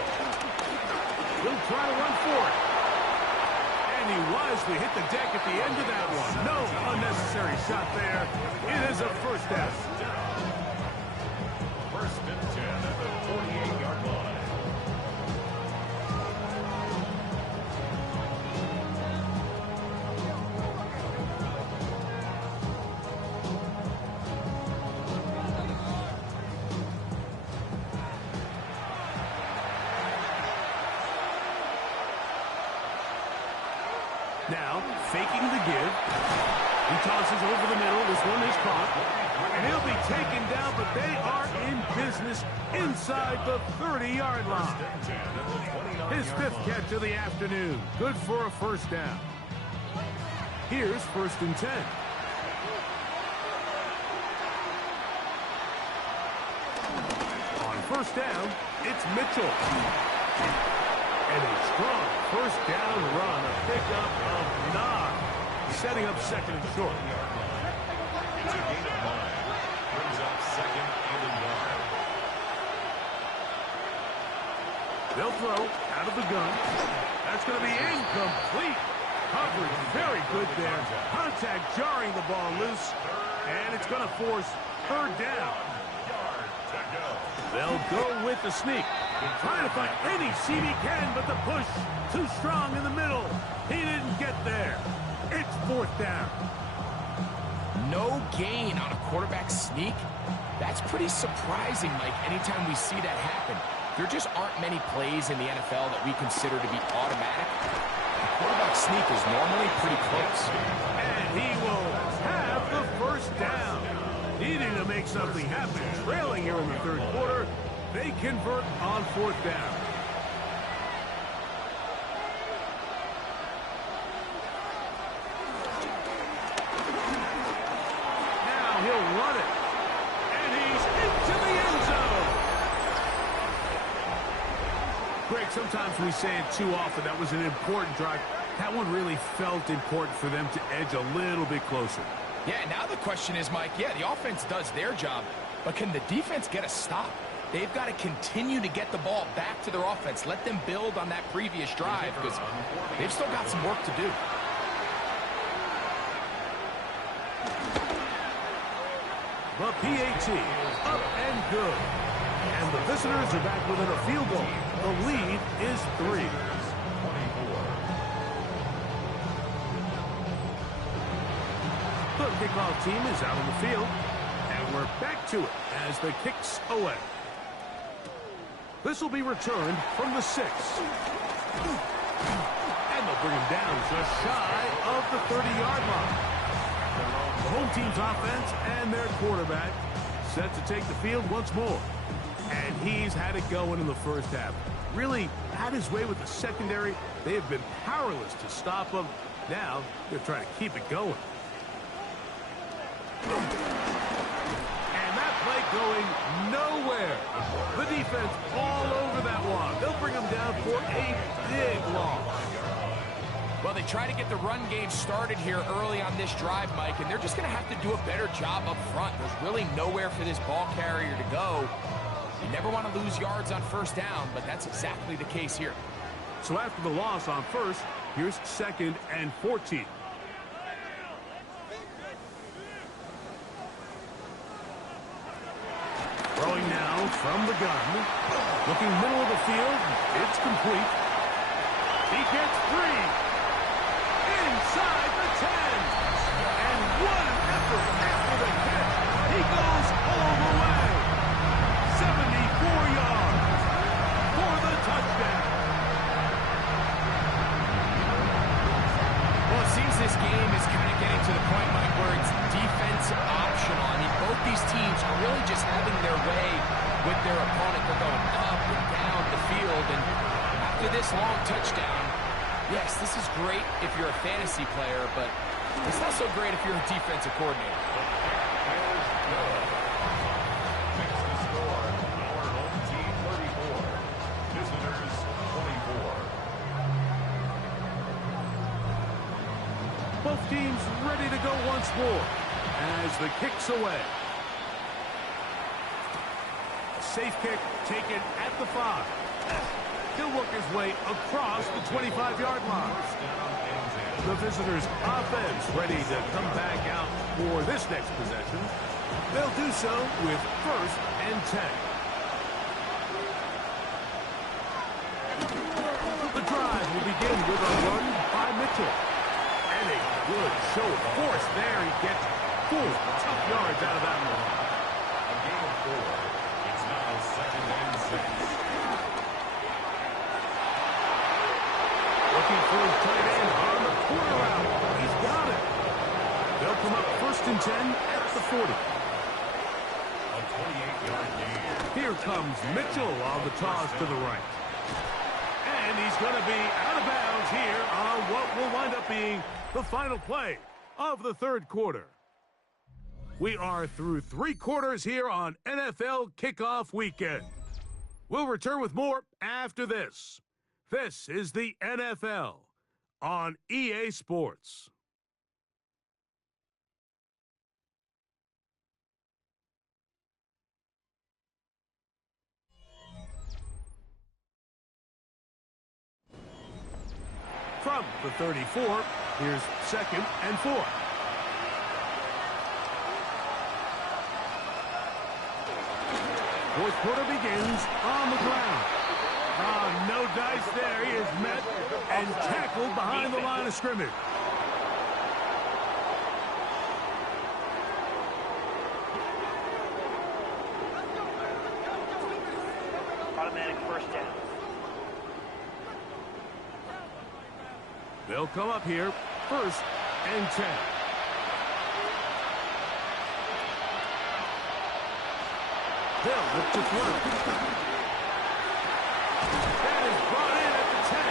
He'll try to run for it. And he wisely hit the deck at the end of that one. No unnecessary shot there. It is a first down. first and 10 at the 48-yard line. Now, faking the give. He tosses over the middle. This one is caught. And he'll be taken down, but they are in business inside the 30-yard line. His 5th catch of the afternoon. Good for a first down. Here's first and 10. On first down, it's Mitchell. And a strong first down run, a pickup of 9, setting up second and short. It's a gain of 9. Brings up second and a yard. They'll throw out of the gun. That's going to be incomplete. Coverage very good there. Contact jarring the ball loose. And it's going to force third down. They'll go with the sneak. Trying to find any seam he can, but the push too strong in the middle. He didn't get there. It's fourth down. No gain on a quarterback sneak? That's pretty surprising, Mike, anytime we see that happen. There just aren't many plays in the NFL that we consider to be automatic. The quarterback sneak is normally pretty close. And he will have the first down. Needing to make something happen, trailing here in the third quarter. They convert on fourth down. Now he'll run it. And he's into the end zone. Greg, sometimes we say it too often. That was an important drive. That one really felt important for them to edge a little bit closer. Yeah, now the question is, Mike, yeah, the offense does their job, but can the defense get a stop? They've got to continue to get the ball back to their offense. Let them build on that previous drive because they've still got some work to do. The PAT up and good. And the visitors are back within a field goal. The lead is 3. The kickoff team is out on the field. And we're back to it as the kick's away. This will be returned from the 6. And they'll bring him down just shy of the 30-yard line. The home team's offense and their quarterback set to take the field once more. And he's had it going in the first half. Really had his way with the secondary. They have been powerless to stop him. Now they're trying to keep it going. And that play going nowhere. The defense all over that one. They'll bring him down for a big loss. Well, they try to get the run game started here early on this drive, Mike, and they're just going to have to do a better job up front. There's really nowhere for this ball carrier to go. You never want to lose yards on first down, but that's exactly the case here. So after the loss on first, here's second and 14. Throwing now from the gun. Looking middle of the field. It's complete. He gets 3. Inside the 10. And what an effort after the catch. He goes all the way. 74 yards for the touchdown. Well, it seems this game is kind of getting to the point, Mike, where it's defense optional. I mean, both these teams are really just having their way with their opponent. They're going up and down the field, and after this long touchdown, yes, this is great if you're a fantasy player, but it's not so great if you're a defensive coordinator. Both teams ready to go once more as the kick's away. A safe kick taken at the 5. He'll work his way across the 25-yard line. The visitors' offense ready to come back out for this next possession. They'll do so with 1st and 10. The drive will begin with a run by Mitchell. And a good show of force there. He gets 4 tough yards out of that one. A gain of 4. It's now 2nd and 6. Looking for his tight end on the corner route. He's got it. They'll come up 1st and 10 at the 40. A 28-yard gain. Here comes Mitchell on the toss to the right. And he's going to be out of bounds here on what will wind up being the final play of the 3rd quarter. We are through 3 quarters here on NFL Kickoff Weekend. We'll return with more after this. This is the NFL on EA Sports. From the 34, here's 2nd and 4. Fourth quarter begins on the ground. No dice there. He is met and tackled behind the line of scrimmage. Automatic 1st down. They'll come up here 1st and 10. They'll look to throw. That is brought in at the 10.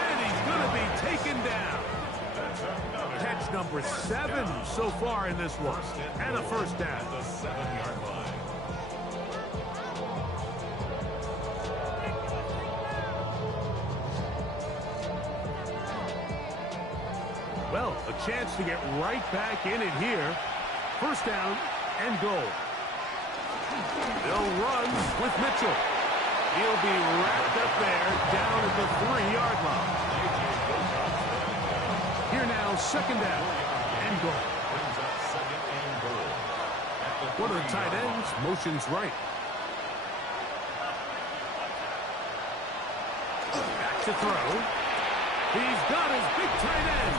And he's going to be taken down. Catch number 7 so far in this one. And a 1st down. The 7-yard line. Well, a chance to get right back in it here. 1st down and goal. They'll run with Mitchell. He'll be wrapped up there down at the 3-yard line. Here now, 2nd down and goal. Brings up 2nd and goal. One of the tight ends motions right. Back to throw. He's got his big tight end.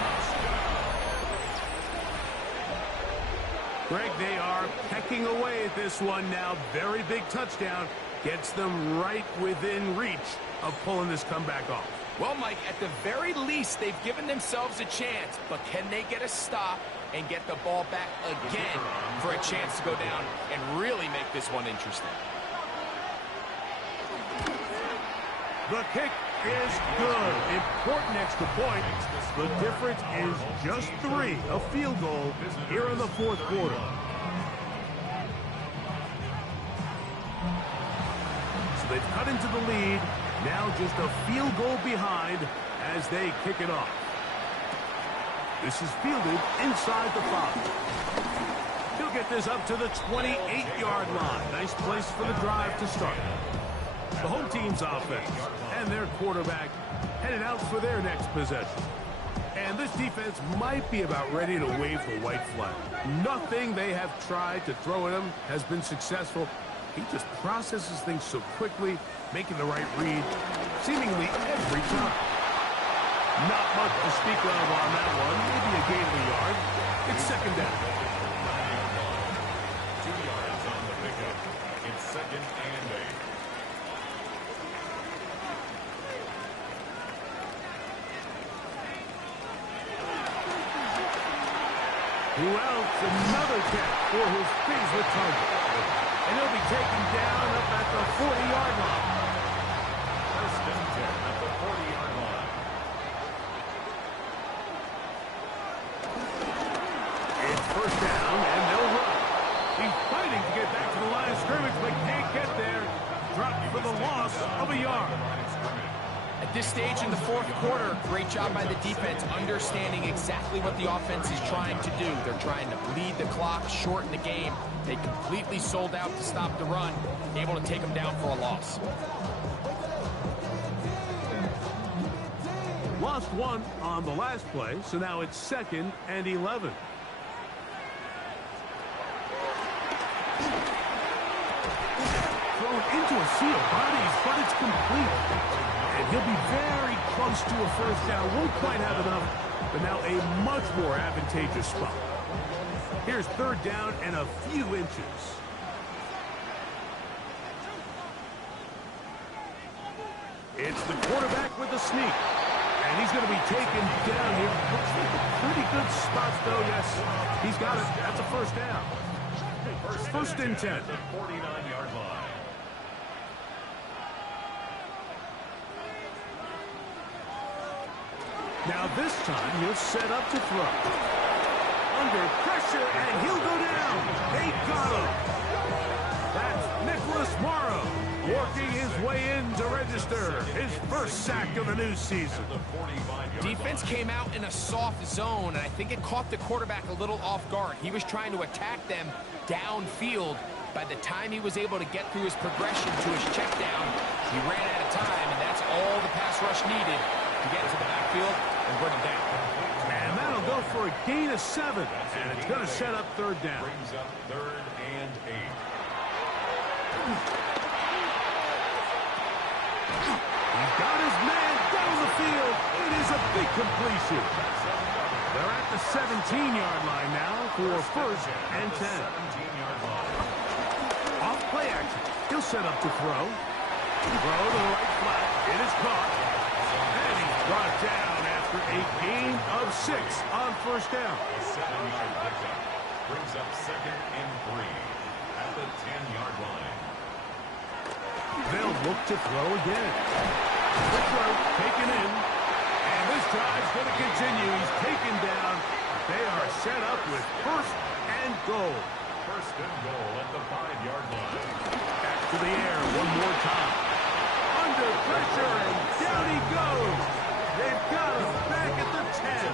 Greg, they are pecking away at this one now. Very big touchdown. Gets them right within reach of pulling this comeback off. Well, Mike, at the very least, they've given themselves a chance. But can they get a stop and get the ball back again for a chance to go down and really make this one interesting? The kick is good. Important extra point. The difference is just 3. A field goal here in the 4th quarter. So they've cut into the lead. Now just a field goal behind as they kick it off. This is fielded inside the 5. He'll get this up to the 28-yard line. Nice place for the drive to start. The home team's offense and their quarterback headed out for their next possession. And this defense might be about ready to wave the white flag. Nothing they have tried to throw at him has been successful. He just processes things so quickly, making the right read seemingly every time. Not much to speak of on that one. Maybe a gain of a yard. It's 2nd down. 2 yards on the pickup. It's 2nd and 8. Who else? Another catch for his favorite target. And he'll be taken down up at the 40-yard line. 1st and 10 at the 40-yard line. It's 1st down, and they'll run. He's fighting to get back to the line of scrimmage, but can't get there. Dropped for the loss of a yard. I At this stage in the fourth quarter, great job by the defense, understanding exactly what the offense is trying to do. They're trying to bleed the clock, shorten the game. They completely sold out to stop the run, able to take them down for a loss. Lost one on the last play, so now it's 2nd and 11. Thrown into a sea of bodies, but it's complete. And he'll be very close to a first down. Won't quite have enough, but now a much more advantageous spot. Here's 3rd down and a few inches. It's the quarterback with the sneak. And he's going to be taken down here. Looks like a pretty good spot, though. Yes, he's got it. That's a first down. First and 10. The 49-yard line. Now this time he'll set up to throw. Under pressure, and he'll go down. They got him. That's Nicholas Morrow working his way in to register his first sack of the new season. Defense came out in a soft zone, and I think it caught the quarterback a little off guard. He was trying to attack them downfield. By the time he was able to get through his progression to his check down, he ran out of time, and that's all the pass rush needed to get to the backfield and bring him down. And that'll go for a gain of 7, and it's going to set up 3rd down. Brings up 3rd and 8. He's got his man down the field. It is a big completion. They're at the 17-yard line now for 1st and 10. 17-yard line. Off play action. He'll set up to throw. Throw to the right flat. It is caught. And he's brought down after a gain of 6 on 1st down. A 7-yard pickup. Brings up 2nd and 3 at the 10-yard line. They'll look to throw again. The throw taken in. And this drive's going to continue. He's taken down. They are set up with 1st and goal. 1st and goal at the 5-yard line. Back to the air one more time. Under pressure, and down he goes. They've got him back at the 10.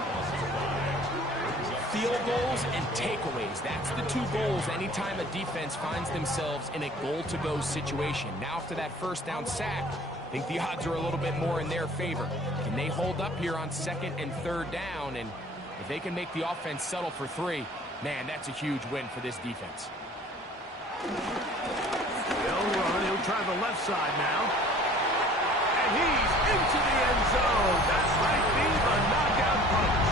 Field goals and takeaways. That's the 2 goals anytime a defense finds themselves in a goal-to-go situation. Now after that 1st down sack, I think the odds are a little bit more in their favor. Can they hold up here on 2nd and 3rd down? And if they can make the offense settle for 3, man, that's a huge win for this defense. They'll run. He'll try the left side now. And he's into the end zone. That might be the knockout punch.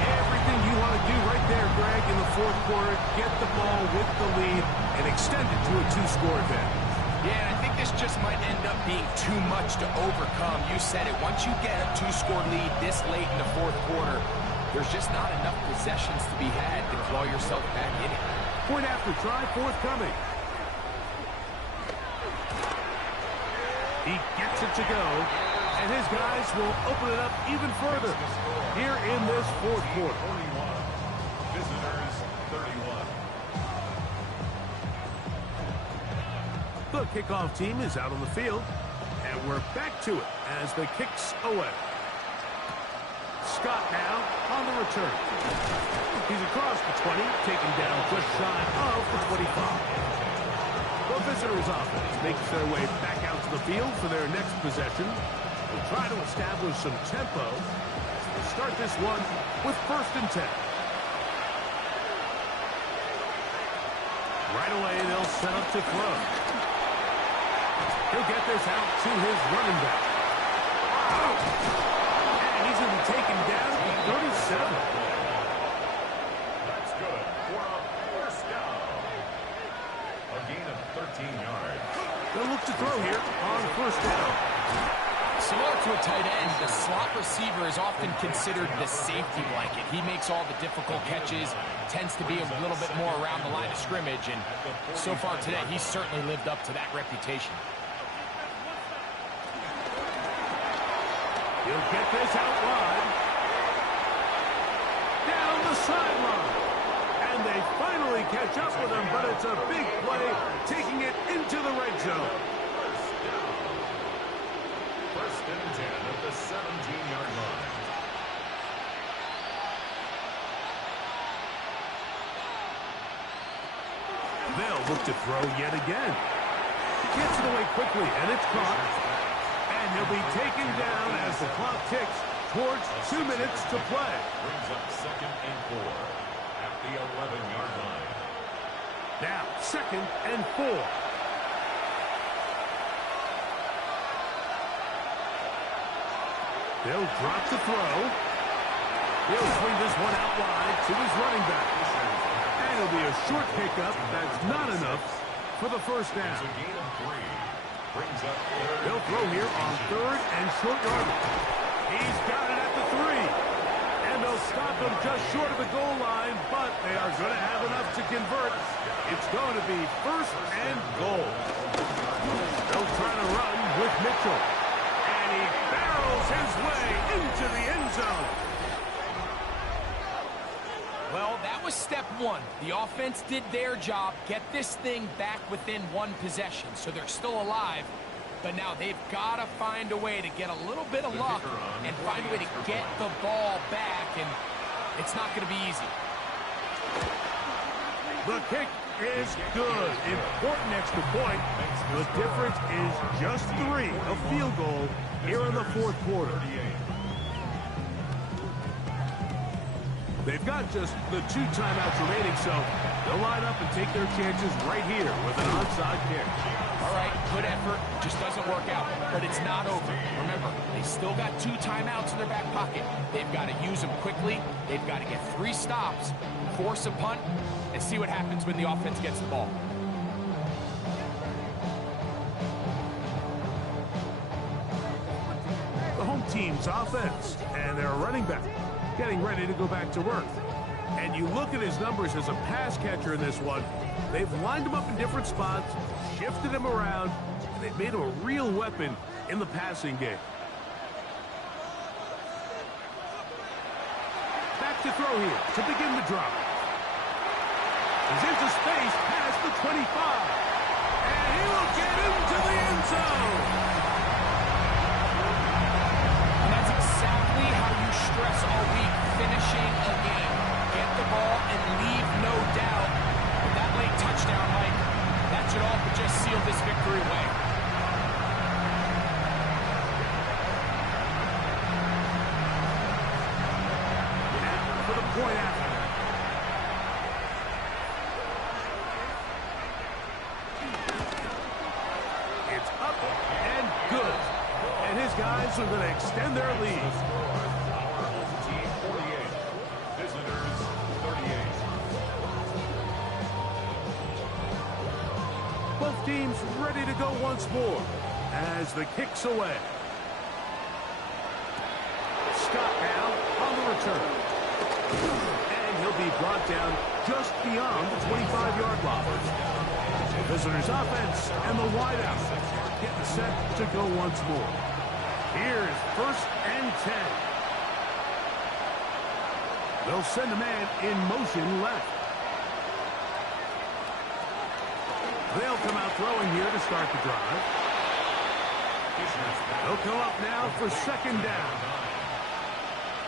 Everything you want to do right there, Greg, in the 4th quarter, get the ball with the lead and extend it to a 2-score advantage. Yeah, and I think this just might end up being too much to overcome. You said it. Once you get a 2-score lead this late in the 4th quarter, there's just not enough possessions to be had to claw yourself back in it. Point after try forthcoming. He gets it to go, and his guys will open it up even further here in this 4th quarter. 41. Visitors 31. The kickoff team is out on the field, and we're back to it as the kick's away. Scott now on the return. He's across the 20, taken down just shy of the 25. The visitors' offense makes their way back out to the field for their next possession. They'll try to establish some tempo. They'll start this one with 1st and 10. Right away, they'll set up to throw. He'll get this out to his running back. And he's going to be taken down at 37. That's good for a 1st down. A gain of 13 yards. They'll look to throw here on 1st down. Similar to a tight end, the slot receiver is often considered the safety blanket. He makes all the difficult catches, tends to be a little bit more around the line of scrimmage, and so far today, he's certainly lived up to that reputation. He'll get this out wide. Down the sideline. And they finally catch up with him, but it's a big play, taking it into the red zone. They'll look to throw yet again. He gets it away quickly, and it's caught. And he'll be taken down as the clock ticks towards 2 minutes to play. Brings up 2nd and 4 at the 11-yard line. Now, 2nd and 4. They'll drop the throw. He'll swing this one out wide to his running back. And it'll be a short pickup. That's not enough for the first down. It's a gain of 3. Brings up 3rd. They'll throw here on 3rd and short yardage. He's got it at the 3. And they'll stop him just short of the goal line, but they are going to have enough to convert. It's going to be 1st and goal. They'll try to run with Mitchell. And he barrels his way into the end zone. Well, that was step 1. The offense did their job, get this thing back within 1 possession, so they're still alive. But now they've got to find a way to get a little bit of luck and find a way to get the ball back, and it's not going to be easy. The kick is good. Important extra point. The difference is just 3, a field goal here in the 4th quarter. They've got just the 2 timeouts remaining, so they'll line up and take their chances right here with an onside kick. All right, good effort. Just doesn't work out. But it's not over. Remember, they still got 2 timeouts in their back pocket. They've got to use them quickly. They've got to get 3 stops, force a punt, and see what happens when the offense gets the ball. The home team's offense and their running back getting ready to go back to work. And you look at his numbers as a pass catcher in this one. They've lined him up in different spots, shifted him around, and they've made him a real weapon in the passing game. Back to throw here to begin the drop. He's into space past the 25. And he will get into the end zone. And that's exactly how you stress all week, finishing a game. Get the ball and leave no doubt. With that late touchdown, Mike, that should all but just seal this victory away. Now for the point after. It's up and good. And his guys are going to extend their lead. Our home team 48. Visitors 38. Both teams ready to go once more as the kick's away. Scott now on the return. And he'll be brought down just beyond the 25-yard line. Visitors offense and the wideout getting set to go once more. Here's 1st and 10. They'll send a man in motion left. They'll come out throwing here to start the drive. They'll come up now for 2nd down.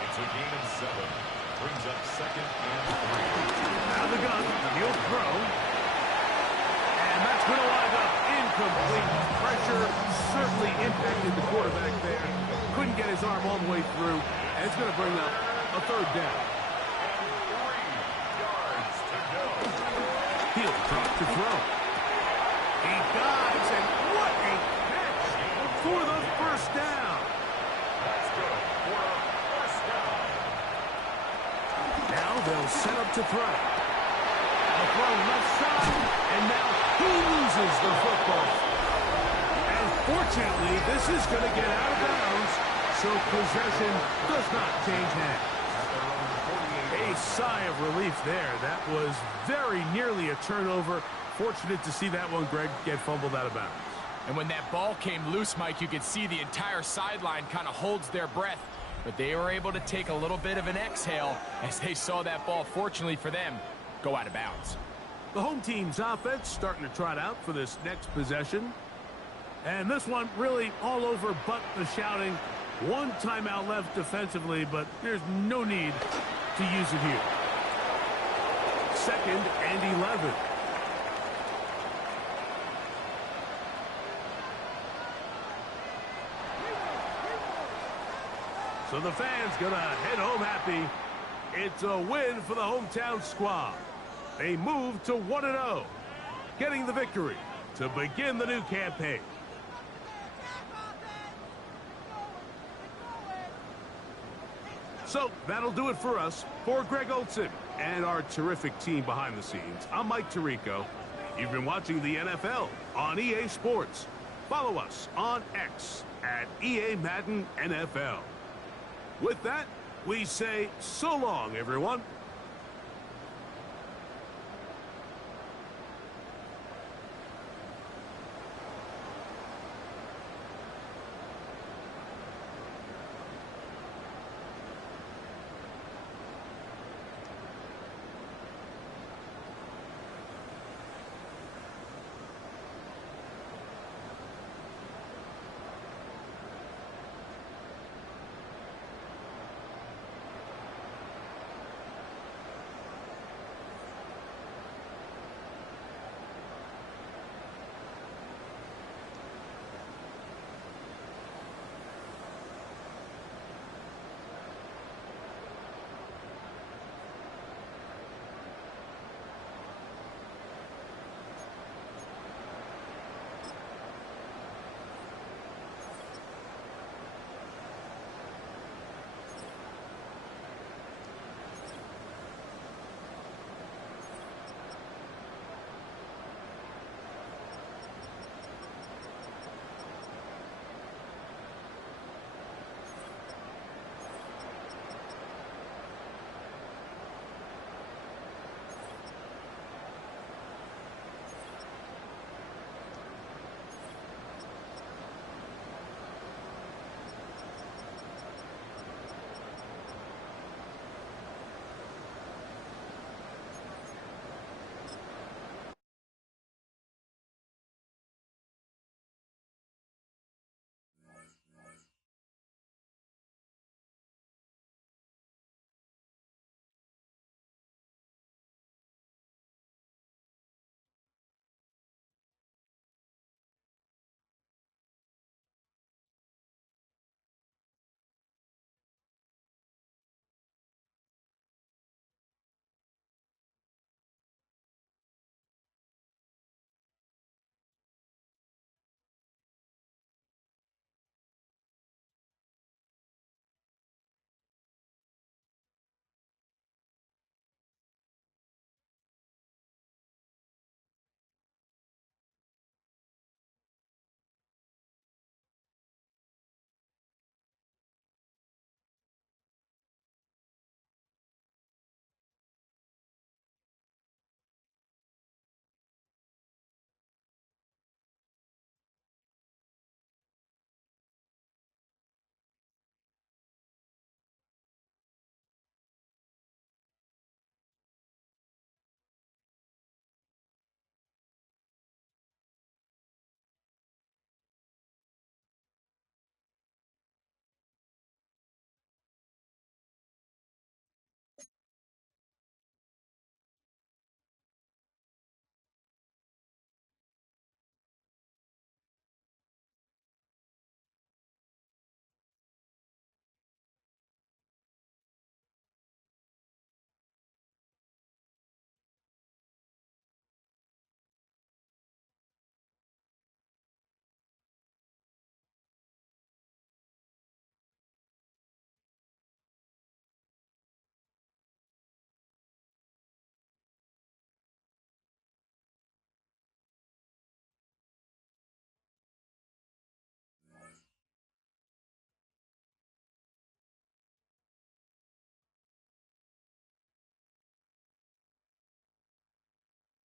It's a gain of 7. Brings up 2nd and 3. Out of the gun, he'll throw. And that's going to wind up incomplete. Pressure certainly impacted the quarterback there. Couldn't get his arm all the way through. And it's going to bring up a 3rd down. 3 yards to go. He'll drop to throw. He dives, and what a catch for the 1st down. That's good for a 1st down. Now they'll set up to throw. A throw left side, and now he loses the football. And fortunately, this is going to get out of bounds, so possession does not change hands. A sigh of relief there. That was very nearly a turnover. Fortunate to see that one, Greg, get fumbled out of bounds. And when that ball came loose, Mike, you could see the entire sideline kind of holds their breath. But they were able to take a little bit of an exhale as they saw that ball, fortunately for them, go out of bounds. The home team's offense starting to trot out for this next possession. And this one really all over but the shouting. 1 timeout left defensively, but there's no need to use it here. 2nd and 11. So the fans gonna head home happy. It's a win for the hometown squad. They move to 1-0, getting the victory to begin the new campaign. So that'll do it for us. For Greg Olson and our terrific team behind the scenes, I'm Mike Tirico. You've been watching the NFL on EA Sports. Follow us on X at EA Madden NFL. With that, we say so long, everyone.